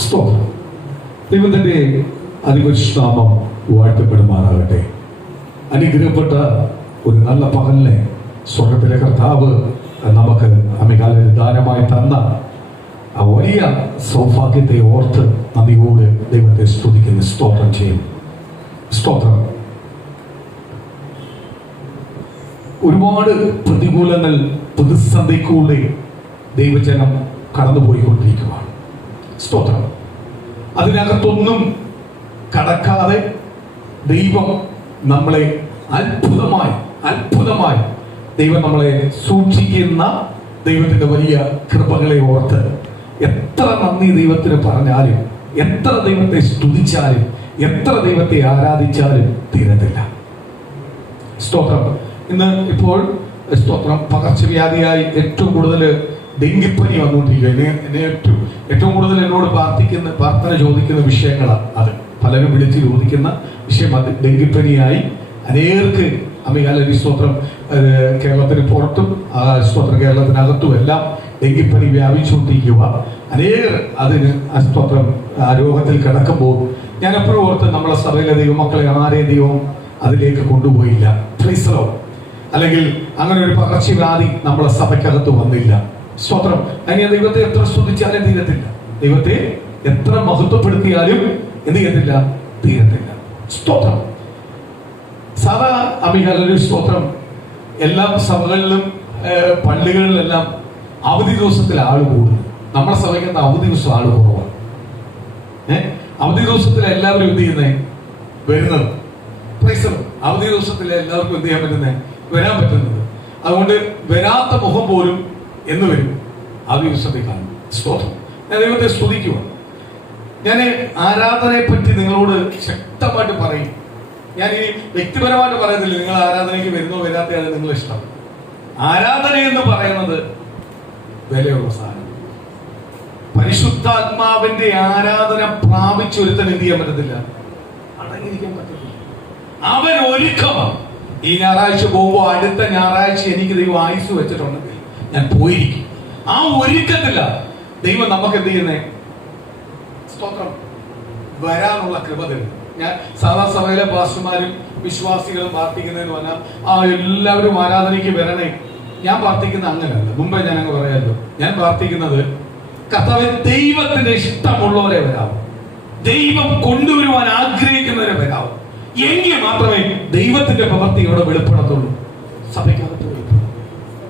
സ്തോത്രം. ദൈവത്തിന്റെ അതിപരിശുദ്ധനാമം വാഴ്ത്തപ്പെടുമാറാകട്ടെ. അനുഗ്രഹപ്പെട്ട ഒരു നല്ല പകലിനെ സ്വർഗത്തിലെ കർത്താവ് നമുക്ക് അമികാലയിൽ ദാനമായി തന്ന ആ വലിയ സൗഭാഗ്യത്തെ ഓർത്ത് നന്ദിയോട് ദൈവത്തെ സ്തുതിക്കുന്നു, സ്തോത്രം ചെയ്യും. സ്തോത്രം. ഒരുപാട് പ്രതികൂലങ്ങൾ, പ്രതിസന്ധിക്കൂടെ ദൈവജനം കടന്നുപോയിക്കൊണ്ടിരിക്കുകയാണ്. സ്തോത്രം. അതിനകത്തൊന്നും കടക്കാതെ ദൈവം നമ്മളെ അത്ഭുതമായി ദൈവം നമ്മളെ സൂക്ഷിക്കുന്ന ദൈവത്തിന്റെ വലിയ കൃപകളെ ഓർത്ത് എത്ര നന്ദി ദൈവത്തിന് പറഞ്ഞാലും, എത്ര ദൈവത്തെ സ്തുതിച്ചാലും, എത്ര ദൈവത്തെ ആരാധിച്ചാലും തീരത്തില്ല. സ്തോത്രം. ഇന്ന് ഇപ്പോൾ സ്തോത്രം പകർച്ചവ്യാധിയായി ഏറ്റവും കൂടുതൽ ഡെങ്കിപ്പനി വന്നുകൊണ്ടിരിക്കുക. ഏറ്റവും കൂടുതൽ എന്നോട് പ്രാർത്ഥന ചോദിക്കുന്ന വിഷയങ്ങളാണ് അത്. പലരും വിളിച്ച് ചോദിക്കുന്ന വിഷയം അത് ഡെങ്കിപ്പനിയായി അനേകർക്ക് അമികാലി സ്തോത്രം കേരളത്തിന് പുറത്തും സ്തോത്രം കേരളത്തിനകത്തും എല്ലാം ഡെങ്കിപ്പനി വ്യാപിച്ചുകൊണ്ടിരിക്കുക. അനേകർ അതിന് സ്തോത്രം രോഗത്തിൽ കിടക്കുമ്പോൾ ഞാൻ എപ്പോഴും ഓർത്ത് നമ്മളെ സഭയിലെ ദൈവമക്കളെ ആരെയും ദൈവം അതിലേക്ക് കൊണ്ടുപോയില്ല. ഫ്രീസറോ അല്ലെങ്കിൽ അങ്ങനെ ഒരു പകർച്ചവ്യാധി നമ്മളെ സഭയ്ക്കകത്ത് വന്നില്ല. സ്തോത്രം. അതിന് ദൈവത്തെ എത്ര സ്തുതിച്ചാലും തീരത്തില്ല, ദൈവത്തെ എത്ര മഹത്വപ്പെടുത്തിയാലും എന്ത് ചെയ്യത്തില്ല, തീരത്തില്ല. സ്തോത്രം. സാധാ അമികാലൊരു സ്തോത്രം എല്ലാ സഭകളിലും പള്ളികളിലെല്ലാം അവധി ദിവസത്തിൽ ആള് കൂടുന്നു. നമ്മുടെ സഭയ്ക്കകത്ത് അവധി ദിവസം ആള് കുറവാണ്. അവധി ദിവസത്തിൽ എല്ലാവരും എന്ത് ചെയ്യുന്നേ, വരുന്നത്. അവധി ദിവസത്തിൽ എല്ലാവർക്കും എന്ത് ചെയ്യാൻ പറ്റുന്നേ, വരാൻ പറ്റുന്നത്. അതുകൊണ്ട് വരാത്ത മുഖം പോലും എന്ന് വരും ആ ദിവസത്തെ കാണും. സ്തോത്രം. ഞാൻ ദൈവത്തെ സ്തുതിക്കുക. ഞാൻ ആരാധനയെ പറ്റി നിങ്ങളോട് ശക്തമായിട്ട് പറയും. ഞാൻ ഈ വ്യക്തിപരമായിട്ട് പറയുന്നില്ല, നിങ്ങൾ ആരാധനയ്ക്ക് വരുന്നോ വരാത്തയാണ് നിങ്ങൾ ഇഷ്ടം. ആരാധന എന്ന് പറയുന്നത് വിലയുള്ള സാധനം. പരിശുദ്ധാത്മാവിന്റെ ആരാധന പ്രാപിച്ചൊരുത്തൻ എന്ത് ചെയ്യാൻ പറ്റത്തില്ല, അടങ്ങിയിരിക്കാൻ പറ്റത്തില്ല. അവൻ ഒരുക്കമാണ്. ഈ ഞായറാഴ്ച പോകുമ്പോൾ അടുത്ത ഞായറാഴ്ച എനിക്ക് ദൈവം ആയുസ് വെച്ചിട്ടുണ്ടെങ്കിൽ ഞാൻ പോയിരിക്കും. ആ ഒരുക്കത്തില്ല ദൈവം നമുക്ക് എന്ത് ചെയ്യുന്നേ, സ്തോത്രം, വരാനുള്ള കൃപ തരുന്നു. ഞാൻ സാധാ സഭയിലെ പാസ്റ്റർമാരും വിശ്വാസികളും പ്രാർത്ഥിക്കുന്നതെന്ന് പറഞ്ഞാൽ എല്ലാവരും ആരാധനയ്ക്ക് വരണേ. ഞാൻ പ്രാർത്ഥിക്കുന്ന അങ്ങനെയല്ല. മുമ്പേ ഞാൻ അങ്ങ് പറയാമല്ലോ, ഞാൻ പ്രാർത്ഥിക്കുന്നത് കർത്താവ് ദൈവത്തിന്റെ ഇഷ്ടമുള്ളവരെ വരാവും, ദൈവം കൊണ്ടുവരുവാൻ ആഗ്രഹിക്കുന്നവരെ വരാവും. എങ്കിൽ മാത്രമേ ദൈവത്തിന്റെ പ്രവൃത്തി ഇവിടെ വെളിപ്പെടത്തുള്ളൂ, സഭയ്ക്കകത്ത് വെളിപ്പെടും.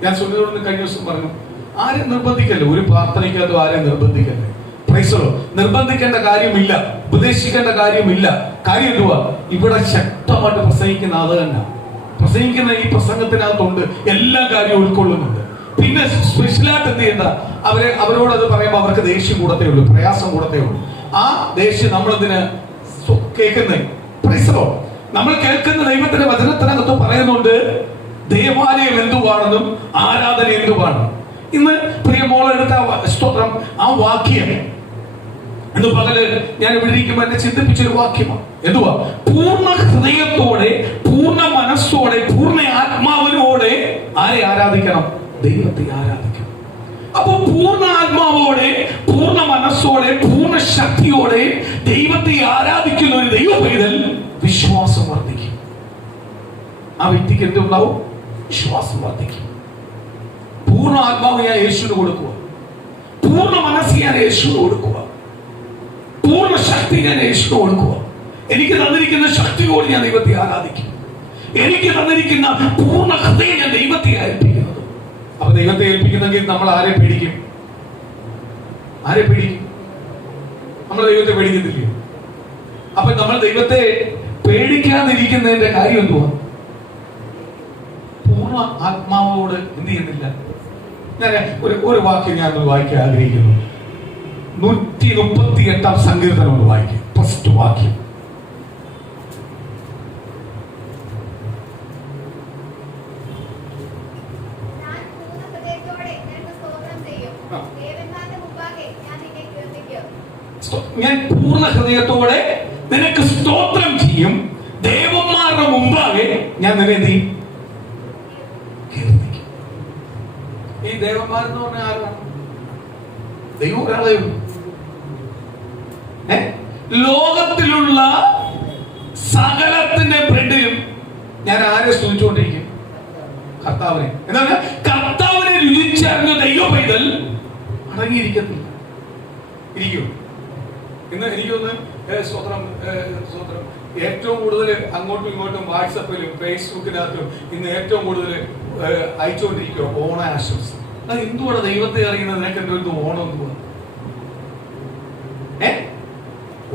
ഞാൻ സുനിതോട് കഴിഞ്ഞ ദിവസം പറഞ്ഞു, ആരും നിർബന്ധിക്കല്ലേ, ഒരു പ്രാർത്ഥനയ്ക്കകത്തും ആരെയും നിർബന്ധിക്കല്ലേ. നിർബന്ധിക്കേണ്ട കാര്യമില്ല, ഉപദേശിക്കേണ്ട കാര്യമില്ല. കാര്യം എന്തുവാ, ഇവിടെ ശക്തമായിട്ട് പ്രസംഗിക്കുന്ന അത് തന്നെ. പ്രസംഗിക്കുന്ന ഈ പ്രസംഗത്തിനകത്തുണ്ട് എല്ലാ കാര്യവും ഉൾക്കൊള്ളുന്നുണ്ട്. പിന്നെ സ്പെഷ്യലായിട്ട് എന്ത് ചെയ്യണ്ട, അവരോട് അത് പറയുമ്പോൾ അവർക്ക് ദേഷ്യം കൂടത്തേ ഉള്ളൂ, പ്രയാസം കൂടത്തേ ഉള്ളൂ. ആ ദേഷ്യം നമ്മളെന്തിന് കേൾക്കുന്നേ, നമ്മൾ കേൾക്കുന്ന ദൈവത്തിന്റെ വചനത്തിനകത്ത് പറയുന്നുണ്ട് ദേവാലയം എന്തുവാണെന്നും ആരാധന എന്തുവാണ്. ഇന്ന് പ്രിയ മോളെടുത്ത സ്തോത്രം ആ വാക്യം എന്ന് പകല് ഞാൻ ഇവിടെ ഇരിക്കുമ്പോൾ എന്നെ ചിന്തിപ്പിച്ചൊരു വാക്യമാണ്. എന്തുവാ, പൂർണ്ണ ഹൃദയത്തോടെ, പൂർണ്ണ മനസ്സോടെ, പൂർണ്ണ ആത്മാവിനോടെ ആരെ ആരാധിക്കണം, ദൈവത്തെ ആരാധിക്കണം. അപ്പൊ പൂർണ്ണ ആത്മാവോടെ, പൂർണ്ണ മനസ്സോടെ, പൂർണ്ണ ശക്തിയോടെ ദൈവത്തെ ആരാധിക്കുന്ന ഒരു ദൈവ പൈതൽ വിശ്വാസം വർദ്ധിക്കും. ആ വ്യക്തിക്ക് എന്തുണ്ടാവും, വിശ്വാസം വർദ്ധിക്കും. പൂർണ്ണ ആത്മാവ് ഞാൻ യേശുവിന് കൊടുക്കുക, പൂർണ്ണ മനസ്സ് ഞാൻ യേശുവിന് കൊടുക്കുക, പൂർണ്ണ ശക്തി ഞാൻ യേശുവിന് കൊടുക്കുക. എനിക്ക് തന്നിരിക്കുന്ന ശക്തിയോട് ഞാൻ ദൈവത്തെ ആരാധിക്കും. എനിക്ക് തന്നിരിക്കുന്ന പൂർണ്ണ ഹൃദയം ഞാൻ ദൈവത്തെ ഏൽപ്പിക്കുന്നത്. അപ്പൊ ദൈവത്തെ ഏൽപ്പിക്കുന്നെങ്കിൽ നമ്മൾ ആരെ പേടിക്കും, ആരെ പേടിക്കും? നമ്മൾ ദൈവത്തെ പേടിക്കത്തില്ലേ? അപ്പൊ നമ്മൾ ദൈവത്തെ പേടിക്കാതിരിക്കുന്നതിന്റെ കാര്യം എന്തുവാ, പൂർണ്ണ ആത്മാവോട് എന്ത് ചെയ്യുന്നില്ല. ഞാൻ ഒരു വാക്യം ഞാൻ വായിക്കാൻ ആഗ്രഹിക്കുന്നു. 138 സങ്കീർത്തനം ഒന്ന് വായിക്കും. ഫസ്റ്റ് വാക്യം. ഞാൻ പൂർണ്ണ ഹൃദയത്തോടെ നിനക്ക് സ്തോത്രം ചെയ്യും, ദേവന്മാരുടെ മുമ്പാകെ ഞാൻ നിന്നെ എന്ത് ചെയ്യും, കീർത്തിക്കും. ഈ ദേവന്മാരെന്ന് പറഞ്ഞാൽ ആരാണ്? ദൈവം ഒരാളെ. ലോകത്തിലുള്ള സകലത്തിന്റെ ബ്രെഡിലും ഞാൻ ആരെ സ്തുതിച്ചുകൊണ്ടിരിക്കും? കർത്താവിനെ. എന്താ പറഞ്ഞാൽ കർത്താവിനെ രുചിച്ചറിഞ്ഞ ദൈവ പൈതൽ അടങ്ങിയിരിക്കത്തില്ല. ഇരിക്കും. ഇന്ന് എനിക്കൊന്ന് സ്വതന്ത്രം ഏറ്റവും കൂടുതൽ അങ്ങോട്ടും ഇങ്ങോട്ടും വാട്സപ്പിലും ഫേസ്ബുക്കിനകത്തും ഇന്ന് ഏറ്റവും കൂടുതൽ അയച്ചുകൊണ്ടിരിക്കുക ഓണ ആശംസ. അത് എന്തുവാണ് ദൈവത്തെ അറിയുന്നത്? നിനക്ക് എന്തുകൊണ്ട് ഓണം എന്തുവാ?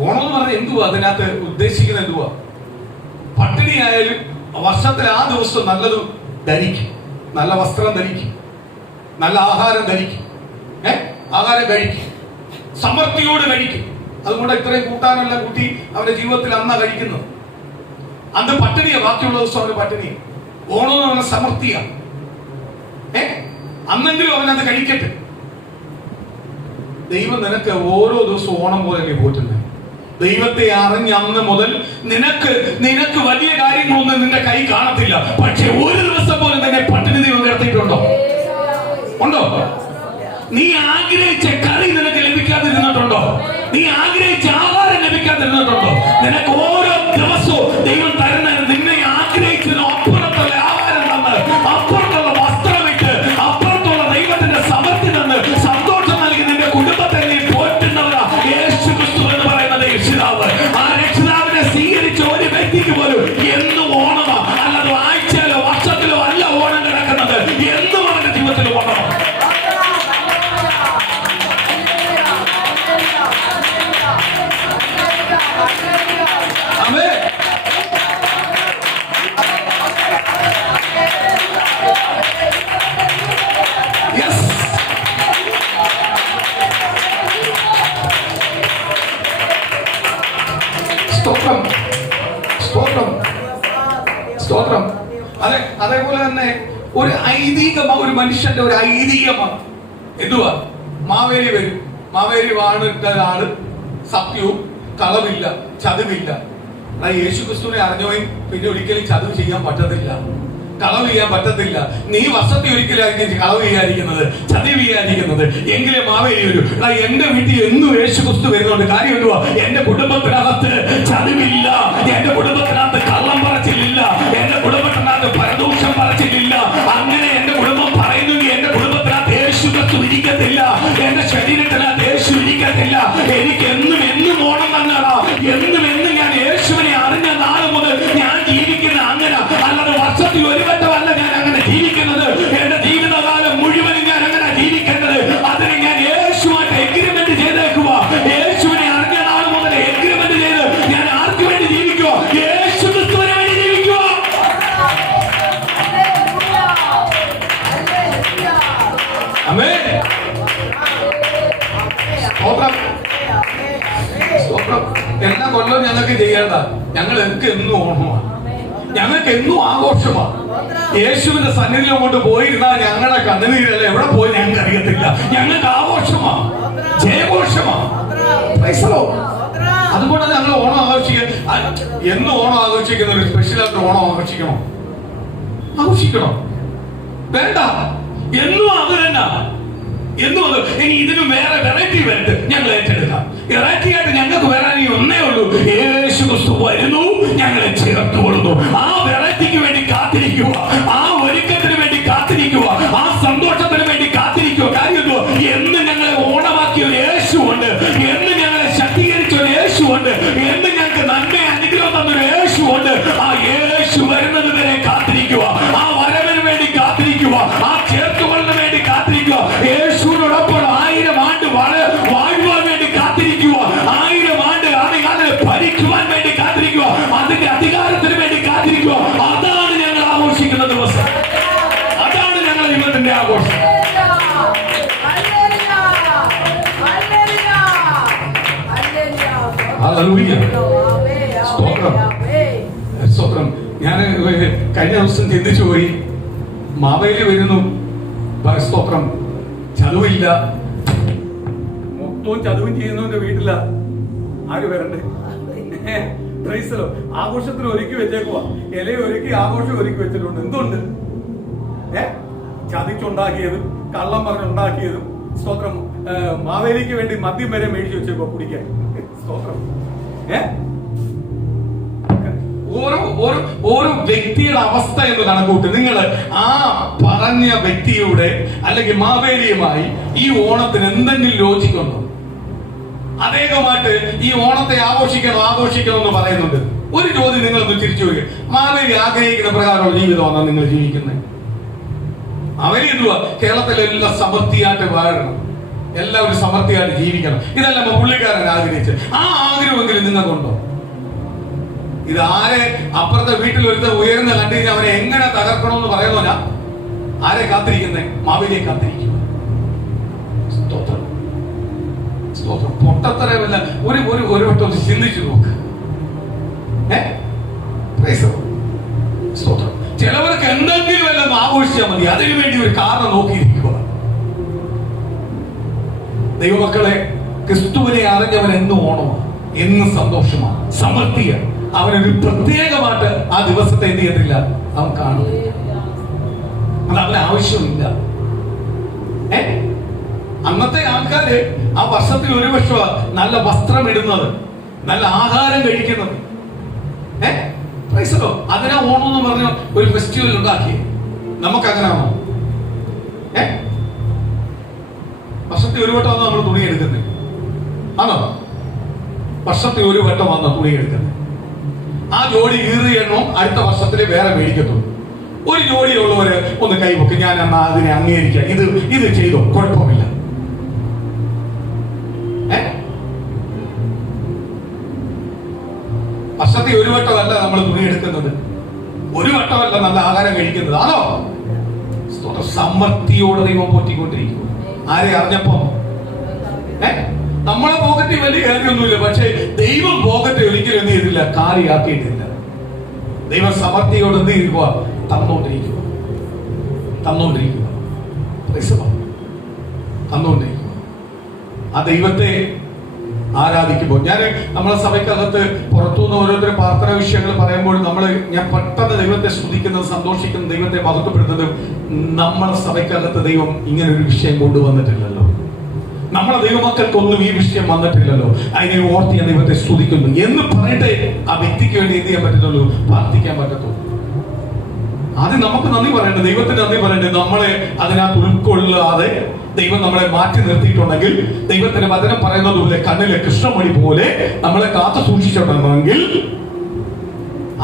ഓണം എന്ന് പറഞ്ഞാൽ എന്തുവാ? അതിനകത്ത് ഉദ്ദേശിക്കുന്നത് എന്തുവാ? പട്ടിണി ആയാലും വർഷത്തിൽ ആ ദിവസം നല്ലത് ധരിക്കും, നല്ല വസ്ത്രം ധരിക്കും, നല്ല ആഹാരം ധരിക്കും, ആഹാരം കഴിക്കും, സമൃദ്ധിയോട് കഴിക്കും. അതുകൊണ്ട് ഇത്രയും കൂട്ടാനെല്ലാം കൂട്ടി അവന്റെ ജീവിതത്തിൽ അന്നാ കഴിക്കുന്നത്. അന്ന് പട്ടിണിയാ, ബാക്കിയുള്ള ദിവസം അവന് പട്ടിണിയാ. ഓണം എന്ന് പറഞ്ഞ സമൃദ്ധിയാ. അന്നെങ്കിലും അവനത് കഴിക്കട്ടെ. ദൈവം നിനക്ക് ഓരോ ദിവസവും ഓണം പോലെ പോറ്റുന്നത്. ദൈവത്തെ അറിഞ്ഞ അന്ന് മുതൽ നിനക്ക് വലിയ കാര്യങ്ങളൊന്നും നിന്റെ കൈ കാണത്തില്ല. പക്ഷെ ഒരു ദിവസം പോലും നിന്നെ പട്ടിണി ദൈവം നിർത്തിയിട്ടുണ്ടോ? ഉണ്ടോ? നീ ആഗ്രഹിച്ച കറി നിനക്ക് ലഭിക്കാതിരുന്നിട്ടുണ്ടോ? നീ ആഗ്രഹിച്ച ആഹാരം ലഭിക്കാതിരുന്നിട്ടുണ്ടോ? നിനക്ക് ഓരോ ദിവസവും ദൈവം തരുന്ന നിന്നെ ആഗ്രഹിച്ചതിന് അപ്പുറത്തുള്ള ആഹാരം തന്ന്, അപ്പുറത്തുള്ള വസ്ത്രമിട്ട്, അപ്പുറത്തുള്ള ദൈവത്തിന്റെ സമൃദ്ധി തന്ന് സന്തോഷം നൽകി നിന്റെ കുടുംബത്തെ നീ പോറ്റുന്നവരാ യേശു ക്രിസ്തു എന്ന് പറയുന്ന രക്ഷിതാവ്. ആ രക്ഷിതാവിനെ സ്വീകരിച്ച ഒരു വ്യക്തിക്ക് പോലും എന്നും ഓണമാ. അല്ലാതെ ആഴ്ചയിലോ വർഷത്തിലോ അല്ല ഓണം കിടക്കുന്നത്. എന്നും അവന്റെ ജീവിതത്തിൽ ഓണമാണ്. സ്തോത്രം. അതേപോലെ തന്നെ ഒരു ഐതിഹ്യമാണ്, ഒരു മനുഷ്യന്റെ ഒരു ഐതിഹ്യമാണ്. എന്തുവാ? മാവേലി വരും. മാവേലി വാണിട്ട ആള് സത്യവും കളവില്ല, ചതിവില്ല. യേശു ക്രിസ്തുവിനെ അറിഞ്ഞോയും പിന്നെ ഒരിക്കലും ചതിവ് ചെയ്യാൻ പറ്റത്തില്ല, കളവ് ചെയ്യാൻ പറ്റത്തില്ല. നീ വർഷത്തെ ഒരിക്കലായിരിക്കും കളവ് ചെയ്യാതിരിക്കുന്നത്, ചതിവ് ചെയ്യാതിരിക്കുന്നത്. എങ്കിലേ മാവേലി വരും. എന്റെ വീട്ടിൽ എന്നും യേശു ക്രിസ്തു വരുന്നുണ്ട്. കാര്യം എന്തുവാ? എന്റെ കുടുംബത്തിനകത്ത് ചതിവില്ല, എന്റെ കുടുംബത്തിനകത്ത് കള്ളം പറച്ചിലില്ല, എന്റെ കുടുംബത്തിനകത്ത് പരദൂഷം പറച്ചിലില്ല. അങ്ങനെ എന്റെ കുടുംബം പറയുന്നെങ്കിൽ എന്റെ കുടുംബത്തിനകത്ത് യേശു ക്രിസ്തു ഇരിക്കത്തില്ല, എന്റെ ശരീരത്തിനകത്ത് യേശു ഇരിക്കത്തില്ല. എനിക്ക് എന്നും ഓണം തന്നെയാ. എന്നും ഞാൻ യേശുവിനെ അറിഞ്ഞ നാളെ മുതൽ ഞാൻ ജീവിക്കുന്ന അങ്ങനെ. അല്ലാതെ വർഷത്തിൽ ഒരു വട്ടമല്ല ഞാൻ അങ്ങനെ ജീവിക്കുന്നത്. എന്റെ ജീവിതകാലം മുഴുവനും ഞാൻ അങ്ങനെ ജീവിക്കേണ്ടത്. അതിന് ഞാൻ യേശുവായിട്ട് എഗ്രിമെന്റ് ചെയ്തേക്കുക. യേശുവിനെ അറിഞ്ഞ നാൾ മുതൽ എഗ്രിമെന്റ് ചെയ്ത് ഞാൻ ആർക്ക് വേണ്ടി ജീവിക്കുക? യേശു ക്രിസ്തുവിന് വേണ്ടി ജീവിക്കുക. ആമേൻ. എല്ലാ കൊല്ലവും ഞങ്ങൾക്ക് ചെയ്യേണ്ട. ഞങ്ങൾക്ക് എന്നും ഓണമാണ്, ഞങ്ങൾക്ക് എന്നും ആഘോഷമാണ്. യേശുവിന്റെ സന്നിധിയിൽ കൊണ്ട് പോയിരുന്നാൽ ഞങ്ങളുടെ കണ്ണുനീരല്ല എവിടെ പോയി ഞങ്ങൾക്ക് അറിയത്തില്ല. ഞങ്ങൾക്ക് ആഘോഷമാണ്, ജയഘോഷമാണ്. അതുകൊണ്ട് ഞങ്ങൾ ഓണം ആഘോഷിക്കുക. എന്നും ഓണം ആഘോഷിക്കുന്ന ഒരു സ്പെഷ്യലായിട്ട് ഓണം ആഘോഷിക്കണോ? വേണ്ട. എന്നും അത് തന്നെ. എന്നും അത്. ഇനി ഇതിനും വേറെ വെറൈറ്റി വരട്ടെ, ഞങ്ങൾ ഏറ്റെടുക്കാം. വെറൈറ്റി ആയിട്ട് ഞങ്ങൾക്ക് വരാൻ ഒന്നേ ഉള്ളൂ. യേശു ക്രിസ്തു വരുന്നു, ഞങ്ങളെ ചേർത്തുകൊള്ളുന്നു. ആ വെറൈറ്റിക്ക് വേണ്ടി കാത്തിരിക്കുക, ആ ഒരുക്കത്തിന് വേണ്ടി കാത്തിരിക്കുക, ആ സന്തോഷത്തിന് വേണ്ടി കാത്തിരിക്കുക. കാര്യം എന്ന് ഞങ്ങളെ ഓണമാക്കിയ ഒരു യേശു ഉണ്ട്, എന്ന് ഞങ്ങളെ ശക്തീകരിച്ച ഒരു യേശു ഉണ്ട്, എന്ന് ഞങ്ങൾക്ക് നന്മ അനുഗ്രഹം തന്നൊരു യേശു ഉണ്ട്. ആ യേശു വരുന്നത് വരെ കാത്തിരിക്കുക, ആ വരവിന് വേണ്ടി കാത്തിരിക്കുക, ആ ചേർത്തുകൊള്ളിന് വേണ്ടി കാത്തിരിക്കുക. യേശുവിനോടൊപ്പം 1000 ആണ്ട് വാഴുവാൻ വേണ്ടി കാത്തിരിക്കുക, 1000 ആണ്ട് അതിനെ ഭരിക്കുവാൻ വേണ്ടി കാത്തിരിക്കുക, അതിന്റെ അധികാരത്തിന് വേണ്ടി കാത്തിരിക്കുക. അതാണ് ഞങ്ങൾ ആഘോഷിക്കുന്ന ദിവസം. അതാണ് ഞങ്ങൾ ദൈവത്തിന്റെ ആഘോഷം. സ്തോത്രം. ഞാൻ കഴിഞ്ഞ ദിവസം ചിന്തിച്ചു പോയി. മാവേലി വരുന്നു, സ്തോത്രം, ചതുവില്ല, മൊത്തവും ചതുവും ചെയ്യുന്നവന്റെ വീട്ടില ആര് വരണ്ടേ? ആഘോഷത്തിന് ഒരുക്കി വെച്ചേക്കുവാ, ഇല ഒരുക്കി ആഘോഷം ഒരുക്കി വെച്ചിട്ടുണ്ട്. എന്തുണ്ട്? ചതിച്ചുണ്ടാക്കിയതും കള്ളം പറഞ്ഞുണ്ടാക്കിയതും. സ്തോത്രം. മാവേലിക്ക് വേണ്ടി മദ്യം വരെ മേടിച്ചു വെച്ചേക്കുവാ കുടിക്കാൻ. ഓരോ വ്യക്തിയുടെ അവസ്ഥ എന്ന് കണക്കൂട്ട്. നിങ്ങൾ ആ പറഞ്ഞ വ്യക്തിയുടെ അല്ലെങ്കിൽ മാവേലിയുമായി ഈ ഓണത്തിന് എന്തെങ്കിലും ലോജിക്കുണ്ടോ? അദ്ദേഹമായിട്ട് ഈ ഓണത്തെ ആഘോഷിക്കണം എന്ന് പറയുന്നുണ്ട്. ഒരു ചോദ്യം നിങ്ങളൊന്ന് തിരിച്ചു വരിക. മാവേലി ആഗ്രഹിക്കുന്ന പ്രകാരമുള്ള ജീവിതമാണ് നിങ്ങൾ ജീവിക്കുന്നത്. അവര് എന്തുവാ? കേരളത്തിലെല്ലാം സമൃദ്ധിയായിട്ട് വാഴണം, എല്ലാവരും സമൃദ്ധിയായിട്ട് ജീവിക്കണം. ഇതെല്ലാം പുള്ളിക്കാരൻ ആഗ്രഹിച്ച്. ആ ആഗ്രഹമെങ്കിലും നിങ്ങൾക്കുണ്ടോ? ഇത് ആരെ അപ്പുറത്തെ വീട്ടിൽ ഒരുത്ത ഉയർന്ന കണ്ടു കഴിഞ്ഞാൽ അവനെ എങ്ങനെ തകർക്കണമെന്ന് പറയുന്നവന ആരെ കാത്തിരിക്കുന്നേ? മാവേലിയെ കാത്തിരിക്കുക. പൊട്ടത്തരമല്ല. ഒരു വട്ടം ചിന്തിച്ചു നോക്ക്. ചിലവർക്ക് എന്തെങ്കിലും എല്ലാം ആഘോഷിച്ചാൽ മതി, അതിനു വേണ്ടി ഒരു കാരണം നോക്കിയിരിക്കുക. ദൈവമക്കളെ, ക്രിസ്തുവിനെ അറിഞ്ഞവൻ എന്നും ഓണമാണ്, എന്നും സന്തോഷമാണ്, സമൃദ്ധിയാണ്. അവനൊരു പ്രത്യേകമായിട്ട് ആ ദിവസത്തെ എന്ത് ചെയ്യത്തില്ല, അവൻ കാണും. അത് അവന് ആവശ്യമില്ല. അന്നത്തെ ആൾക്കാര് ആ വർഷത്തിൽ ഒരു വർഷം നല്ല വസ്ത്രം ഇടുന്നത്, നല്ല ആഹാരം കഴിക്കുന്നത്. അതിനാ ഓണം എന്ന് പറഞ്ഞ ഒരു ഫെസ്റ്റിവൽ ഉണ്ടാക്കി. നമുക്ക് അങ്ങനെയാണോ? വർഷത്തിൽ ഒരു വട്ടം വന്ന് നമ്മൾ തുണി എടുക്കുന്നത് ആണോ? വർഷത്തിൽ ഒരു വട്ടം വന്ന തുണി എടുക്കുന്നത്. ആ ജോഡി കീറിയെണ്ണോ അടുത്ത വർഷത്തില് വേറെ മേടിക്കത്തുള്ളൂ. ഒരു ജോഡിയുള്ളവര് ഒന്ന് കൈവക്കും, ഞാൻ എന്നാ അതിനെ അംഗീകരിക്കാം, ഇത് ചെയ്തോ, കുഴപ്പമില്ല. വർഷത്തിൽ ഒരു വട്ടമല്ല നമ്മൾ തുണി എടുക്കുന്നത്, ഒരു വട്ടമല്ല നല്ല ആഹാരം കഴിക്കുന്നത്. ആണോ? സമൃദ്ധിയോടെ ദൈവം പോറ്റിക്കൊണ്ടിരിക്കും. ആരെ അറിഞ്ഞപ്പോ നമ്മളെ പോക്കറ്റിൽ വലിയ കാര്യമൊന്നുമില്ല, പക്ഷെ ദൈവം പോക്കറ്റ് ഒരിക്കലും എന്ത് ചെയ്തില്ല, കാര്യമാക്കിയിട്ടില്ല. ദൈവം സമൃദ്ധിയോട് എന്ത് ചെയ്യുക, തന്നോണ്ടിരിക്കുക. ആ ദൈവത്തെ ആരാധിക്കുമ്പോൾ നമ്മളെ സഭയ്ക്കകത്ത് പുറത്തുനിന്ന് ഓരോരുത്തരും പ്രാർത്ഥന വിഷയങ്ങൾ പറയുമ്പോൾ ഞാൻ പെട്ടെന്ന് ദൈവത്തെ സ്തുതിക്കുന്നത്, സന്തോഷിക്കുന്നത്, ദൈവത്തെ മഹത്വപ്പെടുത്തുന്നത്. നമ്മളെ സഭയ്ക്കകത്ത് ദൈവം ഇങ്ങനെ ഒരു വിഷയം കൊണ്ടുവന്നിട്ടില്ലല്ലോ. നമ്മളെ ദൈവമക്കൾക്കൊന്നും ഈ വിഷയം വന്നിട്ടില്ലല്ലോ. അതിനെ ഓർത്ത് ഞാൻ ദൈവത്തെ സ്തുതിക്കുന്നു എന്ന് പറഞ്ഞിട്ട് ആ വ്യക്തിക്ക് വേണ്ടി എന്ത് ചെയ്യാൻ പറ്റത്തുള്ളൂ, പ്രാർത്ഥിക്കാൻ പറ്റത്തുള്ളൂ. ആദ്യം നമുക്ക് നന്ദി പറയണ്ടേ, ദൈവത്തിന് നന്ദി പറയണ്ടേ. നമ്മളെ അതിനകത്ത് ഉൾക്കൊള്ളാതെ ദൈവം നമ്മളെ മാറ്റി നിർത്തിയിട്ടുണ്ടെങ്കിൽ, ദൈവത്തിന്റെ വചനം പറയുന്നത് പോലെ കണ്ണിലെ കൃഷ്ണമണി പോലെ നമ്മളെ കാത്തു സൂക്ഷിച്ചിട്ടുണ്ടെങ്കിൽ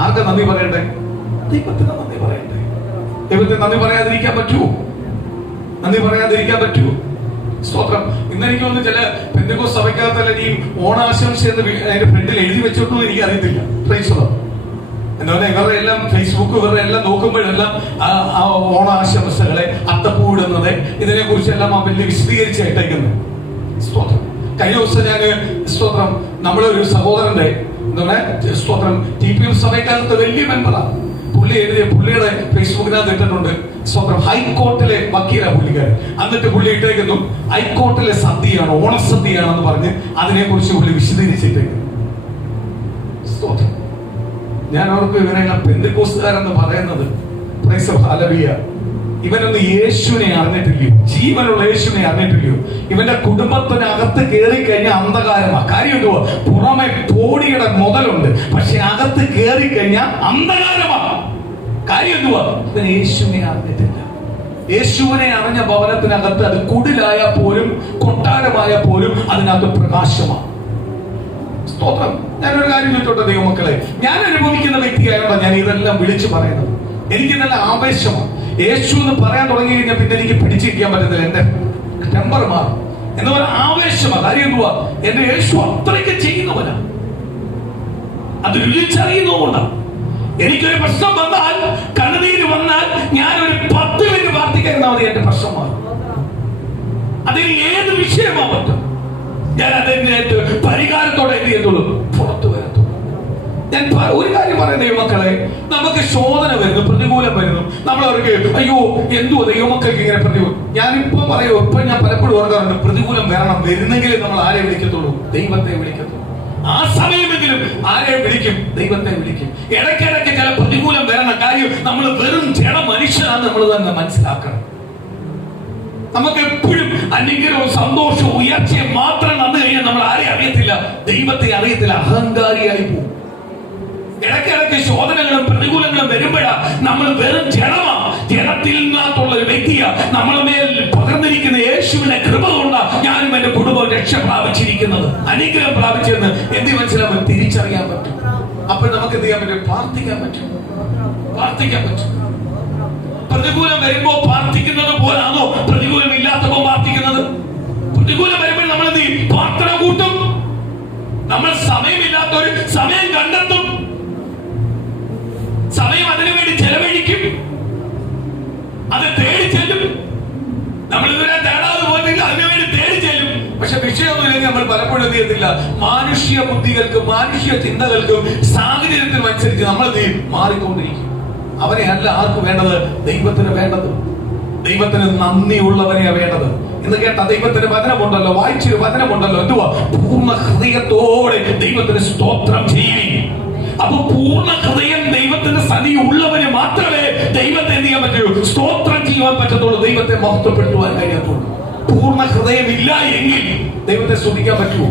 ആർക്കാ നന്ദി പറയണ്ടേ? ദൈവത്തിന് നന്ദി പറയണ്ടേ. ദൈവത്തിന് നന്ദി പറയാതിരിക്കാൻ പറ്റുമോ? നന്ദി പറയാതിരിക്കാൻ പറ്റുമോ? സ്തോത്രം. ഇന്നെനിക്ക് തോന്നുന്നു ചില പെന്തക്കോസ്ത് സഭയ്ക്കകത്തല്ല ഈ ഓണാശംസ എന്ന് അതിന്റെ ഫ്രണ്ടിൽ എഴുതി വെച്ചിട്ടൊന്നും എനിക്ക് അറിയത്തില്ല. എന്താണ് ഇവരുടെ എല്ലാം ഫേസ്ബുക്ക് ഇവരുടെ എല്ലാം നോക്കുമ്പോഴെല്ലാം ആ ഓണാശംസകളെ, അത്തപ്പൂടുന്നത്, ഇതിനെ കുറിച്ചെല്ലാം ആ വലിയ വിശദീകരിച്ചായിട്ടേക്കുന്നത്. സ്തോത്രം. കഴിഞ്ഞ ദിവസം സ്തോത്രം, നമ്മളൊരു സഹോദരന്റെ സ്തോത്രം TPM സഭയ്ക്കകത്ത് വലിയ മെമ്പറാണ്. പുള്ളിയുടെ ഫേസ്ബുക്കിനകത്ത് ഇട്ടിട്ടുണ്ട്, സ്തോത്രം, ഹൈക്കോർട്ടിലെ വക്കീലാണ് പുള്ളിക്കാരൻ. എന്നിട്ട് പുള്ളി ഇട്ടേക്കുന്നു ഹൈക്കോർട്ടിലെ സദ്യയാണ്, ഓണസദ്യയാണെന്ന് പറഞ്ഞ് അതിനെ കുറിച്ച് പുള്ളി വിശദീകരിച്ചിട്ടേക്കുന്നു. സ്തോത്രം. ഞാൻ അവർക്ക് ഇവരെല്ലാം പെന്തക്കോസ്തുകാരെന്ന് പറയുന്നത് ഇവനൊന്ന് യേശുവിനെ അറിഞ്ഞിട്ടില്ലയോ, ജീവനുള്ള യേശുവിനെ അറിഞ്ഞിട്ടില്ലയോ. ഇവന്റെ കുടുംബത്തിനകത്ത് കയറി കഴിഞ്ഞാൽ അന്ധകാരമാ. കാര്യം എന്തുവാ? പുറമെ കോടിയുടെ മുതലുണ്ട്, പക്ഷെ അകത്ത് കയറി കഴിഞ്ഞാൽ അന്ധകാരമാ. കാര്യം എന്തുവാ? ഇവൻ യേശുവിനെ അറിഞ്ഞിട്ടില്ല. യേശുവിനെ അറിഞ്ഞ ഭവനത്തിനകത്ത് അത് കുടിലായാൽ പോലും കൊട്ടാരമായാൽ പോലും അതിനകത്ത് പ്രകാശമാണ്. സ്തോത്രം. ഞാനൊരു കാര്യം ചോദിച്ചോട്ടെ ദൈവമക്കളെ, ഞാൻ അനുഭവിക്കുന്ന വ്യക്തിയായോണ്ടാണ് ഞാൻ ഇതെല്ലാം വിളിച്ചു പറയുന്നത്. എനിക്ക് നല്ല ആവേശമാണ്. യേശു എന്ന് പറയാൻ തുടങ്ങി കഴിഞ്ഞാൽ പിന്നെ എനിക്ക് പിടിച്ചിരിക്കാൻ പറ്റുന്നില്ല. എന്റെ ടെമ്പർ മാറും എന്ന് പറഞ്ഞ ആവേശമാണ്. കാര്യം എന്തുവാ? എന്റെ യേശു അത്രയ്ക്ക് ചെയ്യുന്നവനാ. അത് രുചിച്ചറിയുന്നതുകൊണ്ടാണ്. എനിക്കൊരു പ്രശ്നം വന്നാൽ, കണ്ണുനീര് വന്നാൽ, ഞാനൊരു 10 മിനിറ്റ് പ്രാർത്ഥിക്കാൻ മതി, എന്റെ പ്രശ്നം മാറും. അതിന് ഏത് വിഷയമാ പറ്റും, ഞാൻ അതിനേറ്റ് പരിഹാരത്തോടെ എന്ത് ചെയ്യത്തുള്ളൂ, പുറത്തു വരത്തുള്ളൂ. ഞാൻ ഒരു കാര്യം പറയുന്ന ദൈവമക്കളെ, നമുക്ക് ശോധന വരുന്നു, പ്രതികൂലം വരുന്നു. നമ്മളവർക്ക് അയ്യോ എന്തുവാ ദൈവമക്കൾക്ക് ഇങ്ങനെ പ്രതികൂലം. ഞാനിപ്പം പറയൂ, ഇപ്പൊ ഞാൻ പലപ്പോഴും ഓർക്കാറുണ്ട്, പ്രതികൂലം വരണം, വരുന്നെങ്കിൽ നമ്മൾ ആരെ വിളിക്കത്തുള്ളൂ? ദൈവത്തെ വിളിക്കത്തുള്ളൂ. ആ സമയമെങ്കിലും ആരെ വിളിക്കും? ദൈവത്തെ വിളിക്കും. ഇടയ്ക്കിടയ്ക്ക് ചില പ്രതികൂലം വരണം. കാര്യം നമ്മൾ വെറും ജഡ മനുഷ്യനാണ് നമ്മൾ തന്നെ മനസ്സിലാക്കണം. നമുക്ക് എപ്പോഴും അനുഗ്രഹവും സന്തോഷവും ഉയർച്ചയും മാത്രം വന്നു കഴിഞ്ഞാൽ നമ്മൾ ആരെ അറിയത്തില്ല, ദൈവത്തെ അറിയത്തില്ല, അഹങ്കാരിയായി പോകും. ഇടയ്ക്കിടയ്ക്ക് ശോധനകളും പ്രതികൂലങ്ങളും വരുമ്പോഴാ നമ്മൾ വെറും ജഡമാ, ജഡത്തിൽ നിന്നുള്ള ഒരു വ്യക്തിയാ. നമ്മളെ മേൽ പകർന്നിരിക്കുന്ന യേശുവിന്റെ കൃപ കൊണ്ടാണ് ഞാനും എന്റെ കുടുംബം രക്ഷ പ്രാപിച്ചിരിക്കുന്നത്, അനുഗ്രഹം പ്രാപിച്ചെന്ന് എന്ത് മനസ്സിലാവും, തിരിച്ചറിയാൻ പറ്റും. അപ്പോൾ നമുക്ക് എന്ത് ചെയ്യാൻ പറ്റും, പ്രാർത്ഥിക്കാൻ പറ്റും. പ്രതികൂലം വരുമ്പോ പ്രാർത്ഥിക്കുന്നത് പോലാണോ പ്രതികൂലം ഇല്ലാത്തപ്പോ പ്രാർത്ഥിക്കുന്നത്? പ്രതികൂലം വരുമ്പോൾ നമ്മൾ എന്ത് ചെയ്യും, പ്രാർത്ഥന കൂട്ടും. നമ്മൾ സമയമില്ലാത്തൊരു സമയം കണ്ടെത്തും, സമയം അതിനുവേണ്ടി ചെലവഴിക്കും, അത് തേടി ചെല്ലും. നമ്മൾ ഇതുവരെ തേടാതെ പോയിട്ടില്ല, അതിനുവേണ്ടി തേടി ചെല്ലും. പക്ഷെ വിഷയമൊന്നുമില്ലെങ്കിൽ നമ്മൾ പലപ്പോഴും എന്ത് ചെയ്യത്തില്ല, മാനുഷ്യ ബുദ്ധികൾക്കും മാനുഷ്യ ചിന്തകൾക്കും സാഹചര്യത്തിനും അനുസരിച്ച് നമ്മൾ എന്ത് ചെയ്യും, മാറിക്കൊണ്ടിരിക്കും. അവനെ അല്ല ആർക്ക് വേണ്ടത്, ദൈവത്തിന് വേണ്ടത്. ദൈവത്തിന് നന്ദിയുള്ളവനെയാ വേണ്ടത്. ഇന്ന് കേട്ട ദൈവത്തിന് വചനമുണ്ടല്ലോ, വായിച്ചൊരു വചനമുണ്ടല്ലോ, എന്തുവാ, പൂർണ്ണ ഹൃദയത്തോടെ ദൈവത്തിന് സ്തോത്രം ചെയ്യുകയും. അപ്പൊ പൂർണ്ണ ഹൃദയം ദൈവത്തിന്റെ സതി ഉള്ളവന് മാത്രമേ ദൈവത്തെ എന്ത് ചെയ്യാൻ പറ്റൂ, സ്തോത്രം ചെയ്യുവാൻ പറ്റത്തുള്ളൂ, ദൈവത്തെ മഹത്വപ്പെടുത്തുവാൻ കഴിയത്തുള്ളൂ. പൂർണ്ണ ഹൃദയം ഇല്ല എങ്കിൽ ദൈവത്തെ സ്തുതിക്കാൻ പറ്റുമോ,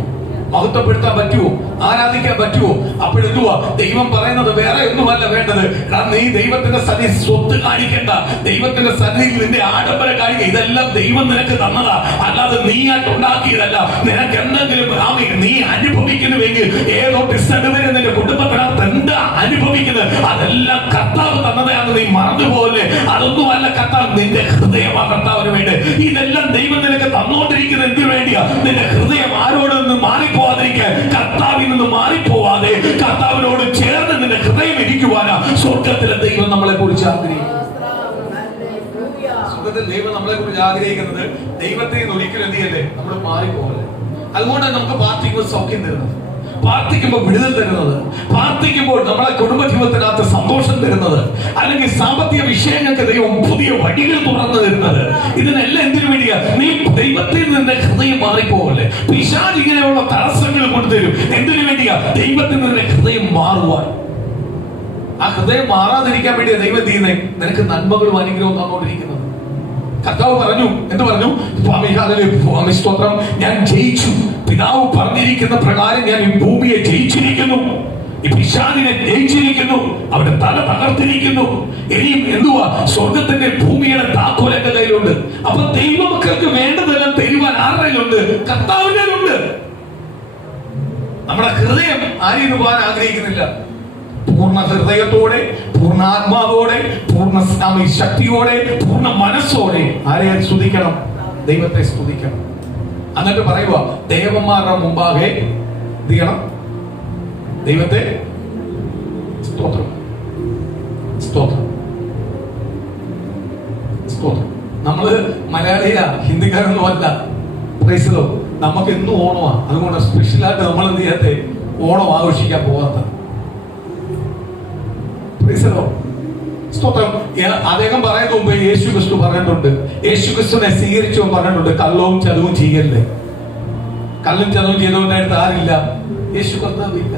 മഹത്വപ്പെടുത്താൻ പറ്റുമോ, ആരാധിക്കാൻ പറ്റുമോ? അപ്പോഴെന്തുവാ ദൈവം പറയുന്നത്, വേറെ ഒന്നുമല്ല വേണ്ടത്, നീ ദൈവത്തിന്റെ സതി സ്വത്ത് കാണിക്കണ്ട, ദൈവത്തിന്റെ സതിയിൽ നിന്റെ ആഡംബര കാണിക്ക. ഇതെല്ലാം ദൈവം നിനക്ക് തന്നതാ, അല്ലാതെ നീയായിട്ട് ഉണ്ടാക്കിയതല്ല. നിനക്ക് എന്തെങ്കിലും നീ അനുഭവിക്കുന്നുവെങ്കിൽ, ഏതോ ഡിസഡ്വരെ നിന്റെ കുടുംബത്തിനകത്ത് എന്താ അനുഭവിക്കുന്നത്, അതെല്ലാം കർത്താവ് തന്നതാണെന്ന് നീ മറന്നുപോലെ. അതൊന്നുമല്ല കർത്താവ്, നിന്റെ ഹൃദയമാ കർത്താവിന് വേണ്ടി. ഇതെല്ലാം ദൈവം നിനക്ക് തന്നുകൊണ്ടിരിക്കുന്നത് എന്തിനു വേണ്ടിയാ? നിന്റെ ഹൃദയം ആരോടൊന്നും മാറിപ്പോവാതിരിക്കാൻ, കർത്താവിൽ നിന്ന് മാറിപ്പോവാതെ കർത്താവിനോട് ചേർന്ന് നിന്റെ ഹൃദയം ഇരിക്കുവാനാ സ്വർഗത്തിലെ ദൈവം നമ്മളെ കുറിച്ച് ആഗ്രഹിക്കുന്നത്. സ്വർഗത്തിൽ ദൈവം നമ്മളെ കുറിച്ച് ആഗ്രഹിക്കുന്നത് ദൈവത്തെ ഒരിക്കലും എന്ത് ചെയ്യല്ലേ, നമ്മൾ മാറിപ്പോകല്ലേ. അതുകൊണ്ടാണ് നമുക്ക് പ്രാർത്ഥിക്കുമ്പോൾ സൗഖ്യം തരുന്നത്, പ്രാർത്ഥിക്കുമ്പോൾ വിടുതൽ തരുന്നത്, പ്രാർത്ഥിക്കുമ്പോൾ നമ്മളെ കുടുംബ ജീവിതത്തിനകത്ത് സന്തോഷം തരുന്നത്, അല്ലെങ്കിൽ സാമ്പത്തിക വിഷയങ്ങൾക്ക് ദൈവം പുതിയ വഴികൾ തുറന്നു തരുന്നത്. ഇതിനെല്ലാം എന്തിനു വേണ്ടിയാ? നീ ദൈവത്തിൽ നിന്ന് ഹൃദയം മാറിപ്പോകല്ലേ. പിശാച് ഇങ്ങനെയുള്ള തടസ്സങ്ങൾ കൊണ്ടുതരും. എന്തിനു വേണ്ടിയാ? ദൈവത്തിൽ നിന്ന് ഹൃദയം മാറുവാൻ. ആ ഹൃദയം മാറാതിരിക്കാൻ വേണ്ടിയാ ദൈവം ചെയ്യുന്നത്, നിനക്ക് നന്മകളും അനുഗ്രഹവും തന്നുകൊണ്ടിരിക്കുന്നത്. കർത്താവ് പറഞ്ഞു, എന്ത് പറഞ്ഞു? സ്വാമി സ്തോത്രം, ഞാൻ ജയിച്ചു. പിതാവ് പറഞ്ഞിരിക്കുന്ന പ്രകാരം ഞാൻ ഈ ഭൂമിയെ ജയിച്ചിരിക്കുന്നു, ഈ പിശാചിനെ ജയിച്ചിരിക്കുന്നു, അവരുടെ തല തകർത്തിരിക്കുന്നു. ഇനിയും എന്തുവാ? സ്വർഗത്തിന്റെ ഭൂമിയുടെ താക്കോൽ എന്റെ കയ്യിലുണ്ട്. അപ്പൊ ദൈവമക്കൾക്ക് വേണ്ടതെല്ലാം തരുവാൻ ആരുടെ കയ്യിലുണ്ട്? കർത്താവിന്റെ കയ്യിലുണ്ട്. നമ്മുടെ ഹൃദയം ആരെയും പോകാൻ ആഗ്രഹിക്കുന്നില്ല. പൂർണ്ണ ഹൃദയത്തോടെ, പൂർണ്ണ ആത്മാവോടെ, പൂർണ്ണ ശക്തിയോടെ, പൂർണ്ണ മനസ്സോടെ ആരെ സ്തുതിക്കണം? ദൈവത്തെ സ്തുതിക്കണം. എന്നിട്ട് പറയുക, ദേവന്മാരുടെ മുമ്പാകെ ചെയ്യണം ദൈവത്തെ സ്തോത്രം, സ്തോത്രം, സ്തോത്രം. നമ്മള് മലയാളിയാ, ഹിന്ദിക്കാരൊന്നും അല്ല. പ്രൈസലോ, നമുക്ക് എന്നും ഓണമാ. അതുകൊണ്ട് സ്പെഷ്യലായിട്ട് നമ്മൾ എന്ത് ചെയ്യാത്തെ, ഓണം ആഘോഷിക്കാൻ പോവാത്ത. സ്തോത്രം. അദ്ദേഹം പറയുന്ന മുമ്പ് യേശു ക്രിസ്തു പറഞ്ഞിട്ടുണ്ട്, യേശു ക്രിസ്തുവിനെ സ്വീകരിച്ചു പറഞ്ഞിട്ടുണ്ട്, കള്ളവും ചതവും ചെയ്യല്ലേ. കള്ളും ചതവും ചെയ്തുകൊണ്ടായിട്ട് ആരില്ല? യേശു കർത്താവില്ല.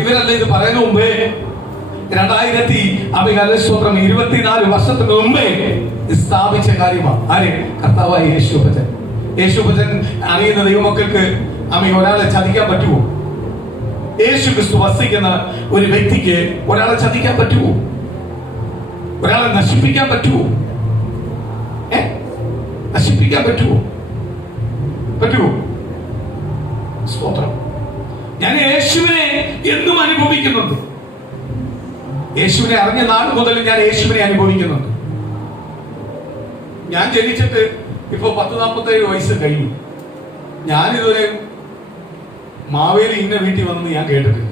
ഇവരല്ല ഇത് പറയുന്ന മുമ്പേ 24 വർഷത്തിന് മുമ്പേ സ്ഥാപിച്ച കാര്യമാണ്. ആര്? കർത്താവായ യേശുഭജൻ. യേശുഭജൻ അറിയുന്ന ദൈവമക്കൾക്ക് ഒരാളെ ചതിക്കാൻ പറ്റുമോ? യേശു ക്രിസ്തു വസിക്കുന്ന ഒരു വ്യക്തിക്ക് ഒരാളെ ചതിക്കാൻ പറ്റുമോ? ഒരാളെ നശിപ്പിക്കാൻ പറ്റുമോ? നശിപ്പിക്കാൻ പറ്റുമോ? പറ്റുമോ? സ്തോത്രം. ഞാൻ യേശുവിനെ എന്നും അനുഭവിക്കുന്നുണ്ട്. യേശുവിനെ അറിഞ്ഞ നാൾ മുതൽ ഞാൻ യേശുവിനെ അനുഭവിക്കുന്നുണ്ട്. ഞാൻ ജനിച്ചിട്ട് ഇപ്പൊ 40-47 വയസ്സ് കഴിഞ്ഞു. ഞാനിതുവരെ മാവേലി ഇന്ന വീട്ടിൽ വന്നെന്ന് ഞാൻ കേട്ടിട്ടില്ല.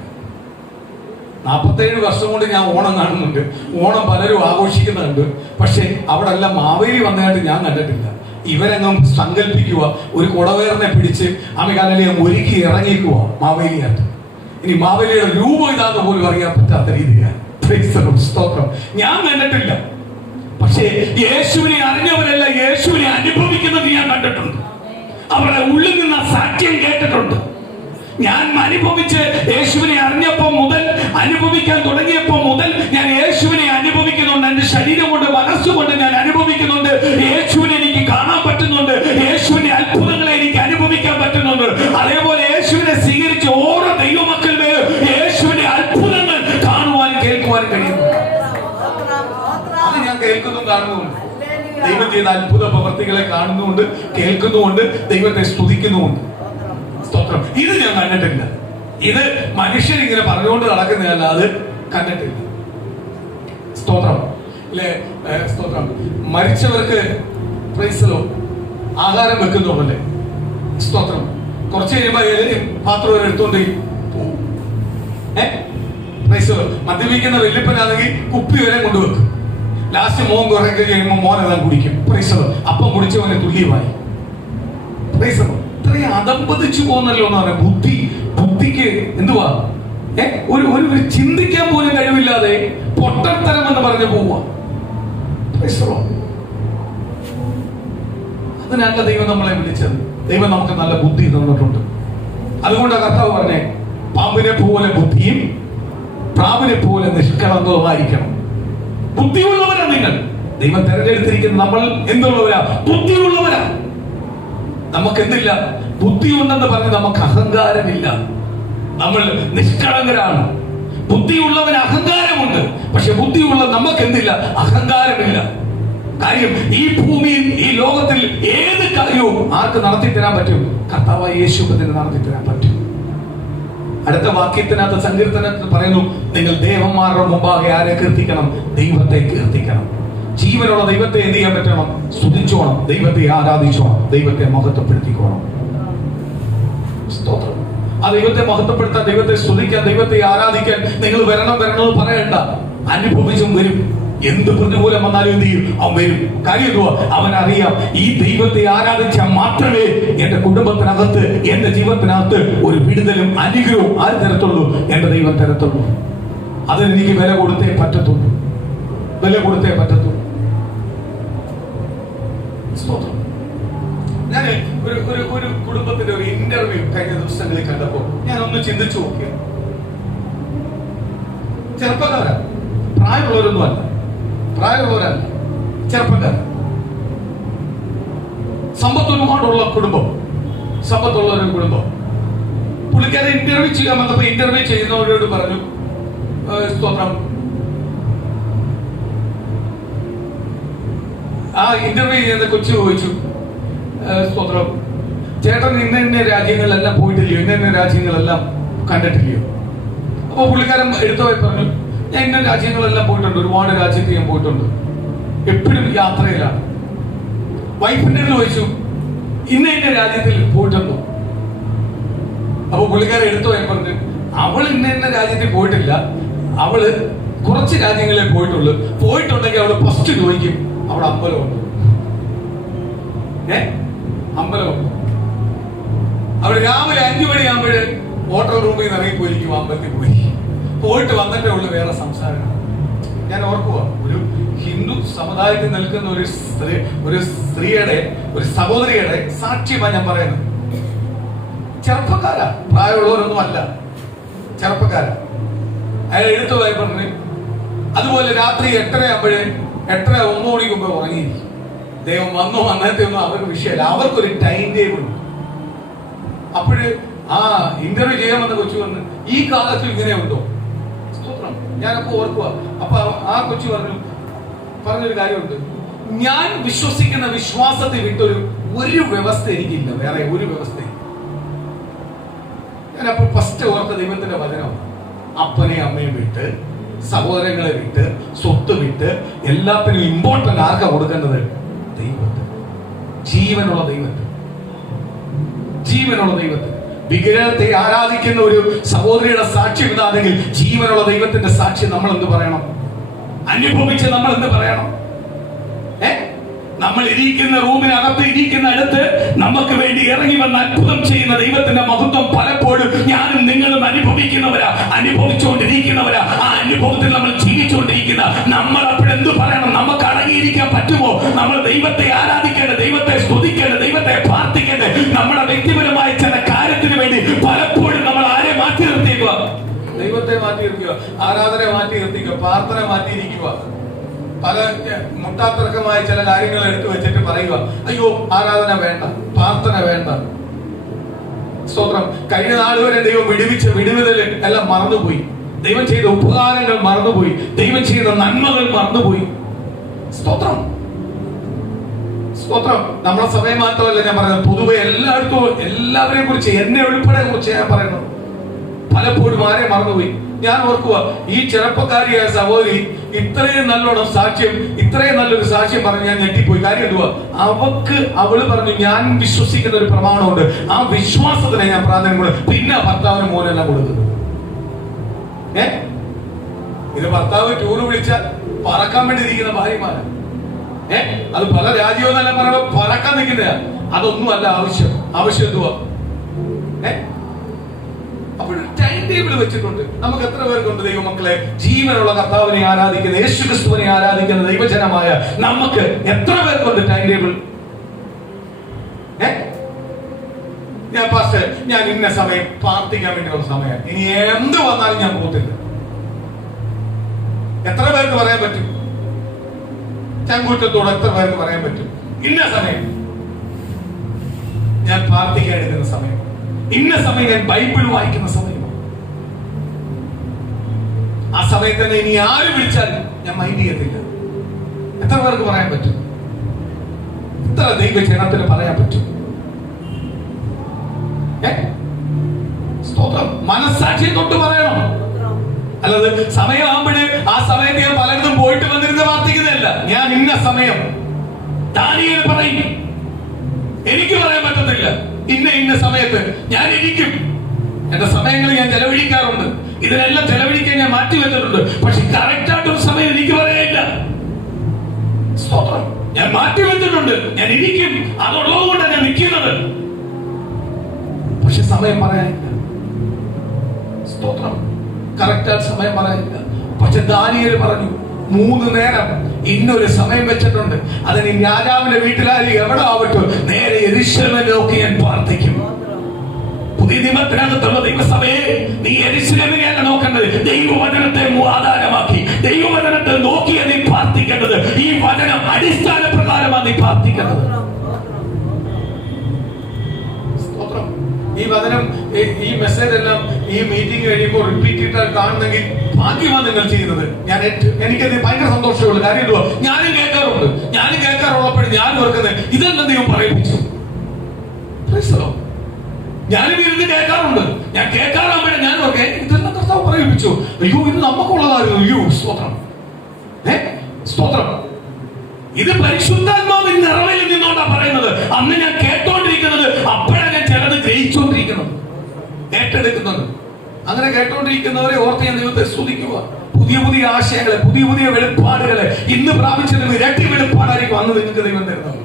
47 വർഷം കൊണ്ട് ഞാൻ ഓണം കാണുന്നുണ്ട്, ഓണം പലരും ആഘോഷിക്കുന്നുണ്ട്. പക്ഷെ അവിടെ എല്ലാം മാവേലി വന്നതായിട്ട് ഞാൻ കണ്ടിട്ടില്ല. ഇവരെങ്ങും സങ്കല്പിക്കുക, ഒരു കുടവേറിനെ പിടിച്ച് അമികാലയെ ഒരുക്കി ഇറങ്ങിക്കുക മാവേലിയായിട്ട്. ഇനി മാവേലിയുടെ രൂപം ഇതാന്ന് പോലും അറിയാൻ പറ്റാത്ത രീതിയിലാണ്. സ്തോത്രം. ഞാൻ കണ്ടിട്ടില്ല. പക്ഷേ യേശുവിനെ അറിഞ്ഞവരല്ല യേശുവിനെ അനുഭവിക്കുന്നത് ഞാൻ കണ്ടിട്ടുണ്ട്. അവരുടെ ഉള്ളിൽ നിന്ന് സാക്ഷ്യം കേട്ടിട്ടുണ്ട്. ഞാൻ അനുഭവിച്ച് യേശുവിനെ അറിഞ്ഞപ്പോൾ മുതൽ, അനുഭവിക്കാൻ തുടങ്ങിയപ്പോൾ മുതൽ ഞാൻ യേശുവിനെ അനുഭവിക്കുന്നുണ്ട്. എന്റെ ശരീരം കൊണ്ട്, മനസ്സുകൊണ്ട് ഞാൻ അനുഭവിക്കുന്നുണ്ട്. യേശു അതേപോലെ യേശുവിനെ സ്വീകരിച്ച ഓരോ ദൈവമക്കളുടെ യേശുവിന്റെ അത്ഭുതങ്ങൾ കാണുവാനും കേൾക്കുവാനും കഴിയുന്നു. അത് ഞാൻ കേൾക്കുന്നു, കാണുന്നുണ്ട്. ദൈവം ചെയ്ത അത്ഭുത പ്രവർത്തികളെ കാണുന്നുണ്ട്, കേൾക്കുന്നുണ്ട്, ദൈവത്തെ സ്തുതിക്കുന്നുമുണ്ട്. സ്തോത്രം. ഇത് ഞാൻ കണ്ടിട്ടില്ല. ഇത് മനുഷ്യരിങ്ങനെ പറഞ്ഞുകൊണ്ട് നടക്കുന്നതല്ല, അത് കണ്ടിട്ടില്ല. സ്തോത്രം അല്ലെ? സ്തോത്രം. മരിച്ചവർക്ക് പ്രൈസലോ ആഹാരം വെക്കുന്നുണ്ടല്ലേ? സ്തോത്രം. കുറച്ച് കഴിയുമ്പോൾ പാത്രം എടുത്തോണ്ട് പോകും. പ്രൈസലോ. മദ്യപിക്കുന്ന വെല്ലുപ്പനാണെങ്കിൽ കുപ്പി വരെ കൊണ്ടുവെക്കും. ലാസ്റ്റ് മോൻ കുറയ്ക്കുക കഴിയുമ്പോൾ മോൻ അതാ കുടിക്കും. പ്രൈസലോ. അപ്പം കുടിച്ചവനെ തുല്യമായി. പ്രൈസലോ. ഇത്രയും അതമ്പതിച്ചു പോകുന്നല്ലോ എന്ന് പറയാം. ബുദ്ധിക്ക് എന്തുവാ ഒരു ചിന്തിക്കാൻ പോലും കഴിവില്ലാതെ പൊട്ടത്തരം എന്ന് പറഞ്ഞു പോവുക. അതിനല്ല ദൈവം നമ്മളെ വിളിച്ചത്. ദൈവം നമുക്ക് നല്ല ബുദ്ധി തന്നിട്ടുണ്ട്. അതുകൊണ്ട് കർത്താവ് പറഞ്ഞേ, പാമ്പിനെ പോലെ ബുദ്ധിയും പ്രാവിനെ പോലെ നിഷ്കളങ്കവുമായിരിക്കണം. ബുദ്ധിയുള്ളവരാ നിങ്ങൾ. ദൈവം തെരഞ്ഞെടുത്തിരിക്കുന്ന നമ്മൾ എന്തുള്ളവരാ? ബുദ്ധിയുള്ളവരാ. നമുക്ക് എന്തില്ല? ബുദ്ധിയുണ്ടെന്ന് പറഞ്ഞ് നമുക്ക് അഹങ്കാരമില്ല. നമ്മൾ നിഷ്കളങ്കരാണ്. ബുദ്ധിയുള്ളവന് അഹങ്കാരമുണ്ട്. പക്ഷെ ബുദ്ധിയുള്ള നമുക്ക് എന്തില്ല? അഹങ്കാരമില്ല. കാര്യം ഈ ഭൂമിയിൽ, ഈ ലോകത്തിൽ ഏത് കാര്യവും ആർക്ക് നടത്തി തരാൻ പറ്റും? കർത്താവായ യേശുവിന് നടത്തി തരാൻ പറ്റും. അടുത്ത വാക്യത്തിനകത്ത് സങ്കീർത്തനത്തിൽ പറയുന്നു, നിങ്ങൾ ദേവന്മാരുടെ മുമ്പാകെ ആരെ കീർത്തിക്കണം? ദൈവത്തെ കീർത്തിക്കണം. ജീവനുള്ള ദൈവത്തെ എന്ത് ചെയ്യാൻ പറ്റണം? സ്തുതിച്ചോണം, ദൈവത്തെ ആരാധിച്ചോണം, ദൈവത്തെ മഹത്വപ്പെടുത്തിക്കോണം. സ്തോത്രം. ആ ദൈവത്തെ മഹത്വപ്പെടുത്താൻ, ദൈവത്തെ സ്തുതിക്കാൻ, ദൈവത്തെ ആരാധിക്കാൻ നിങ്ങൾ വരണം എന്ന് പറയണ്ട. അനുഭവിച്ചും വരും. എന്ത് പ്രതികൂലം വന്നാലും എന്ത് ചെയ്യും? അവൻ വരും. കാര്യം എന്തുവാ? അവൻ അറിയാം, ഈ ദൈവത്തെ ആരാധിച്ചാൽ മാത്രമേ എന്റെ കുടുംബത്തിനകത്ത്, എന്റെ ജീവിതത്തിനകത്ത് ഒരു വിടുതലും അനുഗ്രഹവും ആര് തരത്തുള്ളൂ? എന്റെ ദൈവം തരത്തുള്ളൂ. അതിനെനിക്ക് വില കൊടുത്തേ പറ്റത്തുള്ളൂ. വില കൊടുത്തേ പറ്റത്തുള്ളൂ. സ്തോത്രം. ഞാൻ ഒരു കുടുംബത്തിന്റെ ഒരു ഇന്റർവ്യൂ കഴിഞ്ഞ ദിവസങ്ങളിൽ കണ്ടപ്പോ ഞാൻ ഒന്ന് ചിന്തിച്ചു നോക്കിയ. ചെറുപ്പക്കാരാ, പ്രായമുള്ളവരൊന്നും അല്ല, പ്രായമുള്ളവരല്ല, ചെറുപ്പക്കാർ. സമ്പത്തൊരുപാടുള്ള കുടുംബം, സമ്പത്തുള്ള ഒരു കുടുംബം. പുള്ളിക്കാരെ ഇന്റർവ്യൂ ചെയ്യാൻ വന്നപ്പോ ഇന്റർവ്യൂ ചെയ്യുന്നവരോട് പറഞ്ഞു, സ്തോത്രം, ആ ഇന്റർവ്യൂ ചെയ്യുന്ന കൊച്ചു ചോദിച്ചു, സ്തോത്രം, ചേട്ടൻ ഇന്ന രാജ്യങ്ങളിലെല്ലാം പോയിട്ടില്ലയോ? ഇന്ന രാജ്യങ്ങളെല്ലാം കണ്ടിട്ടില്ലയോ? അപ്പൊ പുള്ളിക്കാരൻ എടുത്തുപോയി പറഞ്ഞു, ഞാൻ ഇന്ന രാജ്യങ്ങളെല്ലാം പോയിട്ടുണ്ട്, ഒരുപാട് രാജ്യത്ത് ഞാൻ പോയിട്ടുണ്ട്, എപ്പോഴും യാത്രയിലാണ്. വൈഫിന്റെ ചോദിച്ചു, ഇന്ന രാജ്യത്തിൽ പോയിട്ടുണ്ടോ? അപ്പൊ പുള്ളിക്കാരൻ എടുത്തുപോയി പറഞ്ഞു, അവൾ ഇന്ന രാജ്യത്തിൽ പോയിട്ടില്ല, അവള് കുറച്ച് രാജ്യങ്ങളിലേ പോയിട്ടുള്ളൂ. പോയിട്ടുണ്ടെങ്കിൽ അവള് ഫസ്റ്റ് ചോദിക്കും, അവിടെ അമ്പലമുണ്ട്. അമ്പലമുണ്ട്. അവള് രാവിലെ 5 മണിയാകുമ്പോഴേ ഹോട്ടൽ റൂമിൽ നിന്ന് ഇറങ്ങിപ്പോയിരിക്കും, അമ്പലത്തിൽ പോയിട്ട് വന്നിട്ടേ ഉള്ളു വേറെ സംസാരം. ഞാൻ ഓർക്കുക, ഒരു ഹിന്ദു സമുദായത്തിൽ നിൽക്കുന്ന ഒരു സ്ത്രീയുടെ, ഒരു സഹോദരിയുടെ സാക്ഷ്യമാണ് ഞാൻ പറയുന്നത്. ചെറുപ്പക്കാരാ, പ്രായമുള്ളവരൊന്നും അല്ല, ചെറുപ്പക്കാരാ. അയാൾ എടുത്തു പോയി പറഞ്ഞു, അതുപോലെ രാത്രി 8:30 ആകുമ്പോഴേ 8:30 9 മണിക്ക് മുമ്പ് ഉറങ്ങിയിരിക്കും. ദൈവം വന്നോ അന്നത്തെ ഒന്നും അവർക്ക് വിഷയമല്ല, അവർക്കൊരു ടൈം ടേബിൾ ഉണ്ട്. അപ്പോഴ് ആ ഇന്റർവ്യൂ ചെയ്യാമെന്ന് കൊച്ചു പറഞ്ഞു, ഈ കാലത്തിൽ ഇങ്ങനെ ഉണ്ടോ? സ്തോത്രം. ഞാനപ്പോ ഓർക്കുക. അപ്പൊ ആ കൊച്ചു പറഞ്ഞൊരു കാര്യമുണ്ട്, ഞാൻ വിശ്വസിക്കുന്ന വിശ്വാസത്തെ വിട്ടൊരു വ്യവസ്ഥ എനിക്കില്ല, വേറെ ഒരു വ്യവസ്ഥയും. ഞാനപ്പോ ഫസ്റ്റ് ഓർത്ത ദൈവത്തിന്റെ വചനം, അപ്പനെയും അമ്മയും വിട്ട്, സഹോദരങ്ങളെ വിട്ട്, സ്വത്ത് വിട്ട്, എല്ലാത്തിനും ഇമ്പോർട്ടന്റ് ആർക്കാ കൊടുക്കേണ്ടത്? ദൈവത്തിന്. ജീവനുള്ള ദൈവത്തിന്. ജീവനുള്ള ദൈവത്തിന്. വിഗ്രഹത്തെ ആരാധിക്കുന്ന ഒരു സഹോദരിയുടെ സാക്ഷ്യം ഇതാണെങ്കിൽ ജീവനുള്ള ദൈവത്തിന്റെ സാക്ഷ്യം നമ്മൾ എന്ത് പറയണം? അനുഭവിച്ച് നമ്മൾ എന്ത് പറയണം? നമ്മൾ ഇരിക്കുന്ന റൂമിനകത്ത്, ഇരിക്കുന്ന അടുത്ത് നമുക്ക് വേണ്ടി ഇറങ്ങി വന്ന് അത്ഭുതം ചെയ്യുന്ന ദൈവത്തിന്റെ മഹത്വം പലപ്പോഴും ഞാനും നിങ്ങളും അനുഭവിക്കുന്നവരാ, അനുഭവിച്ചുകൊണ്ടിരിക്കുന്നവരാ. ആ അനുഭവത്തിൽ നമ്മൾ ജീവിച്ചുകൊണ്ടിരിക്കുന്ന നമ്മൾ അപ്പോഴെന്ത് പറയണം? നമുക്ക് അടങ്ങിയിരിക്കാൻ പറ്റുമോ? നമ്മൾ ദൈവത്തെ ആരാധിക്കേണ്ടത്, ദൈവത്തെ സ്തുതിക്കേണ്ടത്, ദൈവത്തെ പ്രാർത്ഥിക്കേണ്ടത്. നമ്മുടെ വ്യക്തിപരമായ ചില കാര്യത്തിന് വേണ്ടി പലപ്പോഴും നമ്മൾ ആരെ മാറ്റി നിർത്തിക്കുക? ദൈവത്തെ മാറ്റി നിർത്തുക, ആരാധന മാറ്റി നിർത്തിക്കുക, പ്രാർത്ഥന മാറ്റിയിരിക്കുക. പല മുട്ടാത്തർക്കമായ ചില കാര്യങ്ങൾ എടുത്തു വെച്ചിട്ട് പറയുക, അയ്യോ ആരാധന വേണ്ട, പ്രാർത്ഥന വേണ്ട. സ്തോത്രം. കഴിഞ്ഞ നാൾ വരെ ദൈവം വിടുവിച്ച വിടുതല് എല്ലാം മറന്നുപോയി. ദൈവം ചെയ്ത ഉപകാരങ്ങൾ മറന്നുപോയി. ദൈവം ചെയ്ത നന്മകൾ മറന്നുപോയി. സ്തോത്രം, സ്തോത്രം. നമ്മളെ സമയം മാത്രമല്ല ഞാൻ പറയുന്നത്, പൊതുവെ എല്ലാവരെയും കുറിച്ച്, എന്നെ ഉൾപ്പെടെ കുറിച്ച് ഞാൻ പറയുന്നത്. പലപ്പോഴും ആരെ മറന്നുപോയി. ഞാൻ ഓർക്കുക, ഈ ചെറുപ്പക്കാരിയായ സഹോദരി ഇത്രയും നല്ലോണം സാക്ഷ്യം, ഇത്രയും നല്ലൊരു സാക്ഷ്യം പറഞ്ഞ് ഞാൻ ഞെട്ടിപ്പോയി. കാര്യം എന്തുവാ, അവള് പറഞ്ഞു ഞാൻ വിശ്വസിക്കുന്ന ഒരു പ്രമാണമുണ്ട്, ആ വിശ്വാസത്തിനെ ഞാൻ പ്രാധാന്യം കൊടുക്കും. പിന്നെ ഭർത്താവിന് മോനെല്ലാം കൊടുക്കുന്നു. ഇത് ഭർത്താവ് ടൂറ് വിളിച്ചാൽ പറക്കാൻ വേണ്ടി ഇരിക്കുന്ന ഭാര്യമാരാ. അത് പല രാജ്യവും നല്ല പറയുമ്പോ പറക്കാൻ നിൽക്കുന്ന, അതൊന്നും അല്ല ആവശ്യം. ആവശ്യം എന്തുവാ? അപ്പോൾ ടൈം ടേബിൾ വെച്ചിട്ടുണ്ട്. നമുക്ക് എത്ര പേർക്കുണ്ട് ദൈവമക്കളെ, ജീവനുള്ള കർത്താവിനെ ആരാധിക്കുന്ന, യേശുക്രിസ്തുവിനെ ആരാധിക്കുന്ന ദൈവജനമായ നമുക്ക് എത്ര പേർക്കുണ്ട് ടൈം ടേബിൾ? ഞാൻ ഇന്ന സമയം പ്രാർത്ഥിക്കാൻ വേണ്ടിയുള്ള സമയം, ഇനി എന്ത് വന്നാലും ഞാൻ പോകത്തില്ല. എത്ര പേർക്ക് പറയാൻ പറ്റും? ചങ്കൂറ്റത്തോടെ എത്ര പേർക്ക് പറയാൻ പറ്റും? ഇന്ന സമയം ഞാൻ പ്രാർത്ഥിക്കാൻ എടുക്കുന്ന സമയം, ഇന്ന സമയം ഞാൻ ബൈബിൾ വായിക്കുന്ന സമയം, ആ സമയത്ത് തന്നെ ഇനി ആര് വിളിച്ചാലും ഞാൻ മൈൻഡ് ചെയ്യത്തില്ല. എത്ര പേർക്ക് പറയാൻ പറ്റും? എത്ര ദൈവജനത്തിന് പറയാൻ പറ്റും? സ്തോത്രം. മനസ്സാക്ഷി തൊട്ട് പറയണം. അല്ലാതെ സമയമാകുമ്പോഴേ ആ സമയത്ത് ഞാൻ പലയിടത്തും പോയിട്ട് വന്നിരുന്ന് പ്രാർത്ഥിക്കുന്നതല്ല. ഞാൻ ഇന്ന സമയം, ദാനിയേൽ പറയും, എനിക്ക് പറയാൻ പറ്റത്തില്ല. ഇന്ന സമയത്ത് ഞാൻ ഇരിക്കും. എന്റെ സമയങ്ങൾ ഞാൻ ചെലവഴിക്കാറുണ്ട്. ഇതിനെല്ലാം ചെലവഴിക്കാൻ ഞാൻ മാറ്റി വെച്ചിട്ടുണ്ട്. പക്ഷെ കറക്റ്റ് ആയിട്ടൊരു സമയം എനിക്ക് പറയാനില്ല. സ്തോത്രം. ഞാൻ മാറ്റി വെച്ചിട്ടുണ്ട്, ഞാൻ ഇരിക്കും. അതുള്ളതുകൊണ്ടാണ് ഞാൻ നിൽക്കുന്നത്. പക്ഷെ സമയം പറയാനില്ല. സ്തോത്രം. കറക്റ്റായിട്ട് സമയം പറയാനില്ല. പക്ഷെ ദാനിയേൽ പറഞ്ഞു, 3 നേരം ഇന്നൊരു സമയം വെച്ചിട്ടുണ്ട്. അതിന് രാജാവിന്റെ വീട്ടിലായാലും എവിടെ ആവട്ടെ, നേരെ യെരൂശലേമിനെ നോക്കി ഞാൻ പ്രാർത്ഥിക്കും. പുതിയ നിയമത്തിനകത്തുള്ള ദൈവസഭയെ നീ യെരൂശലേമിനെയല്ല നോക്കേണ്ടത്, ദൈവവചനത്തെ ആധാരമാക്കി ദൈവവചനത്തെ നോക്കിയ നീ പ്രാർത്ഥിക്കേണ്ടത്. ഈ വചനം അടിസ്ഥാന പ്രകാരമാണ് നീ പ്രാർത്ഥിക്കേണ്ടത്. ഈ വചനം, ഈ മെസ്സേജ് എല്ലാം ഈ മീറ്റിംഗ് കഴിയുമ്പോൾ റിപ്പീറ്റ് ഇട്ടാൽ കാണുന്നെങ്കിൽ ഭാഗ്യമാണ് നിങ്ങൾ ചെയ്യുന്നത്. എനിക്കത് ഭയങ്കര സന്തോഷമുള്ള കാര്യം എന്തുവാ, ഞാനും കേൾക്കാറുള്ളപ്പോഴും ഞാൻ ഓർക്കുന്നത് ഇതെല്ലാം ദൈവം പറയിപ്പിച്ചു. ഞാനും ഇരുന്ന് കേൾക്കാറുണ്ട്. ഞാൻ കേൾക്കാറാകുമ്പോഴേ ഞാൻ ഓർക്കെ ഇതെല്ലാം കർത്താവ് പറയിപ്പിച്ചു. അയ്യോ, ഇത് നമുക്കുള്ളതായിരുന്നു. അയ്യോ, സ്തോത്രം. സ്തോത്രം. ഇത് പരിശുദ്ധാത്മാവിൻ നിറവിൽ നിന്നോണ്ടാ പറയുന്നത്. അന്ന് ഞാൻ കേട്ടോണ്ടിരിക്കുന്നത്, അപ്പോഴാണ് ഞാൻ ചിലത് ഗ്രഹിച്ചോണ്ടിരിക്കുന്നത്, ഏറ്റെടുക്കുന്നത്. അങ്ങനെ കേട്ടോണ്ടിരിക്കുന്നവരെ ഓർത്ത് ഞാൻ ദൈവത്തെ സ്തുതിക്കുക. പുതിയ ആശയങ്ങളെ, പുതിയ വെളിപ്പാടുകളെ ഇന്ന് പ്രാപിച്ചതിന് ഇരട്ടി വെളിപ്പാടായിരിക്കും അന്ന് നിങ്ങൾക്ക് ദൈവം തരുന്നത്,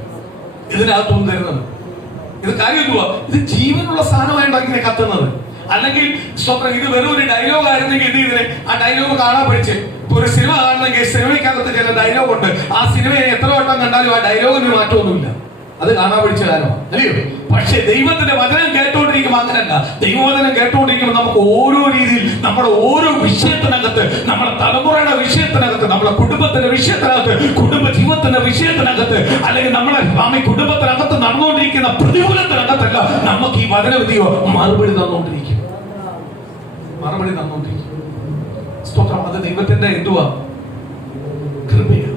ഇതിനകത്തൊന്നും തരുന്നത്. ഇത് കാര്യം എന്തുവാ, ഇത് ജീവനുള്ള സാധനമായിട്ടോ ഇങ്ങനെ കത്തുന്നത്. അല്ലെങ്കിൽ സ്വന്തം ഇത് വെറും ഒരു ഡയലോഗ് ആയിരുന്നെങ്കിൽ ഇത് ഇതിനെ ആ ഡയലോഗ് കാണാൻ പഠിച്ച്. ഇപ്പൊ ഒരു സിനിമ കാണണമെങ്കിൽ സിനിമയ്ക്കകത്ത് ചില ഡയലോഗ് ഉണ്ട്. ആ സിനിമയെ എത്ര വട്ടം കണ്ടാലും ആ ഡയലോഗിന് മാറ്റമൊന്നുമില്ല. അത് കാണാൻ പഠിച്ച കാലമാണ്, അല്ലയോ? പക്ഷെ ദൈവത്തിന്റെ വചനം കേട്ടോണ്ടിരിക്കുമ്പോൾ അങ്ങനല്ല. ദൈവവചനം കേട്ടോണ്ടിരിക്കുമ്പോൾ നമുക്ക് ഓരോ രീതിയിൽ നമ്മുടെ ഓരോ വിഷയത്തിനകത്ത്, നമ്മുടെ തലമുറയുടെ വിഷയത്തിനകത്ത്, നമ്മുടെ കുടുംബത്തിന്റെ വിഷയത്തിനകത്ത്, കുടുംബ ജീവിതത്തിന്റെ വിഷയത്തിനകത്ത്, അല്ലെങ്കിൽ നമ്മളെ കുടുംബത്തിനകത്ത് നടന്നുകൊണ്ടിരിക്കുന്ന പ്രതികൂലത്തിനകത്തല്ല നമുക്ക് ഈ വചനവിധിയോ മറുപടി തന്നുകൊണ്ടിരിക്കും. സ്തോത്രം. അത് ദൈവത്തിന്റെ എന്തുവാ, കൃപയാണ്.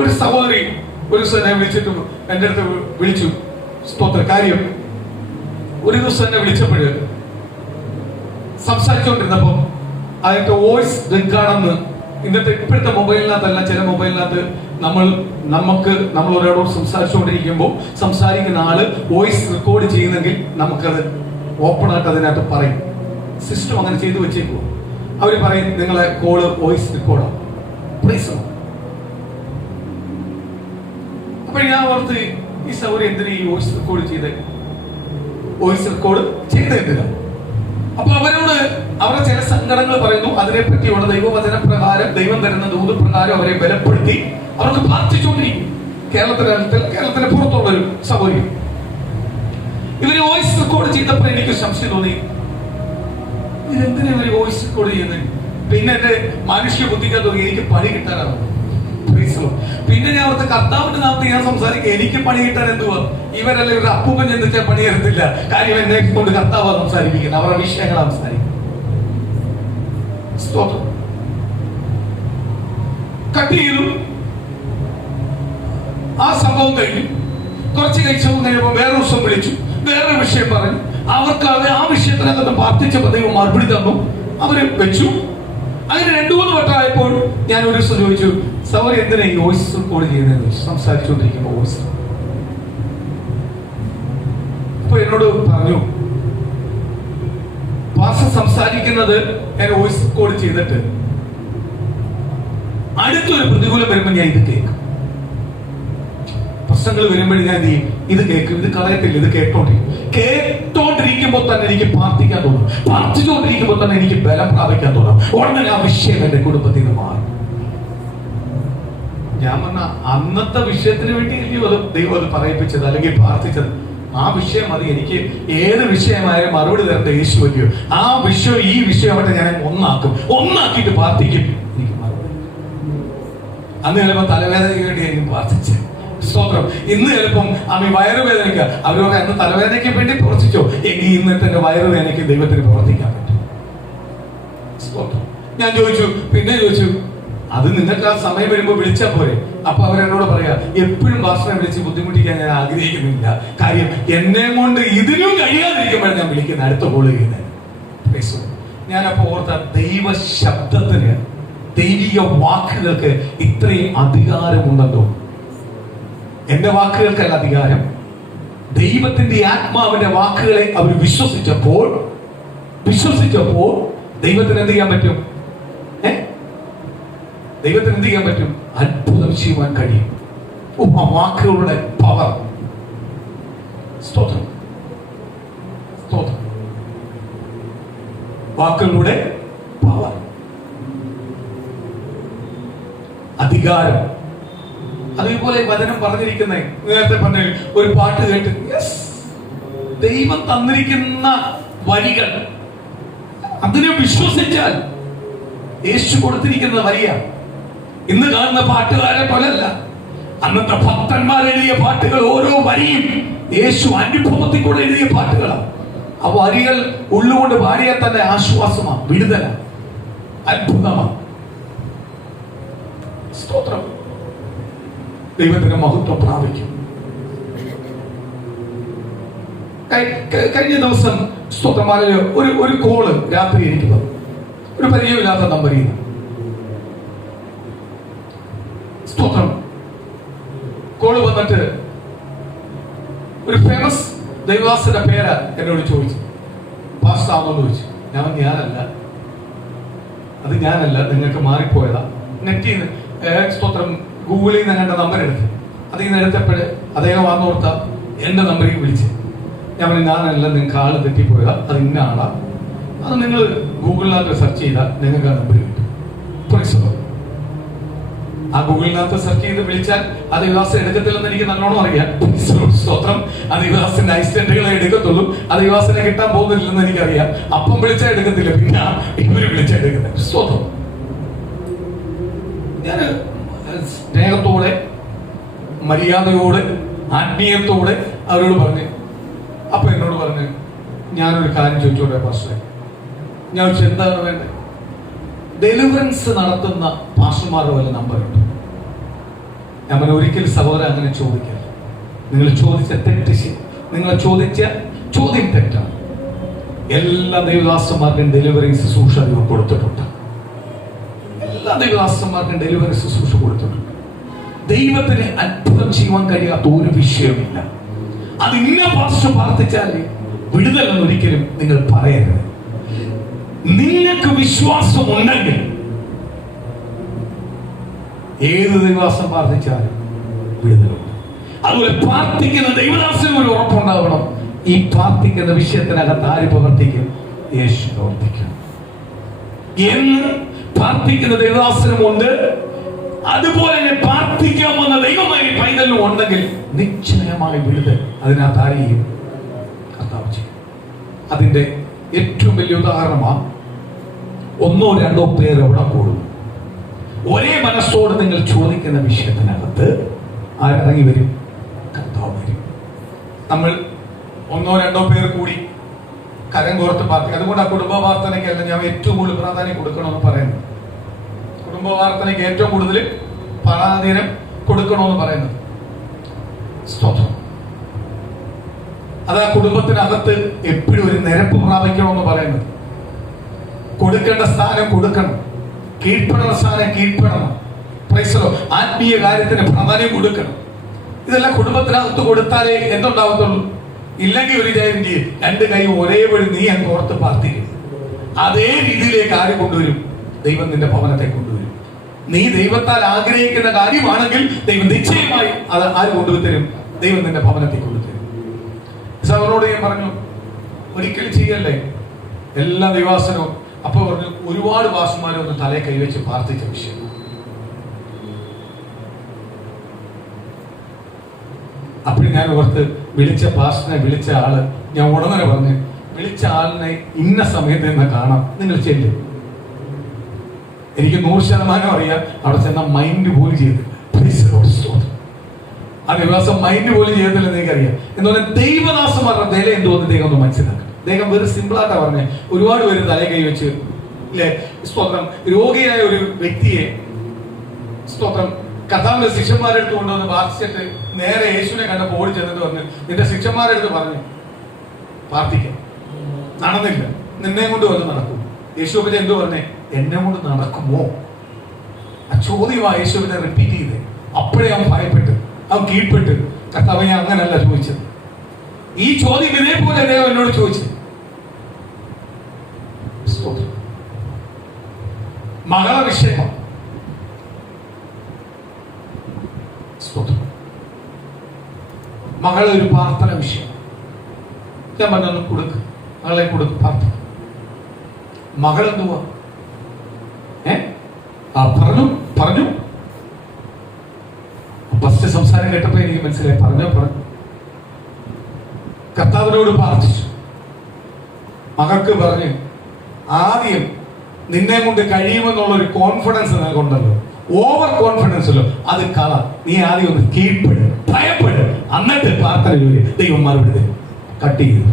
ഒരു സഹോദരി ഒരു ദിവസം എന്നെ വിളിച്ചിട്ട് എന്റെ അടുത്ത് വിളിച്ചു. സ്തോത്ര. കാര്യം, ഒരു ദിവസം എന്നെ വിളിച്ചപ്പോഴ് സംസാരിച്ചുകൊണ്ടിരുന്നപ്പോ അതിന്റെ വോയിസ് റെക്കോർഡെന്ന്, ഇപ്പോഴത്തെ മൊബൈലിനകത്തല്ല, ചില മൊബൈലിനകത്ത് നമ്മൾ ഒരാളോട് സംസാരിച്ചുകൊണ്ടിരിക്കുമ്പോൾ സംസാരിക്കുന്ന ആള് വോയിസ് റെക്കോർഡ് ചെയ്യുന്നെങ്കിൽ നമുക്കത് ഓപ്പൺ ആയിട്ട് അതിനകത്ത് പറയും. സിസ്റ്റം അങ്ങനെ ചെയ്തു വെച്ചേക്കുമോ. അവര് പറയും നിങ്ങളെ കോള് വോയിസ് റെക്കോർഡാണ്. അപ്പൊ ഞാൻ ഓർത്ത്, ഈ സൗകര്യം എന്തിനാ ഈ വോയിസ് റെക്കോർഡ് ചെയ്തെന്തിനാ? അപ്പൊ അവരോട് അവരുടെ ചില സങ്കടങ്ങൾ പറയുന്നു. അതിനെപ്പറ്റിയുള്ള ദൈവവചന പ്രകാരം, ദൈവം തരുന്ന ദൂത് പ്രകാരം അവരെ ബലപ്പെടുത്തി അവർക്ക് പ്രാർത്ഥിച്ചുകൊണ്ടിരിക്കും. കേരളത്തിന് പുറത്തുള്ള ഒരു സൗകര്യം. ഇവര് വോയിസ് റെക്കോർഡ് ചെയ്തപ്പോൾ എനിക്ക് സംശയം തോന്നി, ഇതെന്തിനാ ഇവര് വോയിസ് റെക്കോർഡ് ചെയ്യുന്നത്? പിന്നെ എന്റെ മനുഷ്യ ബുദ്ധിക്കാൻ തോന്നി, എനിക്ക് പണി കിട്ടാനാണ്. പിന്നെ ഞാൻ അവിടുത്തെ കർത്താവിന്റെ നാമത്തിൽ ഞാൻ സംസാരിക്കുക, എനിക്ക് പണി കിട്ടാൻ എന്തുവാ? ഇവരല്ലേ ഒരു അപ്പൂപ്പൻ ചെന്നിച്ചാൽ പണി എടുത്തില്ല. കാര്യം എന്നെ കൊണ്ട് കർത്താവ് സംസാരിപ്പിക്കുന്നത്, അവരുടെ വിഷയങ്ങൾ സംസാരിക്കും. കട്ട് ചെയ്തു. ആ സംഭവം കഴിഞ്ഞു. കുറച്ച് കഴിച്ചപ്പോൾ കഴിഞ്ഞപ്പോൾ വേറെ ദിവസം വിളിച്ചു, വേറെ വിഷയം പറഞ്ഞു. അവർക്ക് ആ വിഷയത്തിനകത്ത് പ്രാർത്ഥിച്ചപ്പോൾ ദൈവം മറുപടി തന്നു, അവര് വെച്ചു. അങ്ങനെ 2-3 വട്ടമായപ്പോൾ ഞാൻ ഒരു ദിവസം ചോദിച്ചു, സൗരി എന്തിനാ ഈ വോയിസ് റെക്കോർഡ് ചെയ്യുന്നതെന്ന് സംസാരിച്ചുകൊണ്ടിരിക്കുമ്പോൾ വോയിസ്. അപ്പൊ എന്നോട് പറഞ്ഞു, പാസ്റ്റർ സംസാരിക്കുന്നത് ഞാൻ വോയിസ് റെക്കോർഡ് ചെയ്തിട്ട് അടുത്തൊരു പ്രതികൂലം വരുമ്പോൾ ഞാൻ ഇത് കേൾക്കും. പ്രശ്നങ്ങൾ വരുമ്പോഴും ഞാൻ ഇത് കേൾക്കും, ഇത് കളയത്തില്ല, ഇത് കേട്ടോണ്ടിരിക്കുമ്പോൾ തന്നെ എനിക്ക് പ്രാർത്ഥിക്കാൻ തോന്നും. പ്രാർത്ഥിച്ചുകൊണ്ടിരിക്കുമ്പോൾ തന്നെ എനിക്ക് ബലം പ്രാപിക്കാൻ തോന്നും. ഉടനെ ആ വിഷയം എന്റെ കുടുംബത്തിൽ നിന്ന് മാറും. ഞാൻ പറഞ്ഞ അന്നത്തെ വിഷയത്തിന് വേണ്ടി ദൈവം അത് പറയിപ്പിച്ചത് അല്ലെങ്കിൽ പ്രാർത്ഥിച്ചത്. ആ വിഷയം മതി എനിക്ക്. ഏത് വിഷയമായാലും മറുപടി തരേണ്ട യേശു വരികയോ, ആ വിഷയം ഈ വിഷയമായിട്ട് ഞാൻ ഒന്നാക്കിയിട്ട് പ്രാർത്ഥിക്കും. എനിക്ക് മറുപടി. അന്ന് ചിലപ്പോൾ തലവേദനയ്ക്ക് വേണ്ടി എനിക്ക് പ്രാർത്ഥിച്ചു. സ്തോത്രം. ഇന്ന് ചിലപ്പം വയറുവേദനയ്ക്ക് അവരോട് അന്ന് തലവേദനയ്ക്ക് വേണ്ടി പ്രവർത്തിച്ചോ, എങ്കിൽ ഇന്നത്തെ എന്റെ വയറുവേദനയ്ക്ക് ദൈവത്തിന് പ്രവർത്തിക്കാൻ പറ്റും. സ്തോത്രം. ഞാൻ പിന്നെ ചോദിച്ചു, അത് നിങ്ങൾക്ക് ആ സമയം വരുമ്പോൾ വിളിച്ചാൽ പോരെ? അപ്പൊ അവരെന്നോട് പറയാ, എപ്പോഴും ഭാഷനെ വിളിച്ച് ബുദ്ധിമുട്ടിക്കാൻ ഞാൻ ആഗ്രഹിക്കുന്നില്ല. കാര്യം എന്നെ കൊണ്ട് ഇതിനും കഴിയാതിരിക്കുമ്പോഴാണ് ഞാൻ വിളിക്കുന്നത്, അടുത്ത കോൾ ചെയ്യുന്നത്. ഞാനപ്പോ ഓർത്ത ദൈവ ശബ്ദത്തിന്, ദൈവിക വാക്കുകൾക്ക് ഇത്രയും അധികാരമുണ്ടെന്നോ. എന്റെ വാക്കുകൾക്കല്ല അധികാരം, ദൈവത്തിന്റെ ആത്മാവിന്റെ വാക്കുകളെ അവർ വിശ്വസിച്ചപ്പോൾ ദൈവത്തിന് എന്ത് ചെയ്യാൻ പറ്റും? ദൈവത്തിന് എന്ത് ചെയ്യാൻ പറ്റും? അത്ഭുതം ചെയ്യുവാൻ കഴിയും. ആ വാക്കുകളുടെ പവർ. സ്തോത്രം. വാക്കുകളുടെ പവർ, അധികാരം. അതേപോലെ വചനം പറഞ്ഞിരിക്കുന്നേ, നേരത്തെ പറഞ്ഞ ഒരു പാട്ട് കേട്ട്, ദൈവം തന്നിരിക്കുന്ന വരികൾ അതിനെ വിശ്വസിച്ചാൽ യേശു കൊടുത്തിരിക്കുന്ന വരിയ. ഇന്ന് കാണുന്ന പാട്ടുകാരെ പോലല്ല, അന്നത്തെ ഭക്തന്മാർ എഴുതിയ പാട്ടുകൾ ഓരോ വരിയും യേശു അനുഭവത്തിൽ കൂടെ എഴുതിയ പാട്ടുകളാണ്. ആ വരികൾ ഉള്ളുകൊണ്ട് പാടിയാൽ തന്നെ ആശ്വാസമാണ്, വിടുതല, അത്ഭുതമാണ്. സ്തോത്രം. ദൈവത്തിന്റെ മഹത്വം പ്രാപിക്കും. കഴിഞ്ഞ ദിവസം സ്തോത്രമാല ഒരു കോള് രാത്രി എനിക്ക് വന്നു, ഒരു പരിചയമില്ലാത്ത നമ്പറിൽ നിന്ന്. സ്തോത്രം. കോള് വന്നിട്ട് ഒരു ഫേമസ് ദൈവദാസന്റെ പേര് എന്നോട് ചോദിച്ചു, പാസ്റ്റർ ആണെന്ന് ചോദിച്ചു. ഞാനല്ല, നിങ്ങൾക്ക് മാറിപ്പോയതാ. നെറ്റിൽ നിന്ന് സ്തോത്രം ഗൂഗിളിൽ നിന്ന് എന്റെ നമ്പർ എടുത്ത്, അതിൽ നിന്ന് എടുത്തപ്പോഴ് അദ്ദേഹം വന്നോർത്ത എന്റെ നമ്പറിൽ വിളിച്ച്. ഞാനല്ല, നിങ്ങൾക്ക് ആള് തെറ്റിപ്പോയതാ, അത് ഇന്ന ആളാ. അത് നിങ്ങൾ ഗൂഗിളിനകത്ത് സെർച്ച് ചെയ്താൽ നിങ്ങൾക്ക് ആ നമ്പർ കിട്ടും. ആ ഗൂഗിളിനകത്ത് സെർച്ച് ചെയ്ത് വിളിച്ചാൽ ആ ദൈവദാസൻ എടുക്കത്തില്ലെന്ന് എനിക്ക് നല്ലോണം അറിയാം. സ്തോത്രം. ആ ദൈവദാസന്റെ അസിസ്റ്റന്റുകളെ എടുക്കത്തുള്ളൂ. ആ ദൈവദാസനെ കിട്ടാൻ പോകുന്നില്ലെന്ന് എനിക്കറിയാം. അപ്പം വിളിച്ചാൽ എടുക്കത്തില്ല, പിന്നെ ഇവര് വിളിച്ചാൽ എടുക്കത്തില്ല. സ്തോത്രം. ഞാൻ സ്നേഹത്തോടെ, മര്യാദയോടെ, ആത്മീയത്തോടെ അവരോട് പറഞ്ഞു. അപ്പൊ എന്നോട് പറഞ്ഞു, ഞാനൊരു കാര്യം ചോദിച്ചോട്ടെ പാസ്റ്ററെ? ഞാൻ ചോദിച്ചു, എന്താണ് വേണ്ടത്? ഡെലിവറൻസ് നടത്തുന്ന പാസ്റ്റർമാരുടെ വല്ല നമ്പറുണ്ട്? ഞാൻ ഒരിക്കലും സഹോദരൻ അങ്ങനെ ചോദിക്കരുത്. നിങ്ങൾ ചോദിച്ച തെറ്റ്, നിങ്ങൾ ചോദിച്ച ചോദ്യം തെറ്റാണ്. എല്ലാ ദൈവദാസന്മാർക്കും ഡെലിവറി ശുശ്രൂഷ ദൈവം കൊടുത്തിട്ടുണ്ട്. എല്ലാ ദൈവദാസന്മാർക്കും ഡെലിവറി ശുശ്രൂഷ കൊടുത്തിട്ടുണ്ട്. ദൈവത്തിന് അത്ഭുതം ചെയ്യാൻ കഴിയാത്ത ഒരു വിഷയമില്ല. അത് ഇന്ന പാസ്റ്റർ പ്രാർത്ഥിച്ചാൽ വിടുതലെന്ന് ഒരിക്കലും നിങ്ങൾ പറയരുത്. നിങ്ങൾക്ക് വിശ്വാസം ഉണ്ടെങ്കിൽ ഏത് ദൈവദാസൻ പ്രാർത്ഥിച്ചാലും വിടുതലുണ്ട്. അതുപോലെ പ്രാർത്ഥിക്കുന്ന ദൈവദാസന് ഒരു ഉറപ്പുണ്ടാവണം, ഈ പ്രാർത്ഥിക്കുന്ന വിഷയത്തിനകത്ത് ആര് പ്രവർത്തിക്കും? യേശു പ്രവർത്തിക്കും എന്ന് പ്രാർത്ഥിക്കുന്ന ദൈവദാസനുമുണ്ട്. അതുപോലെ പ്രാർത്ഥിക്കാമെന്ന ദൈവമായി പൈതലും ഉണ്ടെങ്കിൽ നിശ്ചയമായി വിടുതൽ അതിനകത്ത് ആരെയും കർത്താവ് ചെയ്യും. അതിന്റെ ഏറ്റവും വലിയ ഉദാഹരണമാണ് 1-2 പേർ എവിടെ കൂടും ഒരേ മനസ്സോട് നിങ്ങൾ ചോദിക്കുന്ന വിഷയത്തിനകത്ത് ആരിറങ്ങി വരും? കർത്താവ് വരും. നമ്മൾ ഒന്നോ രണ്ടോ പേർ കൂടി കരം കോർത്ത് പ്രാർത്ഥിക്കും. അതുകൊണ്ട് ആ കുടുംബ പ്രാർത്ഥനയ്ക്കല്ല ഞാൻ ഏറ്റവും കൂടുതൽ പ്രാധാന്യം കൊടുക്കണമെന്ന് പറയുന്നത്. കുടുംബ പ്രാർത്ഥനയ്ക്ക് ഏറ്റവും കൂടുതൽ പ്രാധാന്യം കൊടുക്കണമെന്ന് പറയുന്നത്. സ്തോത്രം. അത് ആ കുടുംബത്തിനകത്ത് എപ്പോഴും ഒരു നിരപ്പ് പ്രാപിക്കണമെന്ന് പറയുന്നത്. കൊടുക്കേണ്ട സ്ഥാനം കൊടുക്കണം, കീഴ്പ്പെടേണ്ട സ്ഥാനം കീഴ്പ്പെടണം. ആത്മീയ കാര്യത്തിന് പ്രാധാന്യം കൊടുക്കണം. ഇതെല്ലാം കുടുംബത്തിനകത്ത് കൊടുത്താലേ എന്തുണ്ടാവത്തുള്ളൂ? ഇല്ലെങ്കിൽ ഒരു കാര്യം ചെയ്യും, രണ്ട് കൈ ഒരേപടി നീ അങ്ങ് ഓർത്ത് പ്രാർത്ഥിക്കും. അതേ രീതിയിലേക്ക് ആര് കൊണ്ടുവരും? ദൈവം നിന്റെ ഭവനത്തെ കൊണ്ടുവരും. നീ ദൈവത്താൽ ആഗ്രഹിക്കുന്ന കാര്യമാണെങ്കിൽ ദൈവം നിശ്ചയമായി അത് ആര് കൊണ്ടുവരും? ദൈവം നിന്റെ ഭവനത്തെ കൊണ്ടുവരും. അവരോട് ഞാൻ പറഞ്ഞു, ഒരിക്കലും ചെയ്യല്ലേ എല്ലാ ദിവാസനവും. അപ്പൊ പറഞ്ഞു, ഒരുപാട് വാസുമാരെ ഒന്ന് തലയെ കൈവച്ച് പ്രാർത്ഥിച്ച വിഷയം. അപ്പോഴും ഞാൻ ഓർത്ത്, വിളിച്ച പാസ്റ്ററിനെ വിളിച്ച ആള്, ഞാൻ ഉടനെ പറഞ്ഞു, വിളിച്ച ആളിനെ ഇന്ന സമയത്ത് നിന്ന് കാണാം, നിങ്ങൾ ചെല്ലും. എനിക്ക് 100% അറിയാം. അവിടെ ചെന്ന മൈൻഡ് പോലും ചെയ്തില്ല. ആ ദിവസം മൈൻഡ് പോലും ചെയ്തില്ലെന്ന് എനിക്കറിയാം. എന്ന് പറഞ്ഞാൽ ദൈവദാസന്മാരുടെ വില എന്തോന്ന് ദൈവം ഒന്ന് മനസ്സിലാക്കണം. അദ്ദേഹം വെറും സിമ്പിളായിട്ടാ പറഞ്ഞേ, ഒരുപാട് പേര് തലേ കൈവച്ച് ഇല്ലേ, സ്തോത്രം, രോഗിയായ ഒരു വ്യക്തിയെ സ്തോത്രം കർത്താവിന്റെ ശിഷ്യന്മാരുടെ അടുത്ത് കൊണ്ടുവന്ന് പ്രാർത്ഥിച്ചിട്ട് നേരെ യേശുവിനെ കണ്ടപ്പോൾ ഓടി ചെന്നിട്ട് പറഞ്ഞു, നിന്റെ ശിഷ്യന്മാരുടെ അടുത്ത് പറഞ്ഞു പ്രാർത്ഥിക്കാം. നടന്നില്ല, നിന്നെ കൊണ്ട് വന്ന് നടക്കും. യേശുവിനെ എന്തോ പറഞ്ഞേ, എന്നെ കൊണ്ട് നടക്കുമോ? ആ ചോദ്യമാണ് യേശുവിനെ റിപ്പീറ്റ് ചെയ്തേ. അപ്പോഴേ അവൻ ഭയപ്പെട്ടു, അവൻ കീഴ്പ്പെട്ട്. കർത്താവ്, ഞാൻ അങ്ങനല്ല ചോദിച്ചത്. ഈ ചോദ്യം ഇതേപോലെ അദ്ദേഹം എന്നോട് ചോദിച്ചു. മകളെ വിഷയമാണ്. മകളെ ഒരു പ്രാർത്ഥന വിഷയം. ഞാൻ പറഞ്ഞു, കൊടുക്ക്, മകളെ കൊടുക്ക്, പ്രാർത്ഥന. മകൾ എന്തുവാ? പറഞ്ഞു ഫസ്റ്റ് സംസാരം കേട്ടപ്പോ എനിക്ക് മനസ്സിലായി. പറഞ്ഞു കർത്താവിനോട് പ്രാർത്ഥിച്ചു. മകൾക്ക് പറഞ്ഞു, ആദ്യം നിന്നെ കൊണ്ട് കഴിയുമെന്നുള്ളൊരു കോൺഫിഡൻസ് നിനക്കുണ്ടല്ലോ, ഓവർ കോൺഫിഡൻസല്ലോ, അത് കള. നീ ആദ്യം ഒന്ന് കീഴ്പ്പെട്, ഭയപ്പെട്, എന്നിട്ട് പ്രാർത്ഥന ജോലി ദൈവം മറുപടി തരും. കട്ട് ചെയ്തു.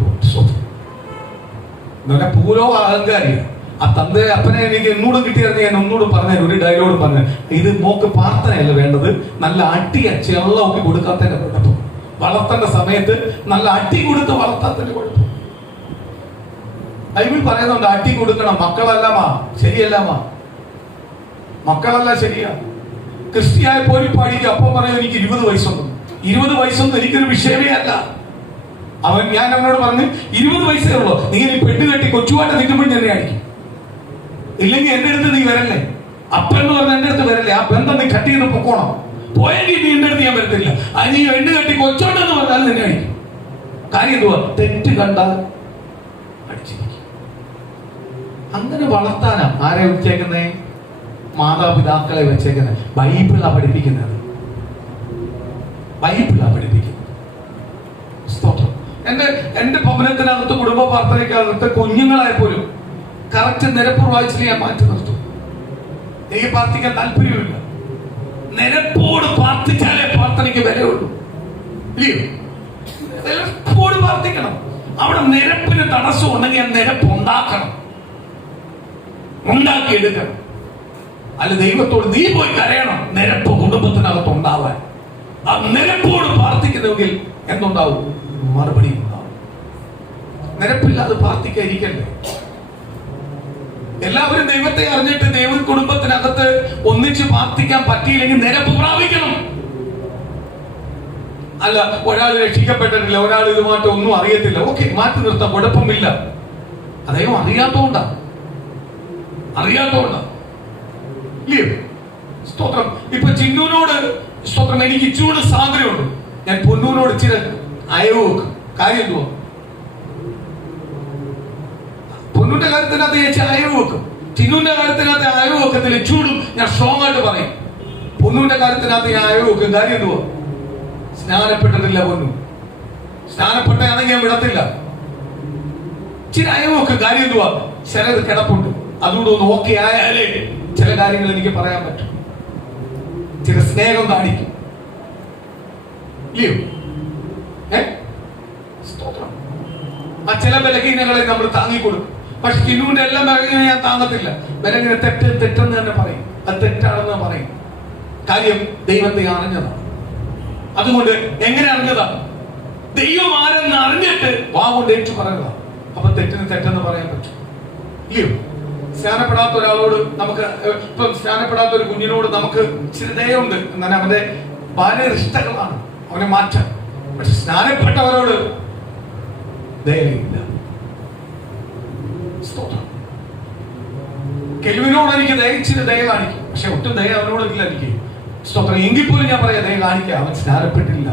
എന്നെ പൂരോ അഹങ്കാരിയാണ്. ആ തന്റെ അപ്പനെ എനിക്ക് എന്നോടും കിട്ടിയായിരുന്നു. ഞാൻ ഒന്നുകൂടെ പറഞ്ഞ ഒരു ഡയലോഗ് പറഞ്ഞു, ഇത് മോക്ക് പ്രാർത്ഥനയല്ല വേണ്ടത്, നല്ല അടിയ ചെള്ളമൊക്കെ കൊടുക്കാത്തതിന്റെ കുഴപ്പം. വളർത്തേണ്ട സമയത്ത് നല്ല അടി കൊടുത്ത് വളർത്താത്തതിന്റെ കുഴപ്പം. ബൈബിൾ പറയുന്നുണ്ട്, അടി കൊടുക്കണം. മക്കളല്ലമാ, ശരിയല്ലമാ, മക്കളല്ല ശരിയാ. ക്രിസ്ത്യായ പോലും പാടിക്ക് അപ്പം പറയും, എനിക്ക് 20 വയസ്സൊന്നും 20 വയസ്സൊന്നും എനിക്കൊരു വിഷയമേ അല്ല. ഞാൻ അവനോട് പറഞ്ഞു, 20 വയസ്സേ ഉള്ളൂ, നീ പെണ്ണ് കെട്ടി കൊച്ചുവായിട്ട് നിൽക്കുമ്പോൾ ഞാൻ അടിക്കും. ഇല്ലെങ്കിൽ എന്റെ അടുത്ത് നീ വരല്ലേ, അപ്പൻ എന്ന് പറഞ്ഞ എന്റെ അടുത്ത് വരല്ലേ, ആ ബന്ധം നീ കട്ട് ചെയ്ത് പൊക്കോണം. പോയെങ്കിൽ നീ എന്റെ അടുത്ത് ഞാൻ വരത്തില്ല. അത് നീ പെണ്ണ് കെട്ടി കൊച്ചോണ്ടെന്ന് പറഞ്ഞാൽ നിന്നെ അടിക്കും. കാര്യം എന്തുവാ? തെറ്റ് കണ്ടാൽ അടിച്ചിരിക്കും. അങ്ങനെ വളർത്താനാ ആരെ വെച്ചേക്കുന്നേ? മാതാപിതാക്കളെ വെച്ചേക്കുന്നത്. ബൈബിളാ പഠിപ്പിക്കുന്നത്. ബൈബിളാ പഠിപ്പിക്കുന്നത്. സ്തോത്രം. എന്റെ ഭവനത്തിനകത്ത് കുടുംബ പ്രാർത്ഥനയ്ക്കകത്ത് കുഞ്ഞുങ്ങളായപ്പോലും കറക്റ്റ് നിരപ്പ് വായിച്ചിട്ട് ഞാൻ മാറ്റി നിർത്തും. എനിക്ക് പ്രാർത്ഥിക്കാൻ താല്പര്യമില്ല. നിരപ്പോട് പ്രാർത്ഥിച്ചാലേ പ്രാർത്ഥനയ്ക്ക് വിലയുള്ളൂ. ഇല്ലയോ? നിരപ്പോട് പ്രാർത്ഥിക്കണം. അവിടെ നിരപ്പിന് തടസ്സം ഉണ്ടെങ്കിൽ ആ നിരപ്പ് ഉണ്ടാക്കണം, ഉണ്ടാക്കിയെടുക്കണം. അല്ല, ദൈവത്തോട് നീ പോയി കരയണം, നിരപ്പ് കുടുംബത്തിനകത്ത് ഉണ്ടാവാൻ. ആ നിരപ്പോട് പ്രാർത്ഥിക്കുന്നെങ്കിൽ എന്തുണ്ടാവും? മറുപടി ഉണ്ടാവും. നിരപ്പില്ലാതെ പ്രാർത്ഥിക്കാതിരിക്കണ്ടേ? എല്ലാവരും ദൈവത്തെ അറിഞ്ഞിട്ട് ദൈവ കുടുംബത്തിനകത്ത് ഒന്നിച്ച് പ്രാർത്ഥിക്കാൻ പറ്റിയില്ലെങ്കിൽ നിരപ്പ് പ്രാപിക്കണം. അല്ല, ഒരാൾ രക്ഷിക്കപ്പെട്ടിട്ടില്ല, ഒരാൾ ഇതുമായിട്ട് ഒന്നും അറിയത്തില്ല, ഓക്കെ, മാറ്റി നിർത്താം, കുഴപ്പമില്ല. അദ്ദേഹം അറിയാത്തോണ്ടാ. ഇല്ലയോ? സ്തോത്രം. ഇപ്പൊ ചിന്നൂനോട് സ്തോത്രം എനിക്ക് ഇച്ചിരൂടെ സാന്ദ്രയുണ്ട്. ഞാൻ പൊന്നൂനോട് ഇച്ചിരി അയവ് വെക്കും. കാര്യം എന്തുവാ? പൊന്നൂന്റെ കാര്യത്തിനകത്ത് ഞാൻ അയവ് വെക്കും. ചിന്നൂന്റെ കാര്യത്തിനകത്ത് അയവ് വെക്കത്തില്ല. ചൂടും ഞാൻ സ്ട്രോങ് ആയിട്ട് പറയും. പൊന്നൂന്റെ കാര്യത്തിനകത്ത് ഞാൻ അയവ് വെക്കും. കാര്യം എന്തുവാ? സ്നാനപ്പെട്ടിട്ടില്ല പൊന്നു. സ്നാനപ്പെട്ടാണെങ്കിൽ ഞാൻ വിടത്തില്ല. ഇച്ചിരി അയവ് വെക്കും. കാര്യം എന്തുവാ? ചിലത് കിടപ്പുണ്ട്, അതുകൊണ്ട് ഒന്ന് ഓക്കെ ആയാലേ ചില കാര്യങ്ങൾ എനിക്ക് പറയാൻ പറ്റും. ചില സ്നേഹം കാണിക്കും, ഇല്ലയോ? സ്തോത്രം. ആ ചില ബലഹീനങ്ങളെ നമ്മൾ താങ്ങിക്കൊടുക്കും. പക്ഷെ കിന്നുവിന്റെ എല്ലാം ബലഹീന ഞാൻ താങ്ങത്തില്ല. ബലഹീന തെറ്റെന്ന് തന്നെ പറയും, അത് തെറ്റാണെന്ന് പറയും. കാര്യം ദൈവത്തെ അറിഞ്ഞതാണ്. അതുകൊണ്ട് എങ്ങനെ അറിഞ്ഞതാണ്? ദൈവം ആരെന്ന് അറിഞ്ഞിട്ട് വാവുകൊണ്ട് ഏറ്റു പറയുക. അപ്പൊ തെറ്റെന്ന് പറയാൻ പറ്റും, ഇല്ലയോ? സ്നാനപ്പെടാത്ത ഒരാളോട് നമുക്ക്, ഇപ്പം സ്നാനപ്പെടാത്ത ഒരു കുഞ്ഞിനോട് നമുക്ക് ഇച്ചിരി ദയയുണ്ട്, എന്നാൽ അവന്റെ ബാല്യനിഷ്ഠകളാണ്, അവനെ മാറ്റാം. പക്ഷെ സ്നാനപ്പെട്ടവരോട് ദയയില്ല. കെൽവിനോട് എനിക്ക് ഇച്ചിരി ദയ കാണിക്കും, പക്ഷെ ഒട്ടും ദയ അവനോട് ഇല്ല എനിക്ക്. സ്തോത്രം. എങ്കിൽ പോലും ഞാൻ പറയാം, ദയ കാണിക്കാം. അവൻ സ്നാനപ്പെട്ടില്ല.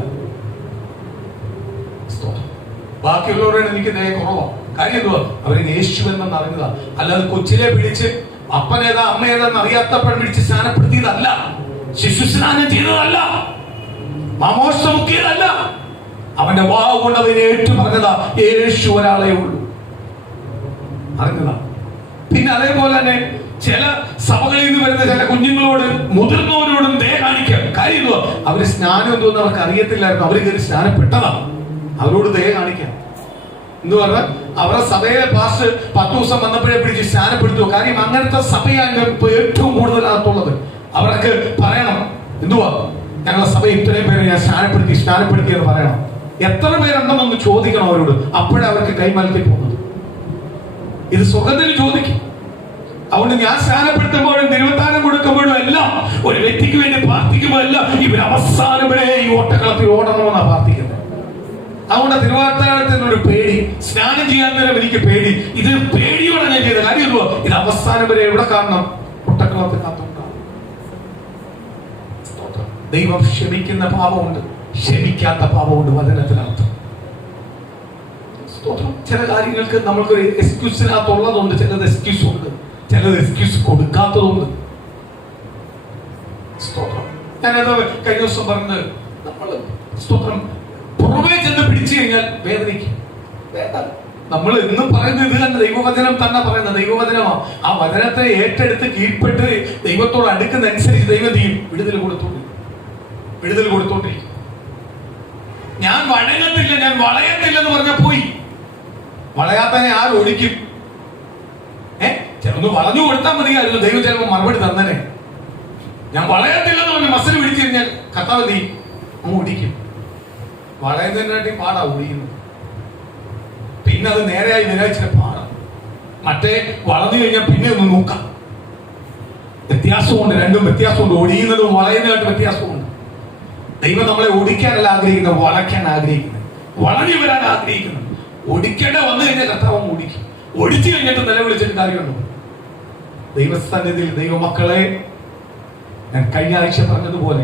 ബാക്കിയുള്ളവരോട് എനിക്ക് ദയ കുറവാണ്. കാര്യം എന്തുവാ? അവരെ യേശു എന്നെന്ന് അറിഞ്ഞതാ. അല്ലാതെ കൊച്ചിലെ പിടിച്ച് അപ്പനേതാ അമ്മ ഏതാന്ന് അറിയാത്തപ്പോൾ പിടിച്ച് സ്നാനപ്പെടുത്തിയതല്ല, ശിശു സ്നാനം ചെയ്തതല്ല, മാമോദിസ മുക്കിയതല്ല. അവന്റെ വാവ് കൊണ്ട് അവനെ ഏറ്റു പറഞ്ഞതാ, യേശു ഒരാളെ ഉള്ളൂ, അറിഞ്ഞതാ. പിന്നെ അതേപോലെ തന്നെ ചില സഭകളിൽ നിന്ന് വരുന്ന ചില കുഞ്ഞുങ്ങളോട്, മുതിർന്നവരോടും ദയ കാണിക്കാം. കാര്യം എന്തുവാ? അവര് സ്നാനം എന്തോന്ന് അവർക്ക് അറിയത്തില്ലായിരുന്നു, അവര് കയറി സ്നാനപ്പെട്ടതാ. അവരോട് ദയ കാണിക്കാം എന്ന് പറഞ്ഞാൽ അവരുടെ സഭയെ പാസ്റ്റർ 10 ദിവസം വന്നപ്പോഴേ പിടിച്ച് സ്നാനപ്പെടുത്തുക. കാര്യം അങ്ങനത്തെ സഭയാണ് ഏറ്റവും കൂടുതലകത്തുള്ളത്. അവർക്ക് പറയണം, എന്തുവാ, ഞങ്ങളുടെ സഭ ഇത്രയും പേരെ ഞാൻ സ്നാനപ്പെടുത്തി എന്ന് പറയണം. എത്ര പേരുണ്ടെന്നൊന്ന് ചോദിക്കണം അവരോട്. അപ്പോഴേ അവർക്ക് കൈമലത്തി പോകുന്നത്. ഇത് സ്വർഗ്ഗത്തിൽ ചോദിക്കും. അതുകൊണ്ട് ഞാൻ സ്നാനപ്പെടുത്തുമ്പോഴും തിരുവത്താനം കൊടുക്കുമ്പോഴും എല്ലാം ഒരു വ്യക്തിക്ക് വേണ്ടി പ്രാർത്ഥിക്കുമ്പോൾ എല്ലാം ഇവർ അവസാനം വരെ ഈ ഓട്ടക്കളത്തിൽ ഓടണമെന്നാണ് പ്രാർത്ഥിക്കുന്നത്. അതുകൊണ്ട് തിരുവാർത്താനത്തിനൊരു പേടി, സ്നാനം ചെയ്യാൻ നേരം എനിക്ക് പേടി. ഇത് പേടിയോടെ ഞാൻ ചെയ്ത കാര്യം എന്തുവാ? ഇത് അവസാനം വരെ എവിടെ കാണണം? ഒട്ടക്കളത്തിൽ കാത്തുണ്ടാവും. ദൈവം ക്ഷമിക്കുന്ന പാപമുണ്ട്, ക്ഷമിക്കാത്ത പാപമുണ്ട് വചനത്തിനകത്ത്. ചില കാര്യങ്ങൾക്ക് നമ്മൾക്കൊരു എക്സ്ക്യൂസിനകത്തുള്ളതുണ്ട്, ചിലത് എക്സ്ക്യൂസ് ഉണ്ട്, ചിലത് എക്സ്ക്യൂസ് കൊടുക്കാത്തതുണ്ട്. സ്തോത്രം. ഞാനത് കഴിഞ്ഞ ദിവസം പറഞ്ഞത്, നമ്മൾ സ്തോത്രം പുറമേ ചെന്ന് പിടിച്ചു കഴിഞ്ഞാൽ വേദനിക്കും. നമ്മൾ എന്നും പറയുന്നത് ഇത് തന്നെ, ദൈവവചനം തന്നെ പറയുന്നത് ദൈവവചനമാണ്. ആ വചനത്തെ ഏറ്റെടുത്ത് കീഴ്പ്പെട്ട് ദൈവത്തോട് അടുക്കുന്നതനുസരിച്ച് ദൈവം ചെയ്യും, വിടുതൽ കൊടുത്തോണ്ടിരിക്കും. ഞാൻ വഴങ്ങത്തില്ല, ഞാൻ വളയത്തില്ലെന്ന് പറഞ്ഞാൽ പോയി. വളയാത്തനെ ആര് ഒഴിക്കും? ചിലൊന്ന് വളഞ്ഞു കൊടുത്താൽ മതിയായിരുന്നു, ദൈവം ചിലപ്പോൾ മറുപടി തന്നെ. ഞാൻ വളയത്തില്ലെന്ന് പറഞ്ഞ മസിൽ പിടിച്ചു കഴിഞ്ഞാൽ കർത്താവ് നീ അങ്ങ് ഒടിക്കും. വളയുന്നതിനായിട്ട് പാടാ ഒടിയുന്നത്. പിന്നെ അത് നേരെയായി നിരാച്ചിട്ട് പാടാം. മറ്റേ വളഞ്ഞു കഴിഞ്ഞാൽ പിന്നെ ഒന്ന് നോക്കാം. വ്യത്യാസമുണ്ട്, രണ്ടും വ്യത്യാസമുണ്ട്. ഒടിയുന്നതും വളയുന്നതായിട്ട് വ്യത്യാസമുണ്ട്. ദൈവം നമ്മളെ ഒടിക്കാനല്ല ആഗ്രഹിക്കുന്നത്, വളയ്ക്കാൻ ആഗ്രഹിക്കുന്നത്, വളഞ്ഞു വരാൻ ആഗ്രഹിക്കുന്നത്. ഒടിക്കേണ്ട വന്നു കഴിഞ്ഞാൽ കർത്താവ് ഒടിക്കും. ഒടിച്ചു കഴിഞ്ഞിട്ട് നിലവിളിച്ചിട്ട് കാര്യമുണ്ടോ? ദൈവസന്നിധിയിൽ ദൈവമക്കളെ, ഞാൻ കഴിഞ്ഞ ആഴ്ച പറഞ്ഞതുപോലെ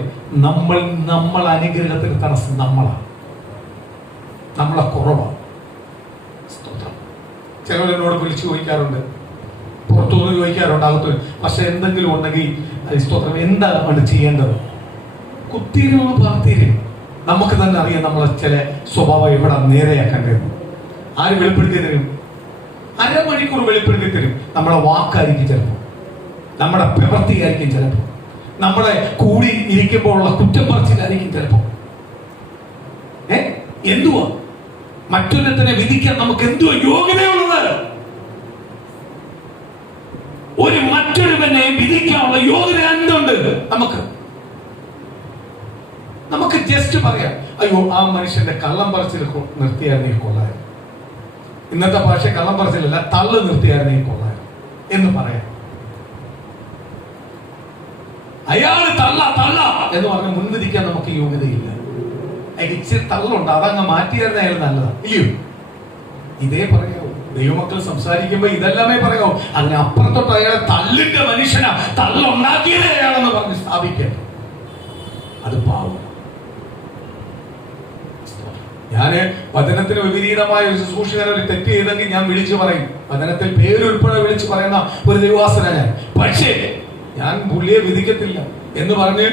നമ്മൾ അനുഗ്രഹത്തിന് തടസ്സം നമ്മളാണ്, നമ്മളെ കുറവാണ്. ചിലവരെന്നോട് വിളിച്ചു ചോദിക്കാറുണ്ട്, പുറത്തുനിന്ന് ചോദിക്കാറുണ്ട്, അകത്തു. പക്ഷെ എന്തെങ്കിലും ഉണ്ടെങ്കിൽ സ്തോത്രം എന്താണ് ചെയ്യേണ്ടത്? കുത്തിയിരുന്ന് പ്രാർത്ഥിക്കും. നമുക്ക് തന്നെ അറിയാം നമ്മളെ ചില സ്വഭാവം എവിടെ നേരെയാക്കേണ്ടത്. ആര് വെളിപ്പെടുത്തി തരും? അരമണിക്കൂർ വെളിപ്പെടുത്തി തരും. നമ്മുടെ വാക്കായിരിക്കും ചിലപ്പോൾ, നമ്മുടെ പ്രവൃത്തിയായിരിക്കും ചിലപ്പോൾ, നമ്മളെ കൂടി ഇരിക്കുമ്പോഴുള്ള കുറ്റം പറച്ചിലായിരിക്കും ചിലപ്പോൾ. എന്തുവാ മറ്റൊരുത്തനെ വിധിക്കാൻ നമുക്ക് എന്തുവാ യോഗ്യതയുള്ളത്? ഒരു മറ്റൊരുവനെ വിധിക്കാനുള്ള യോഗ്യത എന്തുണ്ട് നമുക്ക്? നമുക്ക് ജസ്റ്റ് പറയാം, അയ്യോ ആ മനുഷ്യന്റെ കള്ളം പറച്ചിൽ നിർത്തിയായിരുന്നെങ്കിൽ കൊള്ളായിരുന്നു. ഇന്നത്തെ ഭാഷ കള്ളം പറച്ചിലല്ല, തള്ളു നിർത്തിയായിരുന്നെങ്കിൽ കൊള്ളായിരുന്നു എന്ന് പറയാം. അയാള് തള്ള എന്ന് പറഞ്ഞ് മുൻവിധിക്കാൻ നമുക്ക് യോഗ്യതയില്ല. ഇച്ചിരി തള്ളുണ്ട്, അതങ്ങ് മാറ്റിയായിരുന്ന അയാൾ നല്ലതാണ്, ഇല്ലയോ? ഇതേ പറയാവൂ. ദൈവമക്കൾ സംസാരിക്കുമ്പോ ഇതെല്ലാമേ പറയാവൂ. അതിനപ്പുറത്തോട്ട് അയാളെ തള്ളിന്റെ മനുഷ്യനാ, തള്ളുണ്ടാക്കിയതേ അയാളെന്ന് പറഞ്ഞ് സ്ഥാപിക്കാൻ, അത് പാവം. ഞാന് വചനത്തിന് വിപരീതമായ ഒരു ശുശ്രൂഷകനെ ഒരു തെറ്റ് ചെയ്തെങ്കിൽ ഞാൻ വിളിച്ചു പറയും. വചനത്തിൽ പേരുൾപ്പെടെ വിളിച്ചു പറയുന്ന ഒരു ദൈവവാസന ഞാൻ. പക്ഷേ ഞാൻ പുള്ളിയെ വിധിക്കത്തില്ല എന്ന് പറഞ്ഞ്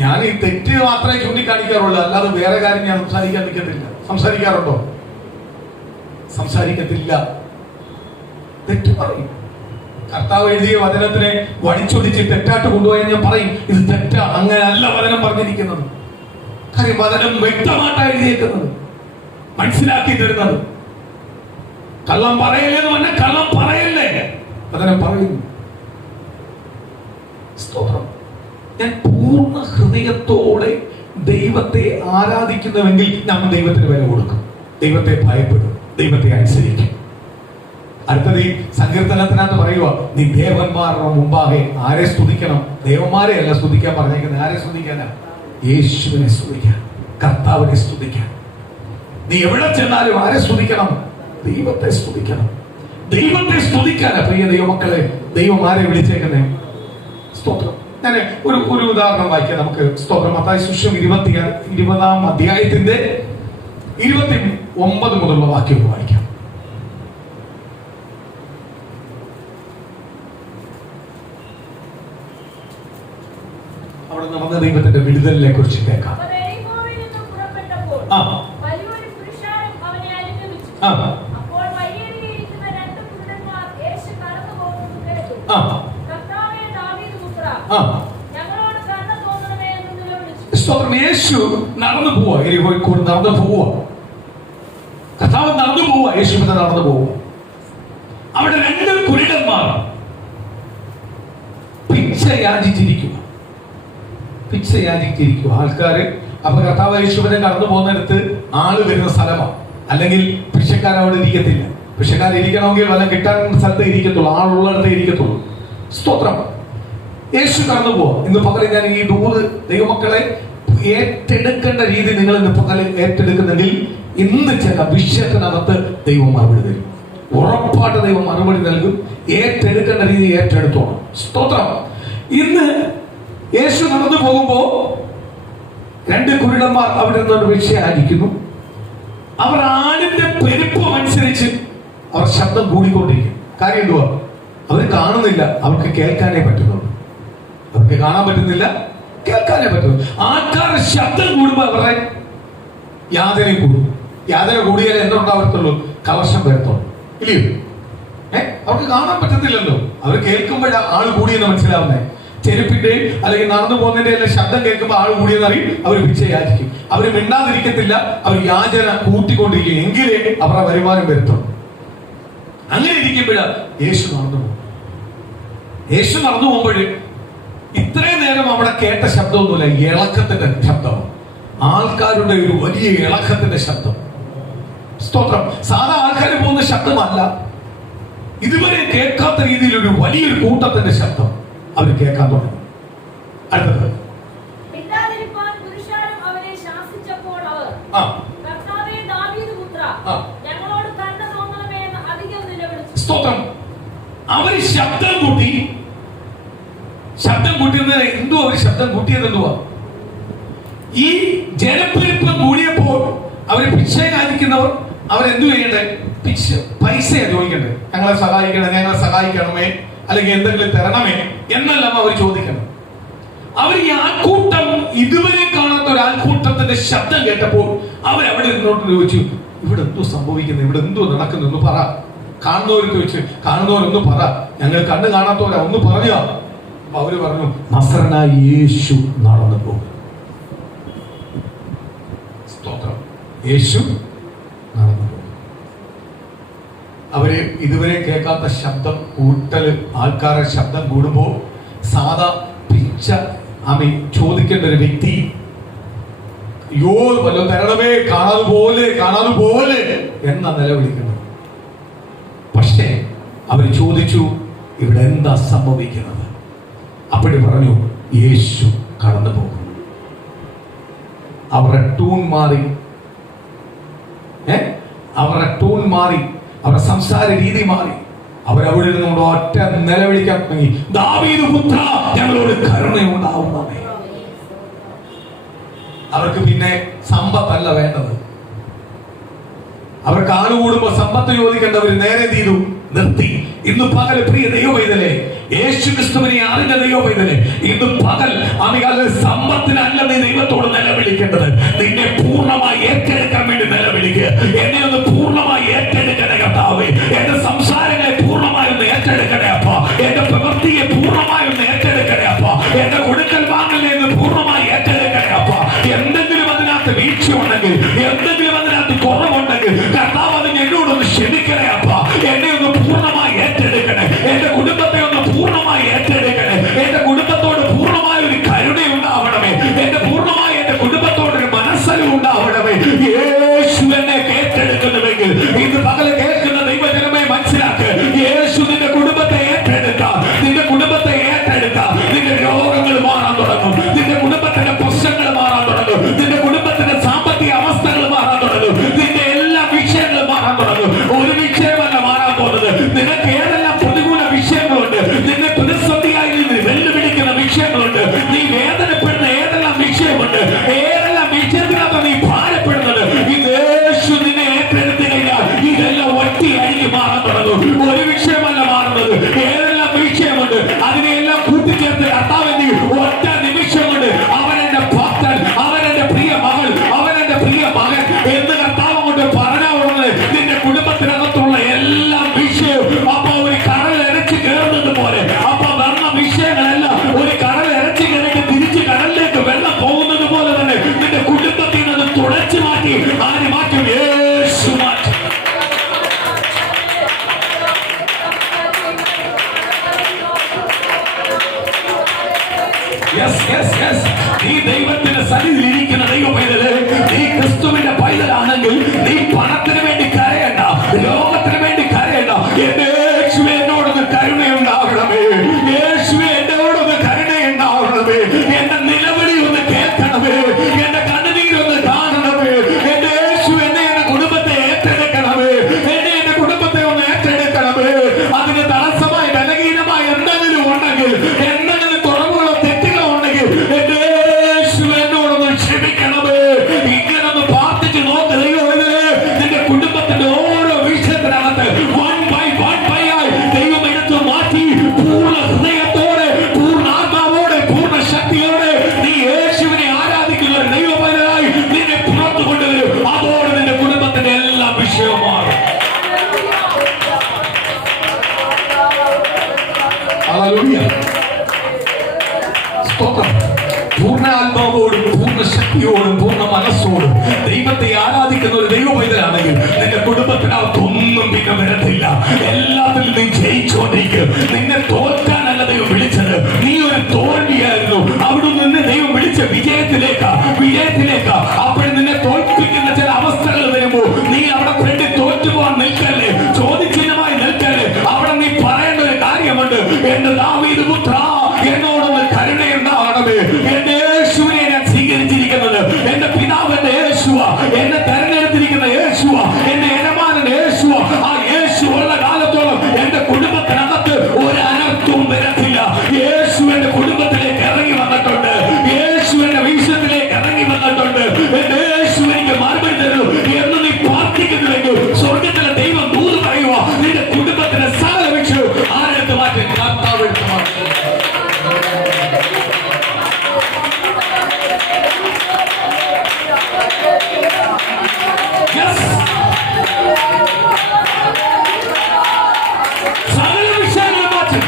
ഞാൻ ഈ തെറ്റ് മാത്രമേ ചൂണ്ടിക്കാണിക്കാറുള്ളൂ, അല്ലാതെ വേറെ കാര്യം ഞാൻ സംസാരിക്കാൻ നിൽക്കത്തില്ല. സംസാരിക്കാറുണ്ടോ? സംസാരിക്കത്തില്ല. തെറ്റ് പറയും. കർത്താവ് എഴുതിയ വചനത്തിനെ വടിച്ചൊടിച്ച് തെറ്റായിട്ട് കൊണ്ടുപോയാൽ ഞാൻ പറയും ഇത് തെറ്റാ, അങ്ങനെയല്ല വചനം പറഞ്ഞിരിക്കുന്നത്. കാര്യം വചനം വ്യക്തമായിട്ടാണ് എഴുതിയേക്കുന്നത്, മനസ്സിലാക്കി തരുന്നത്. കള്ളം പറയല്ലേ എന്ന് പറഞ്ഞാൽ കള്ളം പറയല്ലേ, വചനം പറയുന്നു. സ്തോത്രം. ഞാൻ പൂർണ്ണ ഹൃദയത്തോടെ ദൈവത്തെ ആരാധിക്കുന്നുവെങ്കിൽ നമ്മൾ ദൈവത്തിന് വില കൊടുക്കും, ദൈവത്തെ ഭയപ്പെടും, ദൈവത്തെ അനുസരിക്കും. അടുത്തത് ഈ സങ്കീർത്തനത്തിനകത്ത് പറയുക, നീ ദേവന്മാരുടെ മുമ്പാകെ ആരെ സ്തുതിക്കണം? ദേവന്മാരെ അല്ല സ്തുതിക്കാൻ പറഞ്ഞേക്കുന്നത്. ആരെ സ്തുതിക്കാനാ? യേശുവിനെ സ്തുതിക്കാൻ, കർത്താവിനെ സ്തുതിക്കാൻ. നീ എവിടെ ചെന്നാലും ആരെ സ്തുതിക്കണം? ദൈവത്തെ സ്തുതിക്കണം. ദൈവത്തെ സ്തുതിക്കാനാ പ്രിയ ദൈവമക്കളെ ദൈവം ആരെ വിളിച്ചേക്കുന്നേ? സ്തോത്രം. ഞാൻ ഒരു ഉദാഹരണം വായിക്കാം നമുക്ക്. സ്തോത്രം. മത്തായി സുവിശേഷം 20-ാം അധ്യായത്തിന്റെ 29 മുതലുള്ള വാക്യങ്ങൾ വായിക്കാം. അവിടെ നടന്ന ദൈവത്തിന്റെ വിടുതലിനെ കുറിച്ച് കേൾക്കാം. യേശു നടന്നു പോവാ, എരിഹോയിൽ നടന്നു പോവാ, കർത്താവ് നടന്നു പോവാ, യേശുവിനെ നടന്നു പോവാ. അവിടെ 2 കുരുടന്മാർ പിച്ച യാചിച്ചിരിക്കുക. ആൾക്കാര് അപ്പൊ കർത്താവ് യേശുവിനെ കടന്നു പോകുന്നിടത്ത് ആള് വരുന്ന സ്ഥലമാണ്, അല്ലെങ്കിൽ ഭിക്ഷക്കാർ അവിടെ ഇരിക്കത്തില്ല. ഭിക്ഷക്കാരിരിക്കണമെങ്കിൽ വല്ല കിട്ടാൻ സ്ഥലത്തേ ഇരിക്കത്തുള്ളൂ, ആളുള്ളിടത്തേ ഇരിക്കത്തുള്ളൂ. സ്തോത്രം. യേശു കടന്നു പോവാ. ഇന്ന് പകരം ഞാൻ ഈ ദൂത് ദൈവമക്കളെ ഏറ്റെടുക്കേണ്ട രീതി നിങ്ങൾ ഇന്ന് പകരം ഏറ്റെടുക്കുന്നെങ്കിൽ ഇന്ന് ചില വിഷയത്തിനകത്ത് ദൈവം മറുപടി തരും. ഉറപ്പായിട്ട് ദൈവം മറുപടി നൽകും. ഏറ്റെടുക്കേണ്ട രീതി ഏറ്റെടുത്തോണം. സ്തോത്രം. ഇന്ന് യേശു നടന്നു പോകുമ്പോ 2 കുരുടന്മാർ അവിടെ നിന്നൊരു ഭിക്ഷയായിരിക്കുന്നു. അവർ ആടിന്റെ പെരുപ്പം അനുസരിച്ച് അവർ ശബ്ദം കൂടിക്കൊണ്ടിരിക്കും. കാര്യം എന്തുവാ? അവർ കാണുന്നില്ല, അവർക്ക് കേൾക്കാനേ പറ്റുന്നുള്ളൂ. അവർക്ക് കാണാൻ പറ്റുന്നില്ല, കേൾക്കാനേ പറ്റുന്നു. ആൾക്കാരുടെ ശബ്ദം കൂടുമ്പോ അവരുടെ യാതന കൂടും. യാതന കൂടിയാലേ എന്തുണ്ടാവത്തുള്ളൂ? കളക്ഷൻ വരത്തുള്ളൂ, ഇല്ലയോ? അവർക്ക് കാണാൻ പറ്റത്തില്ലല്ലോ, അവർ കേൾക്കുമ്പോഴാ ആള് കൂടിയെന്ന് മനസ്സിലാവുന്നേ. ചെരുപ്പിന്റെ അല്ലെങ്കിൽ നടന്നു പോകുന്നതിന്റെ എല്ലാം ശബ്ദം കേൾക്കുമ്പോൾ ആൾ കൂടിയെന്നറിയും. അവർ ഭിക്ഷ യാചിക്കും. അവർ മിണ്ടാതിരിക്കത്തില്ല, അവർ യാചന കൂട്ടിക്കൊണ്ടിരിക്കും. എങ്കിലേ അവരുടെ വരുമാനം വരുത്തുള്ളൂ. അങ്ങനെ ഇരിക്കുമ്പോഴാണ് യേശു നടന്നു പോകും. യേശു നടന്നു പോകുമ്പോൾ ഇത്രയും നേരം അവിടെ കേട്ട ശബ്ദമൊന്നുമില്ല, ഇളക്കത്തിന്റെ ശബ്ദം, ആൾക്കാരുടെ ഒരു വലിയ ഇളക്കത്തിന്റെ ശബ്ദം. സ്തോത്രം. സാധാ ആൾക്കാർ പോകുന്ന ശബ്ദമല്ല, ഇതുവരെ കേൾക്കാത്ത രീതിയിൽ ഒരു വലിയൊരു കൂട്ടത്തിന്റെ ശബ്ദം അവർ കേൾക്കാൻ തുടങ്ങി. അടുത്തത് സ്തോത്രം. അവര് ശബ്ദം കൂട്ടിയത് എന്തോ, അവർ ശബ്ദം കൂട്ടിയത് എന്തുവാ? ഈ ജനപ്പെരുപ്പം കൂടിയപ്പോൾ അവര് ഭിക്ഷ കാണിക്കുന്നവർ അവരെന്തു ചെയ്യണ്ടേ? പൈസയാ ചോദിക്കണ്ടേ? ഞങ്ങളെ സഹായിക്കണമേ, അല്ലെങ്കിൽ എന്തെങ്കിലും തരണമേ എന്നെല്ലാം അവർ ചോദിക്കണം. അവർ ഈ ആൾക്കൂട്ടം, ഇതുവരെ കാണാത്ത ഒരു ആൾക്കൂട്ടത്തിന്റെ ശബ്ദം കേട്ടപ്പോൾ അവരവിടെ നിന്നോട്ട് ചോദിച്ചു, ഇവിടെ എന്തോ സംഭവിക്കുന്നു, ഇവിടെ എന്തോ നടക്കുന്നു, ഒന്ന് പറ. കാണുന്നവർക്ക് ചോദിച്ചു, കാണുന്നവരൊന്ന് പറ, ഞങ്ങൾ കണ്ണ് കാണാത്തവരാ, ഒന്ന് പറഞ്ഞ. അവര് പറഞ്ഞു, നസറനായ യേശു നടന്നു പോകും. സ്തോത്രം. യേശു നടന്നു പോകും. അവര് ഇതുവരെ കേൾക്കാത്ത ശബ്ദം കൂട്ടല്, ആൾക്കാരുടെ ശബ്ദം കൂടുമ്പോ സാധാ പിച്ച ചോദിക്കേണ്ട ഒരു വ്യക്തി, യോ വല്ലതും തരണമേ, കാണാതെ പോലെ എന്ന നിലവിളിക്കുന്നു. പക്ഷേ അവർ ചോദിച്ചു, ഇവിടെ എന്താ സംഭവിക്കുന്നത്? അപ്പോഴും പറഞ്ഞു, യേശു കടന്നു പോകും. അവരുടെ ടൂൺ മാറി, അവരുടെ സംസാര രീതി മാറി. അവരവിടെ നിന്നുകൊണ്ട് ഒറ്റ നിലവിളിക്കാൻ തുടങ്ങി, ദാവീദ് പുത്ര, ഞങ്ങളോട് കരുണയുണ്ടാവുന്നവേ. അവർക്ക് പിന്നെ സമ്പത്തല്ല വേണ്ടത്. അവർക്ക് ആളുകൂടുമ്പോ സമ്പത്ത് ചോദിക്കേണ്ടവർ നേരെ തീരു നിർത്തി. ഇന്ന് പകൽ പ്രിയ ദൈവമൈതലേ, യേശു ക്രിസ്തുവിനെ അറിഞ്ഞ ദൈവമൈതലേ, ഇന്ന് പകൽ സമ്പത്തിനല്ല നീ ദൈവത്തോട് നിലവിളിക്കേണ്ടത്. നിന്നെ പൂർണ്ണമായി ഏറ്റെടുക്കാൻ വേണ്ടി നിലവിളിക്കുക. എന്നെ ഒന്ന് പൂർണ്ണമായി ഏറ്റെടുക്കണേ കർത്താവേ. എന്റെ സംസാരങ്ങളെ പൂർണ്ണമായി ഒന്ന് ഏറ്റെടുക്കണേ അപ്പ. ഒരു വിഷയമല്ല മാറാൻ പോകുന്നത്. നിനക്ക് ഏതെല്ലാം പ്രതികൂല വിഷയങ്ങളുണ്ട്, നിന്നെ പ്രതിസന്ധിയായി വെല്ലുവിളിക്കുന്ന വിഷയങ്ങളുണ്ട്, നീ വേദനപ്പെടുന്ന ഏതെല്ലാം വിഷയമുണ്ട്, ഏതെല്ലാം വിഷയത്തിനകത്ത് നീ ഭാരപ്പെടുന്നത്, ഇത് യേശു നിന്നെ ഏറ്റെടുത്തു കഴിഞ്ഞാൽ ഇതെല്ലാം ഒറ്റയടിക്ക് മാറാൻ തുടങ്ങും. ഒരു വിഷയമല്ല മാറുന്നത്, ഏതെല്ലാം വിഷയമുണ്ട് അതിനെല്ലാം കൂട്ടിച്ചേർത്ത് കർത്താവിന്റെ ഒറ്റ നിമിഷം കൊണ്ട് അവൻ എന്റെ ഭക്തൻ, അവൻ എന്റെ പ്രിയ മകൾ, അവൻ എന്റെ പ്രിയ മകൻ എന്ന് കർത്താവ് കൊണ്ട് പറഞ്ഞാവുന്നത് നിന്റെ കുടുംബത്തിനകത്തുള്ള എല്ലാ വിഷയവും അപ്പൊ ഒരു കടൽ ഇരച്ച് കയറുന്നത് പോലെ, അപ്പൊ വന്ന വിഷയങ്ങളെല്ലാം ഒരു കടൽ ഇരച്ച് കയറി തിരിച്ച് കടലിലേക്ക് വെള്ളം പോകുന്നത് പോലെ തന്നെ നിന്റെ കുടുംബത്തിൽ നിന്ന് തുടച്ചു മാറ്റി ആര് മാറ്റും? യേശു മാറ്റും. നീ ദൈവത്തിന്റെ സന്നിധിയിൽ ഇരിക്കുന്ന ദൈവ പൈതല്, നീ ക്രിസ്തുവിന്റെ പൈതലാണെങ്കിൽ നീ പണത്തിന് വേണ്ടി കരയണ്ട, ലോകത്തിന് വേണ്ടി കരയണ്ട. എന്റെ യേശുവേ എന്നോടൊന്ന് കരുണയുണ്ടാകണമേ, യേശുവേ എന്നോടൊന്ന് കരുണയുണ്ടാകണമേ, എന്റെ നിലവിളി ഒന്ന് കേൾക്കണമേ, എന്റെ കണ്ണുനീരൊന്ന് കാണണമേ. എന്റെ യേശു എന്നെ എന്റെ കുടുംബത്തെ ഏറ്റെടുക്കണമേ, എന്നെ എന്റെ കുടുംബത്തെ ഒന്ന് ഏറ്റെടുക്കണമേ. അതിന് തടസ്സമായി ബലഹീനമായി എന്തെങ്കിലും ഉണ്ടെങ്കിൽ, എന്തെങ്കിലും കുറവുകളോ തെറ്റുകളോ ഉണ്ടെങ്കിൽ എന്റെ യേശു എന്നോടൊന്ന് ക്ഷമിക്കണമേ. ഇങ്ങനൊന്ന് പ്രാർത്ഥിച്ച് നോക്ക് ദൈവമേ, നിന്റെ കുടുംബത്തിന്റെ ഓരോ വിഷയത്തിനകത്ത് വൺ ബൈ ആയി ദൈവം എടുത്ത് മാറ്റി പൂർണ്ണ ഹൃദയത്തോടെ, പൂർണ്ണ ആത്മാവോടെ, പൂർണ്ണ ശക്തിയോടെ നീ യേശുവിനെ ആരാധിക്കുന്ന ഒരു ദൈവപൈതലായി നിന്നെ പുറത്തു കൊണ്ടുവരും. അതോടെ നിന്റെ കുടുംബത്തിന്റെ എല്ലാ വിഷയവും മാറും. ഹല്ലേലൂയ. സ്തോത്രം. പൂർണ്ണ ആത്മാവോടും പൂർണ്ണ ശക്തിയോടും പൂർണ്ണ മനസ്സോടും ദൈവത്തെ ആരാധിക്കുന്ന ഒരു ദൈവ പൈതലാണെങ്കിൽ നിന്റെ കുടുംബത്തിനകത്തൊന്നും പിന്നെ വരത്തില്ല. എല്ലാത്തിലും നീ ജയിച്ചുകൊണ്ടിരിക്കും. നിന്നെ തോൽക്കാനല്ല ദൈവം വിളിച്ചത്, നീ ഒരു തോൽവിയായിരുന്നു. അവിടെ നിന്ന് ദൈവം വിളിച്ച വിജയത്തിലേക്കാ. അപ്പോൾ നിന്നെ തോൽപ്പിക്കുന്ന ചില അവസ്ഥകൾ വരുമ്പോൾ നീ അവിടെ വേണ്ടി തോറ്റുപോകാൻ നിൽക്കല്ലേ, ചോദ്യചിഹ്നമായി നിൽക്കല്ലേ. അവിടെ നീ പറയേണ്ട ഒരു കാര്യമുണ്ട്, എന്റെ ദാവീദ് പുത്രാ എന്നോടൊന്ന് കരുണയുണ്ടാകണമേ. എന്റെ യേശുവിനെ ഞാൻ സ്വീകരിച്ചിരിക്കുന്നത്, എന്റെ പിതാവിന്റെ യേശുവ, എന്നെ തെരഞ്ഞെടുത്തിരിക്കുന്ന യേശുവ, എന്റെ യജമാനന്റെ യേശുവ. ആ യേശു ഉള്ള കാലത്തോളം എന്റെ കുടുംബത്തിനകത്ത് ഒരു അനർത്ഥവും വരത്തില്ല. യേശു എന്റെ കുടുംബത്തിലേക്ക് ഇറങ്ങി വന്നിട്ടുണ്ട്, യേശു എന്റെ വിഷയത്തിലേക്ക് ഇറങ്ങി വന്നിട്ടുണ്ട്. എന്റെ യേശു എനിക്ക് മറുപടി തരുന്നു എന്ന് നീ പ്രാർത്ഥിക്കുന്നുവെങ്കിൽ സ്വർഗത്തിലെ ദൈവം ദൂത് പറയുക, നിന്റെ കുടുംബത്തിന്റെ സകല വിഷയവും ആരെടുത്ത് മാറ്റി? കർത്താവ് എടുത്ത് മാറ്റി. സകല വിഷയങ്ങളും മാറ്റി.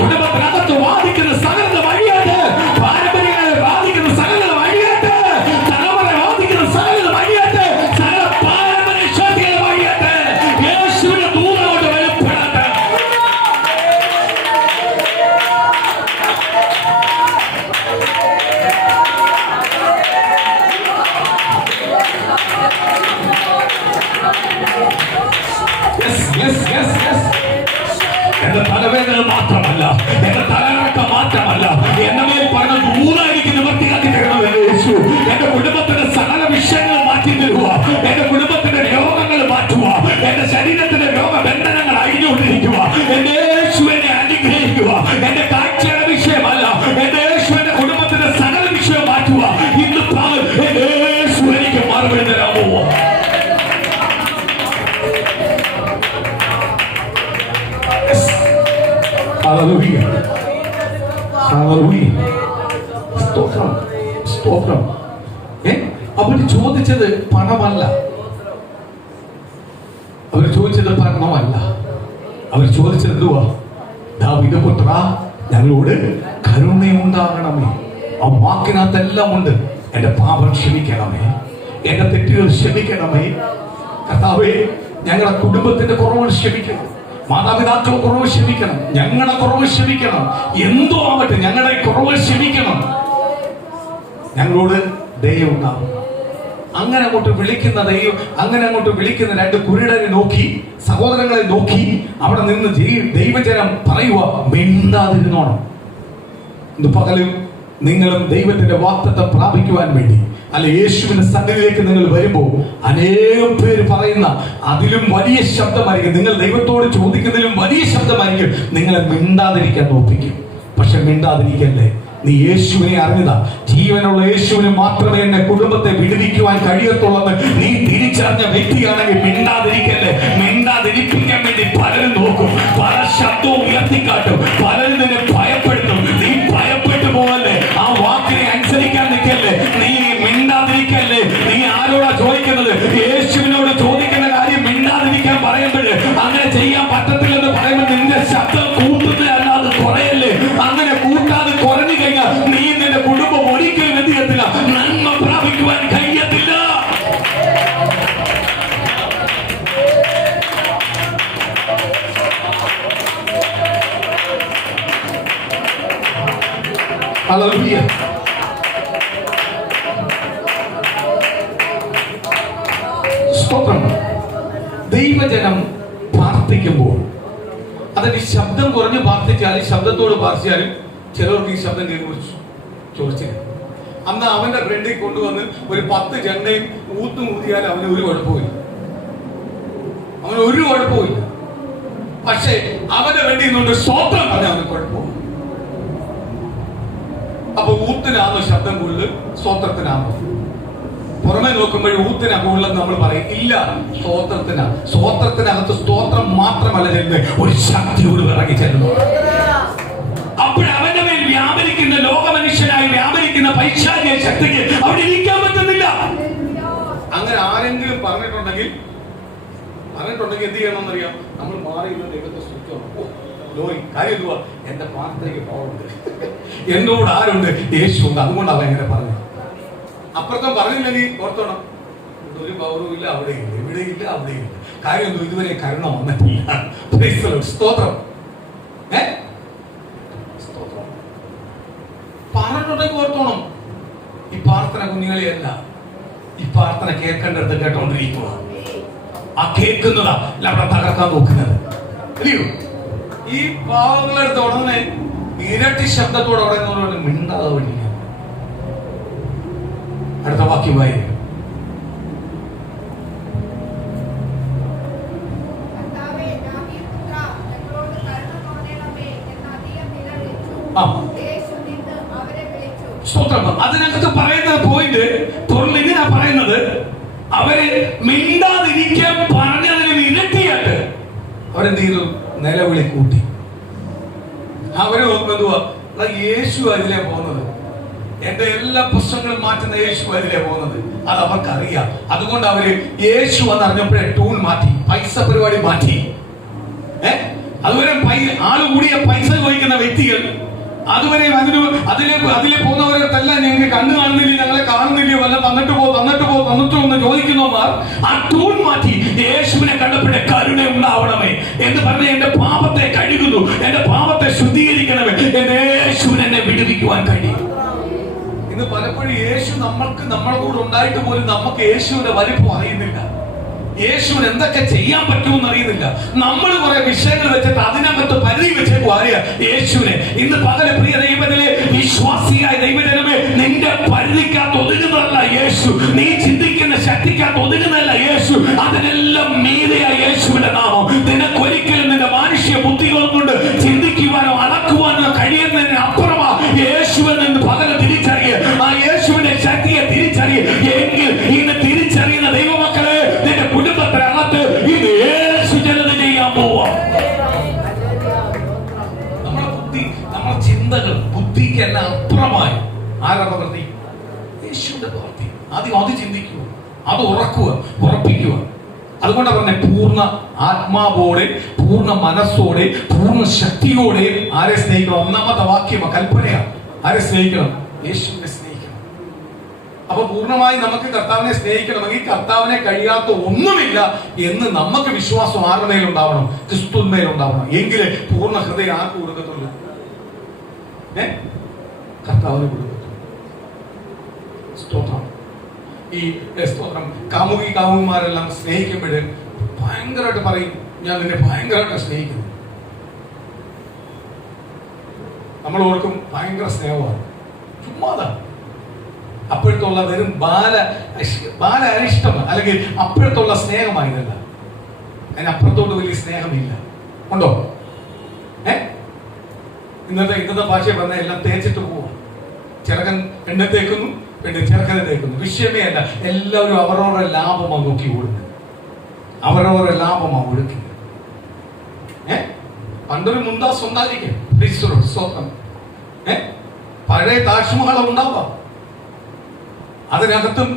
കുടുംബത്തിനകത്ത് വാദിക്കുന്ന സകല വഴിയായിട്ട്, പാരമ്പര്യങ്ങളെ വാദിക്കുന്ന സകല വഴിയായിട്ട്, തലമുറ വാദിക്കുന്ന സകല വഴിയായിട്ട്, സകല പാരമ്പര്യ ശക്തികളെ വഴിയായിട്ട് യേശുവിന്റെ ദൂതോട് വെളിപ്പെടട്ടെ. എന്റെ തലവേദന മാത്രമല്ല, എന്റെ തലകറക്കം മാത്രമല്ല, എന്റെ മേൽ പറഞ്ഞ ദൂരായിരിക്കും നിവർത്തിയാക്കി തരണമെന്ന് യേശു. എന്റെ കുടുംബത്തിന്റെ സകല വിഷയങ്ങൾ മാറ്റി തരുക, എന്റെ കുടുംബത്തിന്റെ രോഗങ്ങൾ മാറ്റുക, എന്റെ ശരീരത്തിന്റെ രോഗബന്ധനങ്ങൾ അഴിഞ്ഞുകൊണ്ടിരിക്കുക. എന്റെ യേശു എന്നെ അനുഗ്രഹിക്കുക. എന്റെ കാഴ്ചയുടെ വിഷയമല്ല, എന്റെ യേശു എന്റെ കുടുംബത്തിന്റെ സകല വിഷയം മാറ്റുക. ഇന്ന് പകൽ എന്റെ യേശു എനിക്ക് മറുപടി തരാമോ? ഹല്ലേലൂയ. ഹല്ലേലൂയ. സ്തോത്രം. സ്തോത്രം. അവര് ചോദിച്ചത് പണമല്ല, അവർ ചോദിച്ചത് പണമല്ല, അവർ ചോദിച്ചത് എന്തുവാ? ദാവീദ് പുത്രാ ഞങ്ങളോട് കരുണയുണ്ടാകണമേ. ആ വാക്കിനകത്തെല്ലാം ഉണ്ട്. എന്റെ പാപം ക്ഷമിക്കണമേ, എന്റെ തെറ്റുകൾ ക്ഷമിക്കണമേ. കർത്താവേ, ഞങ്ങളുടെ കുടുംബത്തിന്റെ കുറവുകൾ ക്ഷമിക്കണം, മാതാപിതാക്കൾ കുറവ് ക്ഷമിക്കണം, ഞങ്ങളുടെ കുറവ് ക്ഷമിക്കണം, എന്തോ ആവട്ടെ ഞങ്ങളുടെ കുറവ് ക്ഷമിക്കണം. ഞങ്ങളോട് ദയ ഉണ്ടാവും. അങ്ങനെ അങ്ങോട്ട് വിളിക്കുന്ന ദൈവം, അങ്ങനെ അങ്ങോട്ട് വിളിക്കുന്ന രണ്ട് കുരുടനെ നോക്കി, സഹോദരങ്ങളെ നോക്കി അവിടെ നിന്ന് ദൈവജനം പറയുക, മിണ്ടാതിരുന്നോണം. ഇന്ന് പകലും നിങ്ങളും ദൈവത്തിന്റെ വാഗ്ദത്തം പ്രാപിക്കുവാൻ വേണ്ടി അല്ല യേശുവിന്റെ സന്നിധിയിലേക്ക് നിങ്ങൾ വരുമ്പോൾ അനേകം പേര് പറയുന്ന അതിലും വലിയ ശബ്ദമായിരിക്കും, നിങ്ങൾ ദൈവത്തോട് ചോദിക്കുന്നതിലും വലിയ ശബ്ദമായിരിക്കും നിങ്ങളെ മിണ്ടാതിരിക്കാൻ നോപ്പിക്കും. പക്ഷെ മിണ്ടാതിരിക്കല്ലേ. നീ യേശുവിനെ അറിഞ്ഞതാ, ജീവനുള്ള യേശുവിന് മാത്രമേ എന്നെ കുടുംബത്തെ വിടുവിക്കുവാൻ കഴിയത്തുള്ളെന്ന് നീ തിരിച്ചറിഞ്ഞ വ്യക്തിയാണെങ്കിൽ മിണ്ടാതിരിക്കല്ലേ. മിണ്ടാതിരിപ്പിക്കാൻ വേണ്ടി പലരും നോക്കും, പല ശബ്ദവും ഉയർത്തിക്കാട്ടും, പലരും നിന്നെ ഭയപ്പെടുത്തും. നീ ഭയപ്പെട്ടു പോവല്ലേ, ആ വാക്കിനെ അനുസരിക്കാൻ നിൽക്കല്ലേ. നീ മിണ്ടാതിരിക്കല്ലേ. നീ ആരോടാ ചോദിക്കുന്നത്? യേശുവിനോട് ചോദിക്കുന്ന കാര്യം മിണ്ടാതിരിക്കാൻ പറയുമ്പോൾ, അങ്ങനെ ചെയ്യാൻ പറ്റത്തില്ലെന്ന് പറയുമ്പോൾ നിന്റെ ശബ്ദം കൂട്ടുന്നതല്ലാതെ കുറയല്ലേ. അങ്ങനെ കൂട്ടാതെ കുറഞ്ഞു കഴിഞ്ഞാൽ നീ നിന്റെ കുടുംബം ഒരിക്കലും എന്ത് ചെയ്യത്തില്ല, നന്മ പ്രാപിക്കുവാൻ കഴിയത്തില്ല. ഹല്ലേലൂയ. സ്തോത്രം. ദൈവജനം പ്രാർത്ഥിക്കുമ്പോൾ അതിന് ശബ്ദം കുറഞ്ഞ് പ്രാർത്ഥിച്ചാലും ശബ്ദത്തോട് പ്രാർത്ഥിച്ചാലും ചിലർക്ക് ഈ ശബ്ദം കുറിച്ച് ചോദിച്ചില്ല. അന്ന് അവന്റെ ഫ്രണ്ടിൽ കൊണ്ടുവന്ന് ഒരു 10 ജണ്ടയും ഊത്തുമൂതിയാൽ അവന് ഒരു കുഴപ്പമില്ല, അവന് ഒരു കുഴപ്പമില്ല. പക്ഷെ അവന്റെ വേണ്ടി നിന്നുകൊണ്ട് സ്വോത്രം പറഞ്ഞാൽ അവന് കുഴപ്പമില്ല. അപ്പൊ ഊത്തിനാണോ ശബ്ദം കൂടുതൽ, സ്വോത്രത്തിനാണോ? പുറമെ നോക്കുമ്പോൾ ഊത്തിനാ കൂടുതൽ നമ്മൾ പറയും. ഇല്ല, സ്തോത്രത്തിനാ. സ്തോത്രത്തിനകത്ത് സ്തോത്രം മാത്രമല്ല ചെല്ലുന്നത്, ഒരു ശക്തിയോട് ഇറങ്ങി ചെല്ലുന്നു. അപ്പോഴവന്റെ മേൽ വ്യാപരിക്കുന്ന ലോകമനുഷ്യനായി വ്യാപരിക്കുന്ന പൈശാചിക ശക്തിക്ക് അവിടെ ഇരിക്കാൻ പറ്റുന്നില്ല. അങ്ങനെ ആരെങ്കിലും പറഞ്ഞിട്ടുണ്ടെങ്കിൽ എന്ത് ചെയ്യണമെന്നറിയാം? നമ്മൾ മാറിയുള്ള ദൈവത്തെ സ്തുതിക്കണം. കാര്യം എന്തുവാ? എന്റെ പ്രാർത്ഥനയ്ക്ക് പോകണ്ട്, എന്നോട് ആരുണ്ട്? യേശു ഉണ്ട്. അതുകൊണ്ടാണ് എങ്ങനെ പറഞ്ഞു. അപ്പുറത്തും പറഞ്ഞില്ലെങ്കിൽ ഓർത്തോണം, ഒരു പവറും ഇല്ല, അവിടെയില്ല, ഇവിടെയില്ല, അവിടെയില്ല. കാര്യം ഒന്നും ഇതുവരെ കരുണ വന്നിട്ടില്ല. സ്തോത്രം. പറഞ്ഞിട്ടുണ്ടെങ്കിൽ ഓർത്തോണം, ഈ പ്രാർത്ഥന കുഞ്ഞുങ്ങളെയല്ല, ഈ പ്രാർത്ഥന കേൾക്കേണ്ടത് കേട്ടോണ്ടിരിക്കുക. ആ കേൾക്കുന്നതാ അവിടെ തകർക്കാൻ നോക്കുന്നത്. അല്ലയോ? ഈ പാവങ്ങളെടുത്ത് ഉടനെ ഇരട്ടി ശബ്ദത്തോടെ ഉടനെ മിണ്ടാതെ വഴിയില്ല. അടുത്ത വാക്യമായി അതിനകത്ത് പറയുന്നത് പോയിന്റ് തുറന്നിങ്ങനാ പറയുന്നത്, അവരെ മിണ്ടാതിരിക്കാൻ പറഞ്ഞതിന് ഇരട്ടിയായിട്ട് അവരെന്ത് ചെയ്തു? നിലവിളി കൂട്ടി. അവര് നോക്കുമ്പോ യേശു അതിലേ പോകുന്നത്, എന്റെ എല്ലാ പ്രശ്നങ്ങളും മാറ്റുന്ന യേശു അതിലേ പോകുന്നത്. അത് അവർക്കറിയാം. അതുകൊണ്ട് അവര് യേശു എന്ന് അറിഞ്ഞപ്പോഴേ ടൂൺ മാറ്റി, പൈസ പരിപാടി മാറ്റി. അതുവരെ ആള് കൂടിയ പൈസ ചോദിക്കുന്ന വ്യക്തികൾ അതുവരെ അതിലെ പോകുന്നവരെല്ലാം ഞങ്ങൾക്ക് കണ്ണു കാണുന്നില്ല, ഞങ്ങളെ കാണുന്നില്ലയോ, വല്ല തന്നിട്ട് പോ എന്ന് ചോദിക്കുന്നവർ ആ ടൂൺ മാറ്റി യേശുവിനെ കണ്ടപ്പോഴേ കരുണ ഉണ്ടാവണമേ എന്ന് പറഞ്ഞ് എന്റെ പാപത്തെ കഴുകുന്നു, എന്റെ പാപത്തെ ശുദ്ധീകരിക്കണമേ, എന്റെ യേശുവിനെ എന്നെ വിടുവിക്കുവാൻ കഴിയും. ഇന്ന് പലപ്പോഴും യേശു നമ്മളെ കൂടെ ഉണ്ടായിട്ട് പോലും നമുക്ക് യേശുവിന്റെ വലിപ്പം അറിയുന്നില്ല, യേശുവിന് എന്തൊക്കെ ചെയ്യാൻ പറ്റുമെന്ന് അറിയുന്നില്ല. നമ്മൾ കുറെ വിഷയങ്ങൾ വെച്ചിട്ട് അതിനകത്ത് പരിധി വെച്ചേക്കും അറിയാം യേശുവിനെ. ഇന്ന് പകല് പ്രിയ ദൈവത്തിലെ വിശ്വാസിയായ ദൈവജനമേ, നിന്റെ പരിധിക്കകത്ത് ഒതുങ്ങുന്നതല്ല യേശു, നീ ചിന്തിക്കുന്ന ശക്തിക്കകത്ത് ഒതുങ്ങുന്നതല്ല യേശു, അതിനെല്ലാം മീതെയാ യേശുവിന്റെ നാമം. നിനക്കൊരിക്കലും നിന്റെ മാനുഷ്യ ബുദ്ധികൾ കൊണ്ട് ചിന്തിക്കുവാനോ അളക്കുവാനോ കഴിയുന്നതിന് അപ്പുറമാ യേശുവിൽ നിന്ന് പകല് തിരിച്ചറിയ, ആ യേശുവിന്റെ ശക്തിയെ തിരിച്ചറിയ. എങ്കിൽ ഇന്ന് തിരിച്ചറിയുന്ന ദൈവമക്കളെ, നിന്റെ കുടുംബത്തിനകത്ത് ഇത് യേശു ജനത ചെയ്യാൻ പോവാ. നമ്മുടെ ബുദ്ധി, നമ്മുടെ ചിന്തകൾ ബുദ്ധിക്കെല്ലാം അപ്പുറമായി ആരുടെ പ്രവൃത്തി? യേശുവിന്റെ പ്രവൃത്തി. ആദ്യം അത് ചിന്തിക്കുക, അത് ഉറപ്പിക്കുക. അതുകൊണ്ട് പറഞ്ഞ പൂർണ്ണ ആത്മാവോടെ, പൂർണ്ണ മനസ്സോടെ, പൂർണ്ണ ശക്തിയോടെ ആരെ സ്നേഹിക്കണം? ഒന്നാമത്തെ വാക്യം കൽപ്പനയാണ്. ആരെ സ്നേഹിക്കണം? യേശുവിനെ സ്നേഹിക്കണം. അപ്പൊ പൂർണ്ണമായി നമുക്ക് കർത്താവിനെ സ്നേഹിക്കണമെങ്കിൽ കർത്താവിനെ കഴിയാത്ത ഒന്നുമില്ല എന്ന് നമുക്ക് വിശ്വാസം ആരുടെ മേലുണ്ടാവണം? ക്രിസ്തുവിന്മേലുണ്ടാവണം. എങ്കിലേ പൂർണ്ണ ഹൃദയം ആർക്ക് കൊടുക്കത്തുള്ളൂ? കർത്താവിന് കൊടുക്കത്തുള്ളൂ. സ്തോത്രം. ഈ സ്തോത്രം കാമുകിമാരെല്ലാം സ്നേഹിക്കുമ്പോൾ ഭയങ്കരമായിട്ട് പറയും, ഞാൻ നിന്നെ ഭയങ്കരമായിട്ട് സ്നേഹിക്കുന്നു. നമ്മൾ ഓർക്കും ഭയങ്കര സ്നേഹമാണ്, ചുമ്മാതാ. അപ്പോഴത്തുള്ള വെറും ബാല അരിഷ്ടം അല്ലെങ്കിൽ അപ്പോഴത്തുള്ള സ്നേഹമായിരുന്നില്ല. അതിനപ്പുറത്തോട്ട് വലിയ സ്നേഹമില്ല. ഉണ്ടോ? ഇന്നത്തെ ഭാഷ പറഞ്ഞ എല്ലാം തേച്ചിട്ട് പോവാ. ചെറുക്കൻ എണ്ണ തേക്കുന്നു, പെണ്ണ് ചെറുക്കനെ തേക്കുന്നു. വിഷയമേ അല്ല, എല്ലാവരും അവരവരുടെ ലാഭമാണ് നോക്കി ഓടുന്നത്, അവരവരുടെ ലാഭമാണ് ഒഴുക്കുന്നത്. പണ്ടൊരു മുന്താസ് ഉണ്ടായിരിക്കും, സ്വന്തം പഴയ താജ്മഹൽ ഉണ്ടാവാം. അതിനകത്തും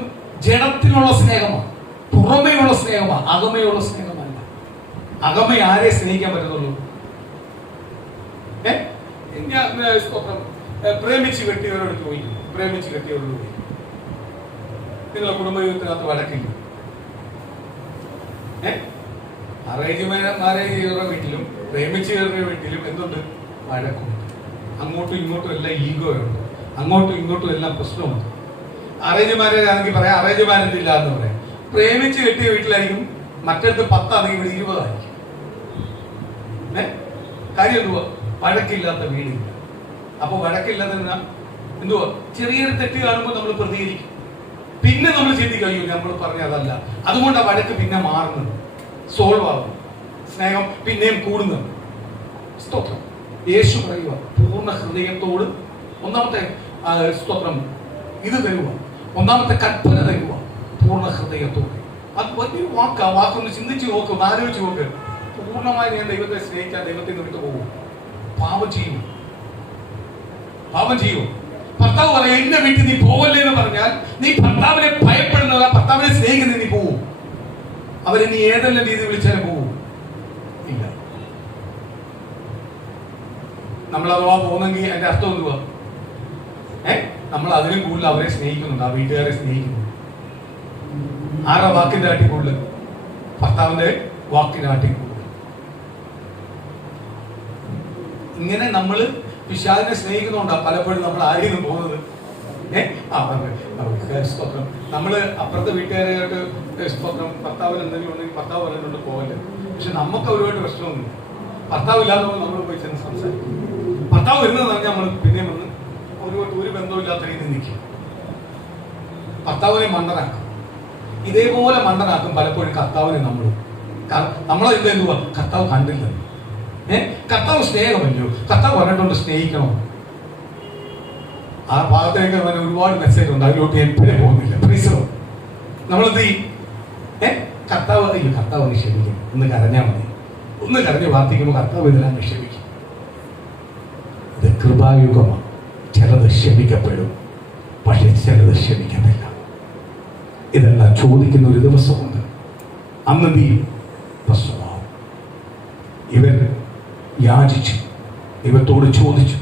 ജഡത്തിനുള്ള സ്നേഹമാണ്, പുറമേയുള്ള സ്നേഹമാണ്, അകമയുള്ള സ്നേഹമല്ല. അകമ ആരെ സ്നേഹിക്കാൻ പറ്റത്തുള്ളൂ? ഞാൻ പ്രേമിച്ച് കെട്ടിയവരോട് ചോദിക്കുന്നു, പ്രേമിച്ച് കെട്ടിയവരോട് ചോദിക്കും, നിങ്ങളുടെ കുടുംബ ജീവിതത്തിനകത്ത് വഴക്കില്ല? അറേഞ്ച് മാരേജ് ചെയ്തവരുടെ വീട്ടിലും പ്രേമിച്ച് ചെയ്തവരുടെ വീട്ടിലും എന്തുണ്ട്? വഴക്കുണ്ട്. അങ്ങോട്ടും ഇങ്ങോട്ടും എല്ലാം ഈഗോയുണ്ട്, അങ്ങോട്ടും ഇങ്ങോട്ടും എല്ലാം പ്രശ്നമുണ്ട്. അറേഞ്ച് മാരേജ് ആണെങ്കിൽ പറയാം അറേഞ്ച് മാരേജ് ഇല്ല എന്ന് പറയാം. പ്രേമിച്ച് കെട്ടിയ വീട്ടിലായിരിക്കും മറ്റടുത്ത് 10 ആണെങ്കിൽ ഇവിടെ 20 ആയിരിക്കും. കാര്യം എന്തുവാ? വഴക്കില്ലാത്ത വീടില്ല. അപ്പൊ വഴക്കില്ലാതെ എന്തുവാ? ചെറിയൊരു തെറ്റ് കാണുമ്പോൾ നമ്മൾ പ്രതികരിക്കും, പിന്നെ നമ്മൾ ചിന്തിക്കും അയ്യോ നമ്മൾ പറഞ്ഞ അതല്ല. അതുകൊണ്ട് ആ വഴക്ക് പിന്നെ മാറുന്നത്, സോൾവ് ആകുന്നു, സ്നേഹം പിന്നെയും കൂടുന്നത്. സ്തോത്രം. യേശു പറയുക പൂർണ്ണ ഹൃദയത്തോട് ഒന്നാമത്തെ സ്തോത്രം ഇത് തരുക, ഒന്നാമത്തെ കൽപ്പന തരുക പൂർണ്ണ ഹൃദയത്തോടെ. അത് വലിയ വാക്കൊന്ന് ചിന്തിച്ചു നോക്ക്, ആലോചിച്ച് നോക്ക്. പൂർണ്ണമായി ഞാൻ ദൈവത്തെ സ്നേഹിക്കാൻ ദൈവത്തിൽ നിന്ന് വിട്ടു പോകും. പാപം ചെയ്യും. ഭർത്താവ് പറയാം എന്നെ വിട്ട് നീ പോവല്ലേ എന്ന് പറഞ്ഞാൽ നീ ഭർത്താവിനെ ഭയപ്പെടുന്നവരാ, ഭർത്താവിനെ സ്നേഹിക്കുന്ന നീ പോവും. അവരെ നീ ഏതെല്ലാം രീതി വിളിച്ചാലും പോവും ഇല്ല. നമ്മൾ അഥവാ പോകുന്നെങ്കിൽ അതിന്റെ അർത്ഥം എന്തുവാ? നമ്മൾ അതിലും കൂടുതൽ അവരെ സ്നേഹിക്കുന്നുണ്ട്, ആ വീട്ടുകാരെ സ്നേഹിക്കുന്നു. ആരുടെ വാക്കിന്റെ ആട്ടി കൂടുതൽ? ഭർത്താവിന്റെ വാക്കിന്റെ ആട്ടി കൂടുതൽ. ഇങ്ങനെ നമ്മൾ പിശാചിനെ സ്നേഹിക്കുന്നുണ്ടാ പലപ്പോഴും നമ്മൾ ആരെയും പോകുന്നത്. സ്തോത്രം. നമ്മള് അപ്പുറത്തെ വീട്ടുകാരായിട്ട് സ്തോത്രം ഭർത്താവിന് എന്തെങ്കിലും ഉണ്ടെങ്കിൽ ഭർത്താവ് പറഞ്ഞിട്ടുണ്ട് പോകല്ലേ. പക്ഷെ നമുക്ക് അവരുമായിട്ട് പ്രശ്നമൊന്നുമില്ല. ഭർത്താവ് ഇല്ലാതെ നമ്മൾ പോയി ചെന്ന് സംസാരിക്കും. ഭർത്താവ് വരുന്നത് പറഞ്ഞാൽ നമ്മൾ പിന്നെ വന്ന് അവരുമായിട്ട് ഒരു ബന്ധമില്ലാത്ത രീതിയിൽ നിൽക്കും. ഭർത്താവിനെ മണ്ടനാക്കും. ഇതേപോലെ മണ്ടനാക്കും പലപ്പോഴും കർത്താവിനെ നമ്മളെ എന്തുവാ? കർത്താവ് കണ്ടില്ല. കർത്താവ് സ്നേഹമല്ലോ, കർത്താവ് പറഞ്ഞിട്ടുണ്ട് സ്നേഹിക്കണം. ആ ഭാഗത്തേക്ക് അവന് ഒരുപാട് മെസ്സേജ് ഉണ്ട്, അതിലോട്ട് എപ്പോഴും പോകുന്നില്ല. പ്രീസോ നമ്മളെന്ത് ചെയ്യും? കർത്താവ് കർത്താവ് ക്ഷമിക്കും. ഒന്ന് കരഞ്ഞാൽ മതി, ഒന്ന് കരഞ്ഞ് പ്രാർത്ഥിക്കുമ്പോൾ കർത്താവ് ഇതിനാണ് ക്ഷമിക്കും. ഇത് കൃപായുഗമാണ്. ചിലത് ക്ഷമിക്കപ്പെടും, പക്ഷെ ചിലത് ക്ഷമിക്കത്തില്ല. ഇതെല്ലാം ചോദിക്കുന്ന ഒരു ദിവസമുണ്ട്. അന്ന് നീ പ്രശ്നമാവും. ഇവർ യാചിച്ചു, ദൈവത്തോട് ചോദിച്ചു,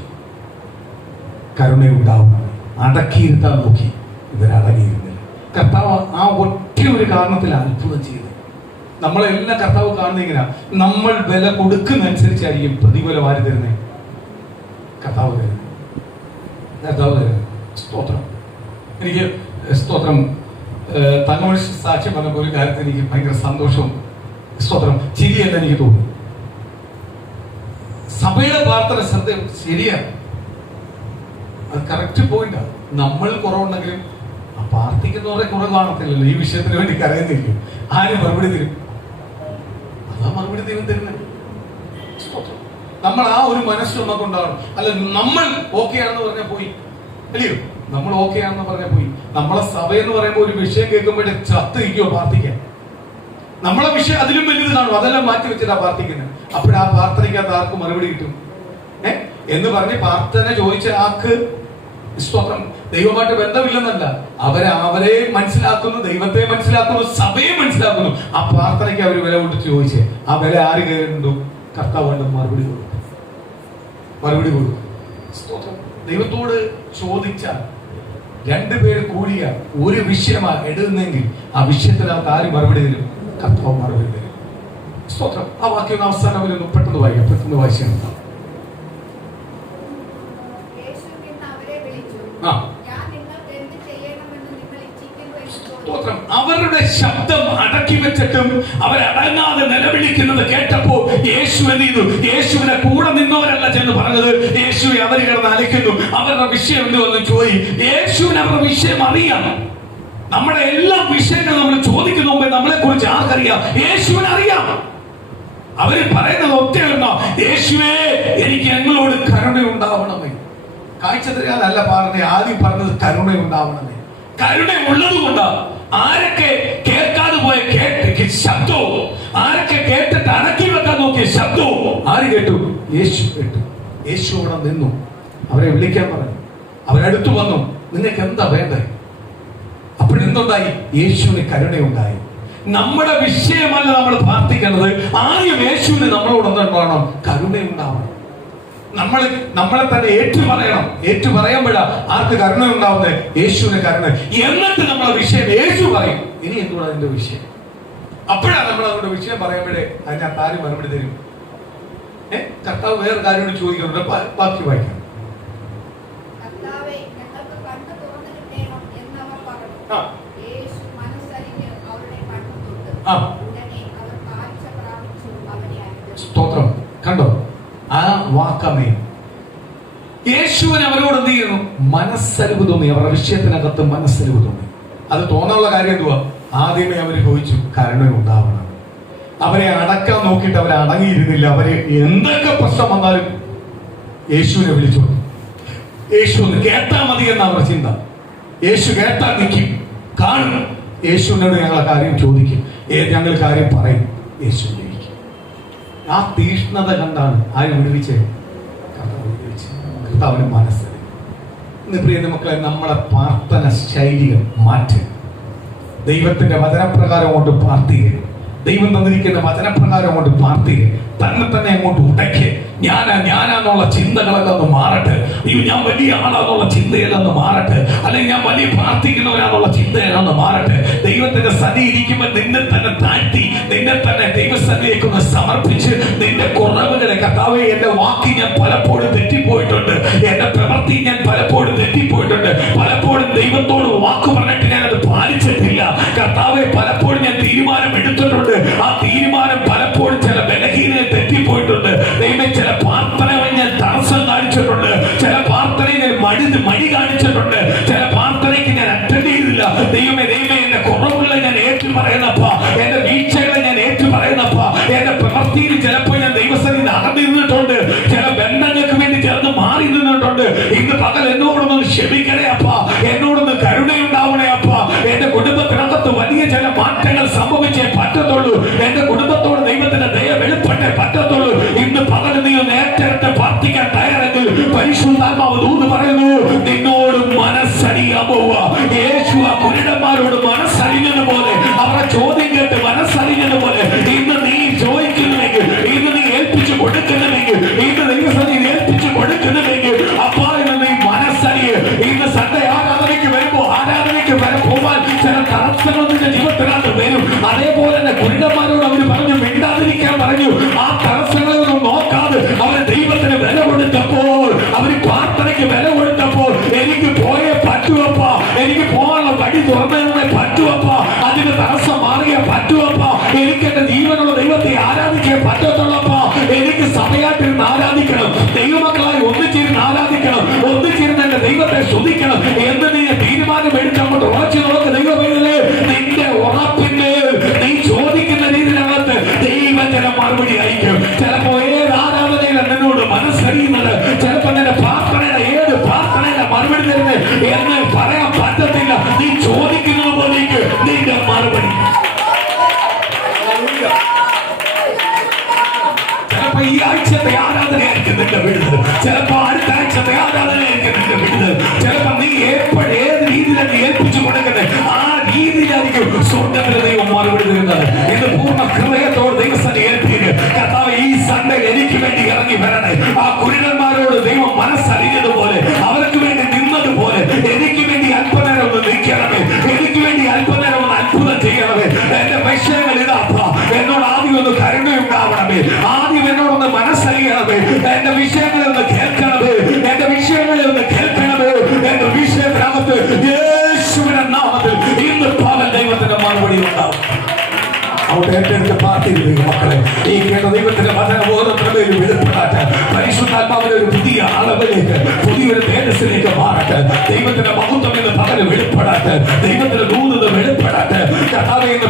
കരുണയുണ്ടാവുന്നത് അടക്കിയിരുത്താൻ നോക്കി, ഇവരടങ്ങിയിരുന്നില്ല. കർത്താവ് ആ ഒറ്റ ഒരു കാരണത്തിൽ അത്ഭുതം ചെയ്തു. നമ്മളെല്ലാം കർത്താവ് കാണുന്ന ഇങ്ങനെ, നമ്മൾ വില കൊടുക്കുന്നതനുസരിച്ചായിരിക്കും പ്രതിഫലം ആര് തരുന്നത്? കർത്താവ് തരുന്നത്. സ്തോത്രം. എനിക്ക് സ്തോത്രം തങ്ങമണി സാക്ഷ്യം പറഞ്ഞ ഒരു കാര്യത്തിൽ എനിക്ക് ഭയങ്കര സന്തോഷവും സ്തോത്രം ചിരിയല്ല എനിക്ക് തോന്നി. സഭയുടെ പ്രാർത്ഥന ശ്രദ്ധ ശരിയാണ്, അത് കറക്റ്റ് പോയിന്റാ. നമ്മൾ കുറവുണ്ടെങ്കിലും ആ പ്രാർത്ഥിക്കുന്നവരെ കുറവ് കാണത്തില്ലല്ലോ. ഈ വിഷയത്തിന് വേണ്ടി കരയുന്നിരിക്കും. ആര് മറുപടി തരും? അതാ മറുപടി ദൈവം തരുന്നത്. നമ്മൾ ആ ഒരു മനസ്സ് നമുക്കുണ്ടാവണം. അല്ല നമ്മൾ ഓക്കെ ആണെന്ന് പറഞ്ഞാൽ പോയി, അല്ലയോ? നമ്മൾ ഓക്കെ ആണെന്ന് പറഞ്ഞാൽ പോയി. നമ്മളെ സഭയെന്ന് പറയുമ്പോൾ ഒരു വിഷയം കേൾക്കുമ്പോഴേ ചത്തിരിക്കുവോ പ്രാർത്ഥിക്കാൻ? നമ്മളെ വിഷയം അതിലും വലുത് കാണും, അതെല്ലാം മാറ്റി വെച്ചിട്ടാ പ്രാർത്ഥിക്കുന്നത്. അപ്പോഴാ പ്രാർത്ഥനയ്ക്കകത്ത് ആർക്ക് മറുപടി കിട്ടും? എന്ന് പറഞ്ഞ് പ്രാർത്ഥന ചോദിച്ച ആൾക്ക് സ്തോത്രം ദൈവമായിട്ട് ബന്ധമില്ലെന്നല്ല, അവരെ മനസ്സിലാക്കുന്നു, ദൈവത്തെ മനസ്സിലാക്കുന്നു, സഭയെ മനസ്സിലാക്കുന്നു. ആ പ്രാർത്ഥനയ്ക്ക് അവർ വില കൊടുത്ത് ചോദിച്ചേ, ആ വില ആര് കണ്ടു? കർത്താവ് മറുപടി കൊടുക്കും. സ്തോത്രം. ദൈവത്തോട് ചോദിച്ചാൽ രണ്ടുപേര് കൂടിയ ഒരു വിഷയമാണ് എടുക്കുന്നെങ്കിൽ ആ വിഷയത്തിനകത്ത് ആര് മറുപടി തരും? കർത്താവ് മറുപടി തരും. സ്തോത്രം. ആ വാക്യം അവസാനം പെട്ടെന്ന് വായിച്ചാൽ അവരുടെ ശബ്ദം അടക്കി വെച്ചിട്ടും അവരടങ്ങാതെ നിലവിളിക്കുന്നത് കേട്ടപ്പോ യേശു എന്ത് ചെയ്തു? യേശുവിനെ കൂടെ നിന്നവരല്ല ചെന്ന് പറഞ്ഞത്, യേശുവെ അവർ കിടന്ന് അലയ്ക്കുന്നു, അവരുടെ വിഷയം എന്തുവെന്ന് ചോദിക്കും. യേശുവിന് അവരുടെ വിഷയം അറിയാം. നമ്മുടെ എല്ലാ വിഷയങ്ങളും നമ്മൾ ചോദിക്കുന്ന മുമ്പേ നമ്മളെ കുറിച്ച് ആർക്കറിയാം? യേശുവിന് അറിയാം. അവര് പറയുന്നത് ഒറ്റയെന്നോ, യേശുവേ എനിക്ക് ഞങ്ങളോട് കരുണയുണ്ടാവണമേ. കാഴ്ച തരാനല്ല പറഞ്ഞത്, ആദ്യം പറഞ്ഞത് കരുണയുണ്ടാവണമേ. കരുണ ഉള്ളത് കൊണ്ടാണ് ആരൊക്കെ കേൾക്കാതെ പോയ കേട്ട് ശബ്ദവും, ആരൊക്കെ കേട്ടിട്ട് അടക്കി വെക്കാൻ നോക്കിയ ശബ്ദവും ആര് കേട്ടു? യേശു കേട്ടു. യേശു അവിടെ നിന്നു, അവരെ വിളിക്കാൻ പറഞ്ഞു. അവരടുത്തു വന്നു, നിങ്ങൾക്ക് എന്താ വേണ്ടത്? അപ്പോഴെന്തുണ്ടായി? യേശുവിന് കരുണയുണ്ടായി. നമ്മുടെ വിഷയമല്ല നമ്മൾ പ്രാർത്ഥിക്കുന്നത്, ആദ്യം യേശുവിന് നമ്മളോട് എന്തുണ്ടാവണം? കരുണയുണ്ടാവണം. നമ്മളെ തന്നെ ഏറ്റുപറയണം. ഏറ്റുപറയുമ്പോഴാ ആർക്ക് കരുണ ഉണ്ടാവുന്നത്? യേശുവിന് കരുണ. എന്നിട്ട് നമ്മളെ വിഷയം യേശു പറയും. ഇനി എന്തുവാ അതിന്റെ വിഷയം? അപ്പോഴാണ് നമ്മൾ അവരുടെ വിഷയം പറയുമ്പോഴേ അതിനകത്ത് ആരും മറുപടി തരും. കർത്താവ് വേറെ കാര്യം ചോദിക്കുന്നുണ്ട്, ബാക്കി വായിക്കാം. സ്തോത്രം. കണ്ടോ ആ വാക്കമേ? യേശുവിന് അവരോട് എന്ത് ചെയ്യുന്നു? മനസ്സലിവ് തോന്നി. അവരുടെ വിഷയത്തിനകത്ത് മനസ്സലിവ് തോന്നി. അത് തോന്നാനുള്ള കാര്യം എന്തുവാ? ആദ്യമേ അവർ ചോദിച്ചു കരുണയുണ്ടാവണം. അവരെ അടക്കാൻ നോക്കിയിട്ട് അവർ അടങ്ങിയിരുന്നില്ല. അവര് എന്തൊക്കെ പ്രശ്നം വന്നാലും യേശുവിനെ വിളിച്ചു. യേശു ഒന്ന് കേട്ടാ മതി എന്ന അവരുടെ ചിന്ത. യേശു കേട്ടാ നിൽക്കും, കാണും. യേശുവിനോട് ഞങ്ങളെ കാര്യം ചോദിക്കും, ഞങ്ങൾ കാര്യം പറയും. യേശു ജയിക്കും. ആ തീഷ്ണത കണ്ടാണ് ആര് വിടുവിച്ചത്? കർത്താവിന് മനസ്സിലായി. ഇന്ന് പ്രിയ മക്കളെ, നമ്മളെ പ്രാർത്ഥന ശൈലികൾ മാറ്റുക. ദൈവത്തിന്റെ വചനപ്രകാരം കൊണ്ട് പ്രാർത്ഥിക്കുക. ദൈവം തന്നിരിക്കുന്ന വചനപ്രകാരം കൊണ്ട് പ്രാർത്ഥിക്കുക. തന്നെ അങ്ങോട്ട് ഉടയ്ക്ക്. ഞാനാന്നുള്ള ചിന്തകളൊക്കെ ഒന്ന് മാറട്ടെ. ഞാൻ വലിയ ആളാന്നുള്ള ചിന്തയിലൊന്ന് മാറട്ടെ. അല്ലെങ്കിൽ ഞാൻ വലിയ പ്രാർത്ഥിക്കുന്നവരാന്നുള്ള ചിന്തയിലൊന്ന് മാറട്ടെ. ദൈവത്തിന്റെ സന്നിധി ഇരിക്കുമ്പോൾ നിന്നെ തന്നെ താഴ്ത്തി, നിന്നെ തന്നെ ദൈവസന്നിധിയിലേക്ക് ഒന്ന് സമർപ്പിച്ച് നിന്റെ കുറവുകളെ, കർത്താവേ എന്റെ വാക്കി ഞാൻ പലപ്പോഴും തെറ്റിപ്പോയിട്ടുണ്ട്, എന്റെ പ്രവൃത്തി ഞാൻ പലപ്പോഴും തെറ്റിപ്പോയിട്ടുണ്ട്, പലപ്പോഴും ദൈവത്തോട് വാക്ക് പറഞ്ഞിട്ട് ഞാൻ അത് പാലിച്ചിട്ടില്ല. കർത്താവെ പലപ്പോഴും ഞാൻ തീരുമാനം എടുത്തിട്ടുണ്ട്, ആ തീരുമാനം പലപ്പോഴും ചില ബലഹീനത തെറ്റിപ്പോയിട്ടുണ്ട്. ദൈവമേ ചില പ്രാർത്ഥനകളിൽ ഞാൻ തടസ്സം കാണിച്ചിട്ടുണ്ട്, ചില പ്രാർത്ഥനയിൽ ഞാൻ മടി കാണിച്ചിട്ടുണ്ട്, ചില പ്രാർത്ഥനയ്ക്ക് ഞാൻ അറ്റൻഡ് ചെയ്തില്ല. ദൈവമേ എന്റെ കുറവുകളെ ഞാൻ ഏറ്റു പറയുന്നപ്പ, എന്റെ വീഴ്ചകളെ ഞാൻ ഏറ്റു പറയുന്നപ്പ, എന്റെ പ്രവൃത്തിയിൽ ചിലപ്പോൾ ഞാൻ ദൈവസന്നിധിയിൽ അകന്നിരുന്നിട്ടുണ്ട്, ചില ബന്ധങ്ങൾക്ക് വേണ്ടി ചേർന്ന് മാറി നിന്നിട്ടുണ്ട്. ഇന്ന് പകൽ എന്നോടൊന്ന് ക്ഷമിക്കണേ അപ്പ, എന്നോടൊന്ന് കരുണയുണ്ടാവണേ അപ്പ. എന്റെ കുടുംബത്തിനകത്ത് വലിയ ചില മാറ്റങ്ങൾ സംഭവിച്ചേ പറ്റത്തുള്ളൂ. എന്റെ കുടുംബത്തോട് ദൈവത്തിന്റെ ദയ വെളിപ്പെട്ടേ പറ്റത്തുള്ളൂ. ഇന്ന് പകൽ നീ ഒന്ന് ഏറ്റെടുത്ത് പ്രാർത്ഥിക്കാൻ തയ്യാറെങ്കിൽ പരിശുദ്ധാത്മാവ് ദൂത് പറയുന്നു, നിന്നോട് മനസ്സറിയാൻ പോവുക. യേശു ആ കുരുടന്മാരോട് മനസ്സറിഞ്ഞതുപോലെ, അവരുടെ ചോദ്യം കേട്ട് മനസ്സറിഞ്ഞതുപോലെ ഇന്ന് നീ ചോദിക്കുന്നുവെങ്കിൽ, ഇന്ന് നീ ഏൽപ്പിച്ചു കൊടുക്കുന്നുവെങ്കിൽ, ഇന്ന് ദൈവസന്നിധിയിൽ ഏൽപ്പിച്ചു കൊടുക്കുന്നുവെങ്കിൽ, അപ്പാ ഇന്ന് നീ മനസ്സറിയ. ഇന്ന് സൺഡേ ആരാധനയ്ക്ക് വരുമ്പോ ആരാധനയ്ക്ക് പോവാൻ ചില തടസ്സങ്ങൾ നിന്റെ ജീവിതത്തിനകത്ത് വരും. അതേപോലെ തന്നെ കുരുടന്മാരോട് അവർ പറഞ്ഞു, മിണ്ടാതിരിക്കാൻ പറഞ്ഞു. ആ തടസ്സങ്ങളെ ഒന്നും നോക്കാതെ അവർ ദൈവത്തിന് വില കൊടുത്തപ്പോൾ, അവർ പ്രാർത്ഥനയ്ക്ക് വില കൊടുത്തപ്പോൾ, എനിക്ക് പോയേ പറ്റുവപ്പ, എനിക്ക് പോകാനുള്ള വഴി തുറന്നേ പറ്റുവപ്പ, അതിന് തടസ്സം മാറിയേ പറ്റുവപ്പ, എനിക്ക് എന്റെ ജീവനുള്ള ദൈവത്തെ ആരാധിക്കാൻ പറ്റത്തുള്ളപ്പ, എനിക്ക് സഭയായിട്ടിരുന്ന് ആരാധിക്കണം, ദൈവമക്കളായി ഒന്നിച്ചിരുന്ന് ആരാധിക്കണം, ഒന്നിച്ചിരുന്ന് എന്റെ ദൈവത്തെ സ്തുതിക്കണം എന്ന് നീ തീരുമാനം എടുത്തങ്ങോട്ട് ഉറച്ചു നോക്ക്. ദൈവമേ നിന്റെ ഉറപ്പിന്റെ നീ ചോദിക്കുന്ന രീതിയിനകത്ത് ദൈവത്തിന് മറുപടി അയക്കും. ചിലപ്പോ ഏത് ആരാധനയിലും നിന്നോട് മനസ്സറിയുന്നത്, ചിലപ്പോ നിന്റെ പ്രാർത്ഥനയുടെ ഏത് പ്രാർത്ഥനയുടെ മറുപടി തരുന്നത് എന്ന് പറയാൻ പറ്റത്തില്ല. നീ ചോദിക്കുന്നത് പോലേക്ക് നിന്റെ മറുപടി. ചിലപ്പോ ഈ ആഴ്ചത്തെ ആരാധനയായിരിക്കും നിന്റെ വിടുതൽ, ചിലപ്പോ അടുത്ത ആഴ്ചത്തെ ആരാധനയായിരിക്കും നിന്റെ വിടുതൽ, ചിലപ്പോ നീ എപ്പോഴും ഏത് രീതിയിലാണ് ഏൽപ്പിച്ചു കൊടുക്കുന്നത് ആ രീതിയിലായിരിക്കും സ്വർഗ്ഗത്തിലെ ദൈവം മറുപടി തരുന്നത്. ഇത് പൂർണ്ണ ഹൃദയത്തോട് ദൈവസന്നിധിയിൽ ഏൽപ്പിക്കുക. കർത്താവേ ഈ സൺഡേ എനിക്ക് വേണ്ടി ഇറങ്ങി വരണേ. ആ കുരുടന്മാരോട് ദൈവം മനസ്സറിഞ്ഞതുപോലെ, അവർക്ക് വേണ്ടി നിന്നതുപോലെ എനിക്ക് വേണ്ടി അല്പനേരം ഒന്ന് നിൽക്കണമേ, എനിക്ക് വേണ്ടി അല്പനേരം ഒന്ന് അത്ഭുതം ചെയ്യണമേ. എന്റെ വിഷയങ്ങൾ ഇതാപ്പ, എന്നോട് ആദ്യം ഒന്ന് കരുണയുണ്ടാവണമേ, ആദ്യം എന്നോടൊന്ന് മനസ്സറിയണമേ, എന്റെ വിഷയങ്ങളിൽ ഒന്ന് കേൾക്കണമേ, എന്റെ വിഷയങ്ങളിൽ ഒന്ന് കേൾക്കണമേ. എന്റെ വിഷയത്തിനകത്ത് യേശുവിന്റെ നാമത്തിൽ ഇന്ന് പകൽ ദൈവത്തിന്റെ മറുപടി തീരുന്ന മക്കളെ ഈ കേട്ട ദൈവത്തിന്റെ വചന ഓരോരുത്തരുടെ വെളിപ്പെടാറ്റ് പരിശുദ്ധാത്മാവിന്റെ ഒരു പുതിയ അളവിലേക്ക് പുതിയൊരു തേജസ്സിലേക്ക് മാറട്ടെ. ദൈവത്തിന്റെ മഹത്വം എന്ന് പകരം വെളിപ്പെടാറ്റ് ദൈവത്തിന്റെ ദൂതത വെളിപ്പെടാറ്റ്. കർത്താവേ ഇന്ന്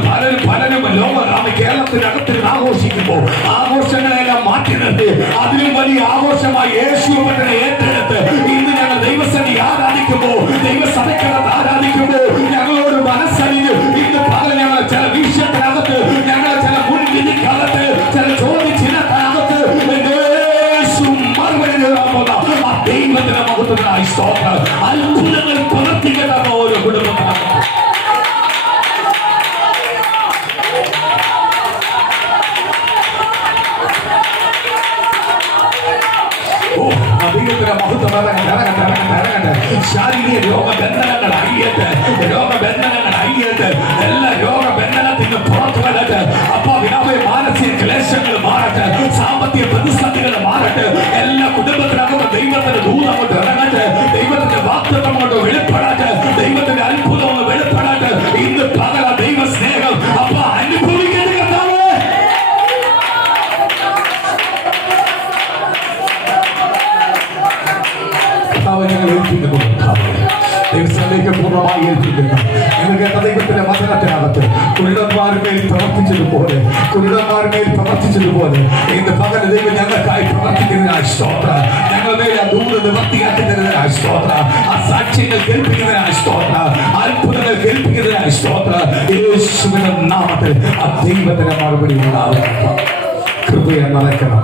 പലരും ലോകരാമ കേരളത്തിനകത്ത് ആഘോഷിക്കുമ്പോൾ ആഘോഷങ്ങളെല്ലാം മാറ്റി നിർത്തി അതിലും വലിയ ആഘോഷമായി യേശുവിനെ ഏറ്റെടുത്ത് ഇന്ന് ഞങ്ങൾ ദൈവസഭയെ ആരാധിക്കുമ്പോൾ ദൈവസഭയ്ക്കകത്ത് ആരാധിക്കുമ്പോൾ ഞങ്ങളോട് മനസ്സറിഞ്ഞ് ഇന്ന് പകരം ഞങ്ങൾ ചില വിഷയത്തിനകത്ത് ഞങ്ങൾ ചില മുൻവിധിക്കകത്ത് ചില ചോദ്യചിഹ്നത്തിനകത്ത് മറുപടി ആ ദൈവത്തിന്റെ മഹത്വത്തിനായി സ്തോത്രം. അത്ഭുതങ്ങൾ പ്രവർത്തിക്കുന്ന ഓരോ കുടുംബത്തിനകത്ത് ദൈവത്തിന്റെ മഹത്വം ശാരീരിക രോഗബന്ധനങ്ങൾ അയ്യത്ത് എല്ലാ രോഗബന്ധനത്തിൽ നിന്ന് പുറത്തു വരട്ടെ. അപ്പൊ വിനാമയ മാനസിക ക്ലേശങ്ങൾ മാറട്ടെ, സാമ്പത്തിക പ്രതിസന്ധികൾ മാറട്ടെ. എല്ലാ കുടുംബത്തിനകത്ത് ദൈവത്തിന്റെ ദൂതം കൊണ്ട് ഇറങ്ങട്ടെ, ദൈവത്തിന്റെ വാഗ്ദത്തം കൊണ്ട് വെളിപ്പെടട്ടെ, ദൈവത്തിന്റെ അത്ഭുതം കൊണ്ട് വെളിപ്പെടട്ടെ. ഇന്ന് പകല ദൈവ സ്നേഹം അപ്പൊ അനുഭവിക്കുന്നത് ദൈവത്തിലേക്ക് പൂർണ്ണമായി ഏൽപ്പിക്കുന്നു. എന്ന് കേട്ട ദൈവത്തിന്റെ വചനത്തിനകത്ത് കുരുടന്മാരുമേൽ പ്രവർത്തിച്ചതുപോലെ ഇന്ന് പകൽ ദൈവം ഞങ്ങൾക്കായി പ്രവർത്തിക്കുന്നതിനായി സ്തോത്രം. ഞങ്ങളുടെ ആ ദൂത് നിവർത്തിയാക്കുന്നതിനായി സ്തോത്രം. ആ സാക്ഷ്യങ്ങൾ കേൾപ്പിക്കുന്നതിനായി സ്തോത്രം. അത്ഭുതങ്ങൾ കേൾപ്പിക്കുന്നതിനായി സ്തോത്രം. യേശുവിന്റെ നാമത്തിൽ ആ ദൈവത്തിന്റെ മറുപടി ഉണ്ടാവും. കൃപയെ നടക്കണം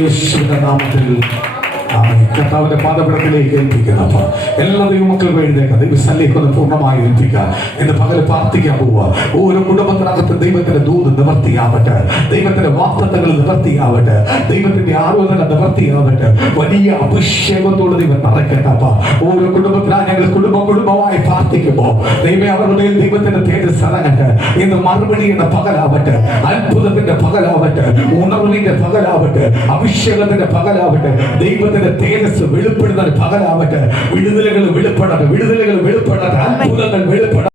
യേശുവിന്റെ നാമത്തിൽ. കർത്താവിന്റെ പാദപീഠത്തിലേക്ക് ഏൽപ്പിക്കുന്നപ്പോ എല്ലാ ദൈവമക്കൾ വേണ്ടിയേക്കാം ദൈവസ്ഥലിലേക്ക് പൂർണ്ണമായി ഏൽപ്പിക്കുക. എന്ന് പകൽ പ്രാർത്ഥിക്കാൻ പോവുക. ഓരോ കുടുംബത്തിനകത്ത് ദൈവത്തിന്റെ ദൂത് നിവർത്തിയാവട്ടെ, ദൈവത്തിന്റെ വാഗ്ദത്തങ്ങൾ നിവർത്തിയാവട്ടെ, ദൈവത്തിന്റെ ആലോചന നിവർത്തിയാവട്ടെ. വലിയ അഭിഷേകത്തോട് ദൈവം നിറയ്ക്കട്ടപ്പ. ഓരോ കുടുംബത്തിനായി ഞങ്ങൾ കുടുംബമായി പ്രാർത്ഥിക്കുമ്പോ ദൈവം അവരുടെ മേൽ ദൈവത്തിന്റെ തേജസ് ഇറങ്ങട്ടെ. ഇന്ന് മറുപടിയുടെ പകലാവട്ടെ, അത്ഭുതത്തിന്റെ പകലാവട്ടെ, ഉണർവിന്റെ പകലാവട്ടെ, അഭിഷേകത്തിന്റെ പകലാവട്ടെ, ദൈവത്തിന്റെ തേജസ് വെളിപ്പെടുന്ന പകലാവട്ടെ. വിടുതലുകൾ വെളിപ്പെടട്ടെ, അത്ഭുതങ്ങൾ വെളിപ്പെടട്ടെ.